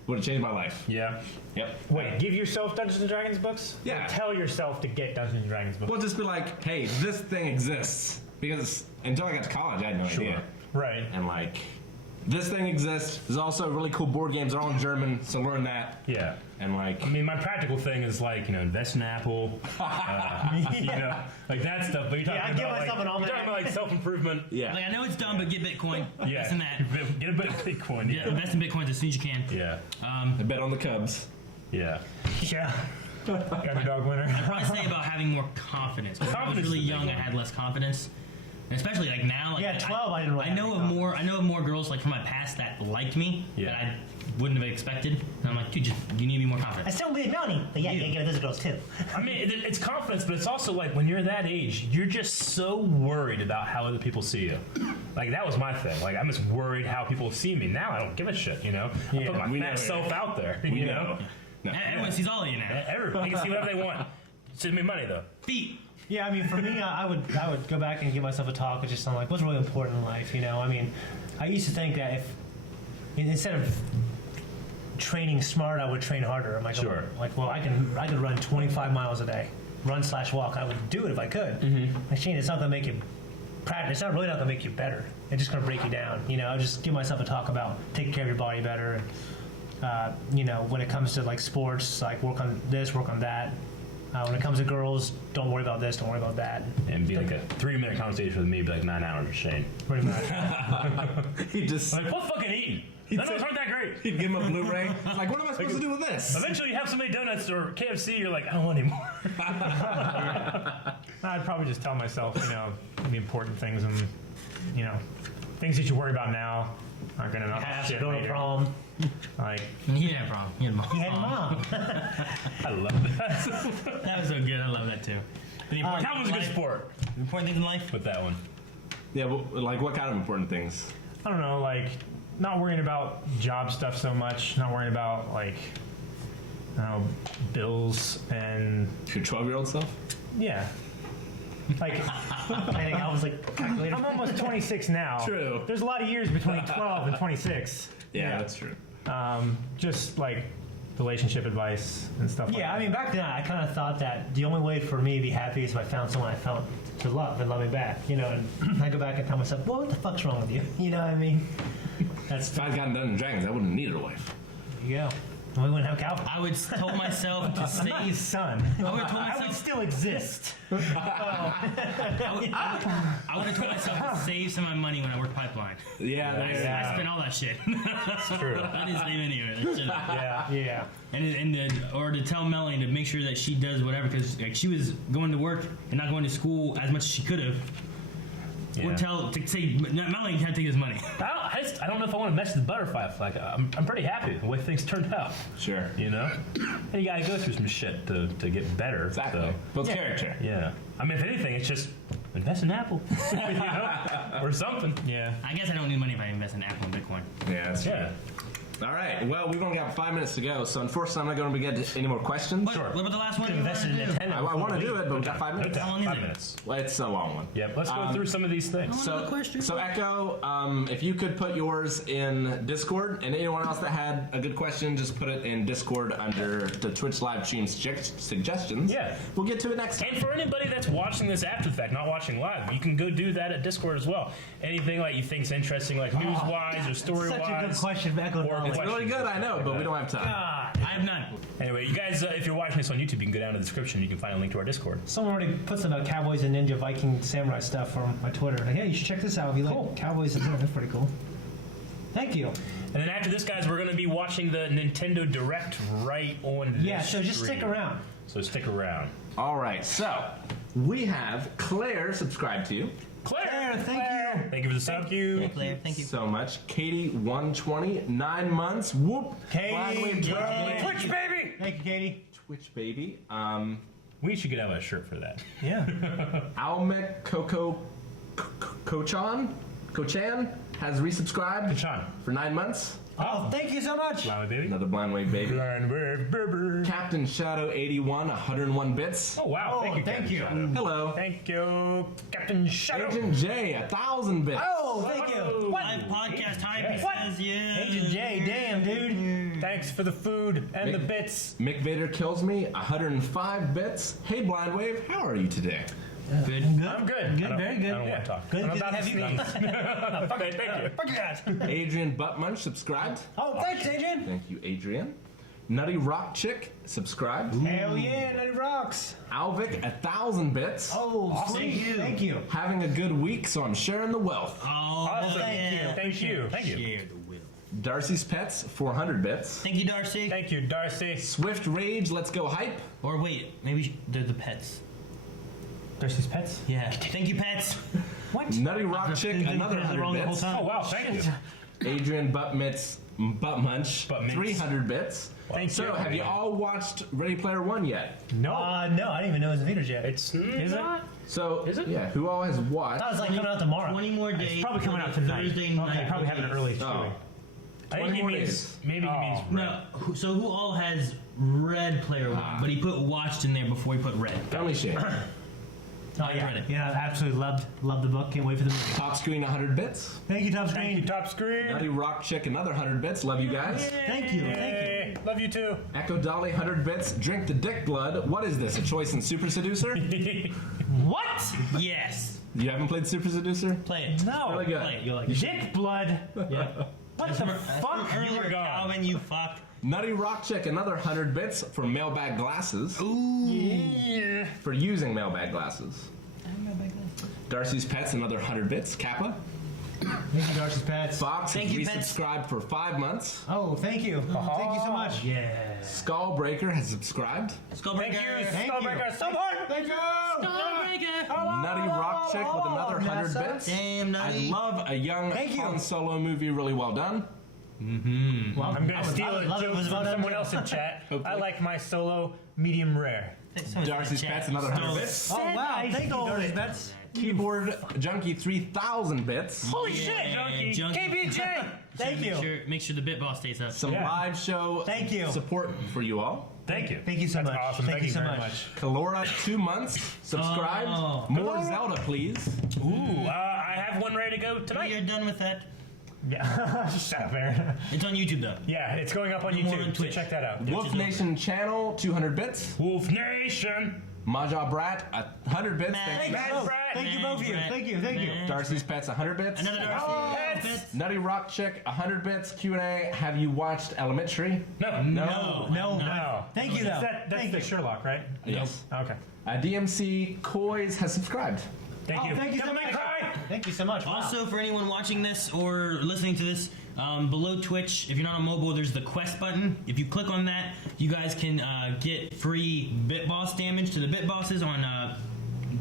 Would have changed my life. Yeah. Yep. Wait, give yourself Dungeons and Dragons books? Yeah. Or tell yourself to get Dungeons and Dragons books. We'll just be like, hey, this thing exists. Because until I got to college, I had no idea. Right. And like, this thing exists. There's also really cool board games. They're all in German, so learn that. Yeah. And like, I mean, my practical thing is like, invest in Apple, like that stuff. But you're talking Yeah, I about give myself an you're talking about like self-improvement. yeah. Like I know it's dumb, but get Bitcoin. Yeah. This and that. Get a bit of Bitcoin. Yeah, invest in Bitcoins as soon as you can. Yeah. I bet on the Cubs. Yeah. Yeah. Underdog winner. I say about having more confidence. When I was Confidence really is a big young, I one. had less confidence. And especially like now. Like, Yeah, 12. I didn't. Really I know of more girls like from my past that liked me that I wouldn't have expected. And I'm like, dude, you need to be more I confident. still be Johnny, but yeah, you gotta give it those girls too. I mean, it's confidence, but it's also like when you're that age, you're just so worried about how other people see you. Like that was my thing. Like I'm just worried how people see me. Now I don't give a shit. You know, I put my fat self out there. You know, Everyone sees all of you now. everybody can see whatever they want. Send me money though. Feet. Yeah, I mean, for me, I would go back and give myself a talk. It's just like, what's really important in life, you know? I mean, I used to think that if instead of training smart, I would train harder. I'm like, Sure. well, I could run 25 miles a day, run/walk. I would do it if I could. Like, Shane, it's not gonna make you practice. It's not really not gonna make you better. It's just gonna break you down. You know, I just give myself a talk about taking care of your body better, and you know, when it comes to like sports, like work on this, work on that. When it comes to girls, don't worry about this, don't worry about that. And be like a 3-minute conversation with me, be like 9 hours with Shane. Pretty much. He just Like, what fucking eating? None of us aren't that great. he'd give him a Blu-ray. It's like, what am I supposed to do with this? Eventually, you have so many donuts or KFC, you're like, I don't want any more. I'd probably just tell myself, you know, the important things and, you know, things that you worry about now aren't gonna knock Have to shit go to later. prom. Like, He didn't have a problem. He had a mom. You had mom. I love that. That was so good. I love that too. But the important That was a good sport The important things in life. with that one. Yeah, well, like what kind of important things? I don't know, like, not worrying about job stuff so much, not worrying about, like, I don't know, bills and, Your 12-year-old self? yeah. Like, I think I was like, calculator. I'm almost 26 now. True. There's a lot of years between 12 and 26. Yeah, that's true. Just, like, relationship advice and stuff like Yeah, that. I mean, back then I kind of thought that the only way for me to be happy is if I found someone I felt to love and love me back, you know. And I go back and tell myself, well, what the fuck's wrong with you? You know what I mean? That's If I'd gotten Dungeons and Dragons, I wouldn't have needed a wife. there you go. We wouldn't have Calvin. I would told myself to I'm not his save. son. I would have told I would myself. still exist. I would have told myself to save some of my money when I worked pipeline. Yeah, I spent all that shit. That's true. I didn't save any of it. That shit. Yeah. Yeah. Or to tell Melanie to make sure that she does whatever because like she was going to work and not going to school as much as she could have. Yeah. Or to say Melanie can't take his money. I don't know if I want to mess with the butterfly. Like, I'm pretty happy with the way things turned out. Sure. You know? And you gotta go through some shit to get better. Exactly. So, Builds character. yeah. I mean, if anything, it's just invest in Apple. You know? Or something. Yeah. I guess I don't need money if I invest in Apple and Bitcoin. Yeah, that's true. Yeah. All right. Well, we've only got 5 minutes to go, so unfortunately, I'm not going to get to any more questions. What about the last one? Invested in Nintendo. I want to do it, but we've got 5 No minutes. doubt. How long is 5 it? minutes. Well, it's a long one. Yep. Let's go through some of these things. Another question. So Echo, if you could put yours in Discord, and anyone else that had a good question, just put it in Discord under the Twitch live stream suggestions. Yeah. We'll get to it next time. And for anybody that's watching this after the fact, not watching live, you can go do that at Discord as well. Anything like you think's interesting, like news-wise or story-wise. Such a good question, Echo. Or knowledge. It's really good, I know, but we don't have time. I have none. Anyway, you guys, if you're watching this on YouTube, you can go down to the description. You can find a link to our Discord. Someone already put some Cowboys and Ninja Viking Samurai stuff on my Twitter. Like, hey, you should check this out if you like Cowboys and Ninja. That's pretty cool. Thank you. And then after this, guys, we're going to be watching the Nintendo Direct right on this Yeah, so just stick stream. around. So stick around. All right, so we have Claire subscribed to you. Claire, thank you. thank you for the sub. Thank you. So much. Katie 120, 9 months. Whoop. Katie, Finally, yay. Twitch, baby! Thank you, Katie. Twitch baby. We should get out a shirt for that. Yeah. Almec Coco Kochan has resubscribed Sean. for 9 months. Oh, thank you so much. Blind baby. Another blind wave baby. Blind wave, baby. Captain Shadow 81, 101 bits. Oh, wow. Oh, thank you. Shadow. Hello. Thank you, Captain Shadow. Agent J, 1,000 bits. Oh, thank you. Live podcast hype. He What? says, yeah. Agent J, damn, dude. Thanks for the food and the bits. Mick Vader kills me, 105 bits. Hey, Blind Wave, how are you today? Good. I'm good. Good, very good. I don't want to talk. Good, I'm good about to to have you. sneeze. Okay, thank you. Fuck you guys. Adrian Buttmunch subscribed. Oh, thanks, Adrian. Thank you, Adrian. Nutty Rock Chick subscribed. Hell yeah, Nutty rocks. Alvic, 1,000 bits. Oh, sweet. Thank you. Having a good week, so I'm sharing the wealth. Oh, Awesome. yeah. Thank you. Thank you. Share the will. Darcy's Pets, 400 bits. Thank you, Darcy. Thank you, Darcy. Swift Rage, let's go hype. Or wait, maybe they're the pets. Darcy's pets? Yeah. Thank you, pets. What? point. Nutty Rock Chick, another 100 bits. Oh wow, thank you. Adrian Butt Munch, Butt Mints. 300 bits. Thank So, you. have you all watched Ready Player One yet? No. No, I didn't even know it was in theaters yet. It's Is it? not. So, Is it? yeah, who all has I watched? thought it was like coming out tomorrow. 20 more days. It's probably coming for out the tonight. Thursday night. Okay, probably having an early Oh. showing. I think 20 he more means days. maybe he means red. No, so who all has Red Player One, but he put watched in there before he put Red. Tell me, Shane. Oh yeah, read it. yeah, I absolutely loved the book. Can't wait for the movie. Top Screen, 100 bits. Thank you, Top Thank you, Screen. top screen. Nutty Rock Chick, another 100 bits. Love you guys. Thank you. Hey, love you too. Echo Dolly, 100 bits. Drink the Dick Blood. What is this? A choice in Super Seducer? What? Yes. You haven't played Super Seducer? Play it. No. Really good. Play it. You'll like it. Dick blood. Yeah. What the fuck? Earlier, were gone. Calvin, you fuck. Nutty Rock Chick, another 100 bits for mailbag glasses. Ooh. For using mailbag glasses. Darcy's Pets, another 100 bits. Kappa. Thank you, Darcy's Pets. Fox Thank has you, Pets. resubscribed for 5 months. Oh, thank you. Thank you so much. Yeah. Skullbreaker has subscribed. Skullbreaker. Thank you, Thank Skullbreaker. you. Support. Thank you. Skullbreaker. Nutty Rock Chick with another 100 NASA. bits. Damn, I Nutty. love a young Thank you. Han Solo movie, really well done. Well, I'm gonna steal I would a love it if it joke was from about someone them. else in chat. I Hopefully. like my solo medium rare. Darcy's Pets, another 100 bits. Oh wow! I Thank you, stole Darcy's it. Pets. Keyboard Junkie, 3,000 bits. Holy Yeah, shit, Junkie! Junkie. KBJ! Thank you. Make sure the bit boss stays up. Some Yeah. live show Thank you. support for you all. Thank you. Thank you so That's much. awesome. Thank you so very much. Kalora, 2 months, subscribed. Oh. More Zelda, please. Ooh, I have one ready to go You're tonight. done with that. Yeah, shut up, Aaron. It's on YouTube though. Yeah, it's going up on No more on YouTube. So Twitch. check that out. Wolf Nation channel, 200 bits. Wolf Nation. Maja Brat, 100 bits. Man. Thank you. Mad Oh, Brat. thank you both of you. Man. Thank you. Thank you. Man. Darcy's Pets, 100 bits. Another Darcy. Oh, Bits. Nutty Rock Chick, 100 bits. Q&A, have you watched Elementary? No. No. No. Thank you, though. That's Thank the you. Sherlock, right? Yes. Okay. DMC Coys has subscribed. Thank Oh, you. thank you so Devil May much. Cry. Thank you so much. Wow. Also, for anyone watching this or listening to this, below Twitch, if you're not on mobile, there's the quest button. If you click on that, you guys can get free bit boss damage to the bit bosses on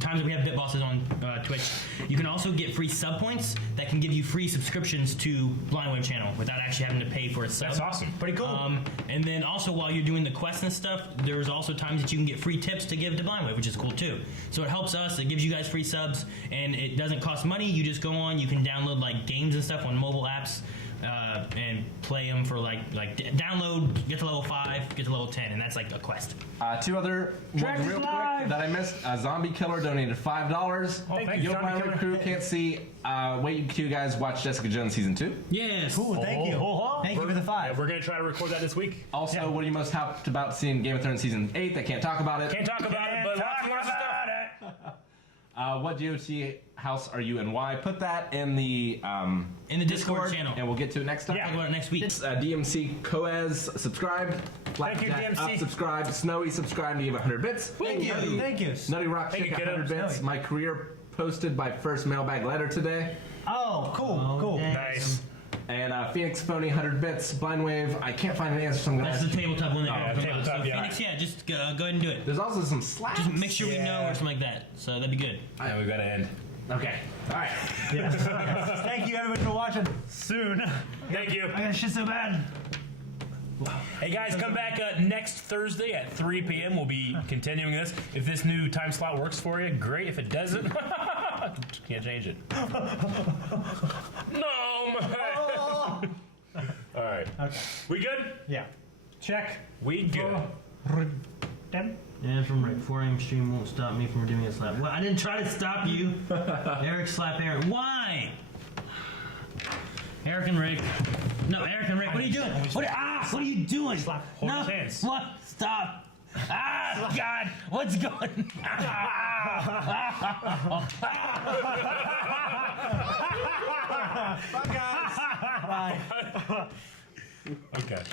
times that we have bit bosses on Twitch. You can also get free sub points that can give you free subscriptions to Blind Wave channel without actually having to pay for a sub. That's awesome. Pretty cool. And then also while you're doing the quests and stuff, there's also times that you can get free tips to give to Blind Wave, which is cool too. So it helps us. It gives you guys free subs, and it doesn't cost money. You just go on. You can download like games and stuff on mobile apps. And play them for download, get to level 5, get to level 10, and that's like a quest. 2 other ones Track real is quick live. that I missed. Zombie Killer donated $5. Thank you, Yo, Zombie Blind Killer. Crew can't see. Wait until you guys watch Jessica Jones season 2. Yes. Cool. Thank you. Oh. Thank you for the Yeah, 5. we're gonna try to record that this week. Also, what are you most hyped about seeing Game of Thrones season 8? They can't talk about it. Can't talk about it, but lots more stuff. What GOT house are you and why? Put that in the Discord channel. and we'll get to it next time. Talk about it next week. DMC Coez subscribed. Thank you, Blackjack DMC. Up subscribed. Snowy subscribed to give 100 bits. Thank you. Thank you. Nutty Rock Thank Chick you, kiddo. 100 bits. Snowy. My career posted by first mailbag letter today. Oh, cool. Cool. Nice. And Phoenix Phony 100 bits. Blind Wave. I can't find an answer, so I'm gonna. That's the tabletop one that yeah, we're talking about. tabletop, So yeah. Phoenix, yeah, just go ahead and do it. There's also some slacks. Just make sure we know Yeah. or something like that. So that'd be good. Yeah, we gotta end. Okay. All right. Thank you, everybody, for watching. Soon. Thank you. I got shit so bad. Hey guys, come back next Thursday at 3 p.m. We'll be continuing this. If this new time slot works for you, great. If it doesn't, can't change it. No. All right. Okay. We good? Yeah. Check. We good. Done. And from Rick, 4 a.m. stream won't stop me from redeeming a slap. Well, I didn't try to stop you. Eric slap Eric. Why? Eric and Rick. No, Eric and Rick. What are you doing? What are you doing? Hold no. his hands. What? Stop. God. What's going Bye, guys. Bye. Okay.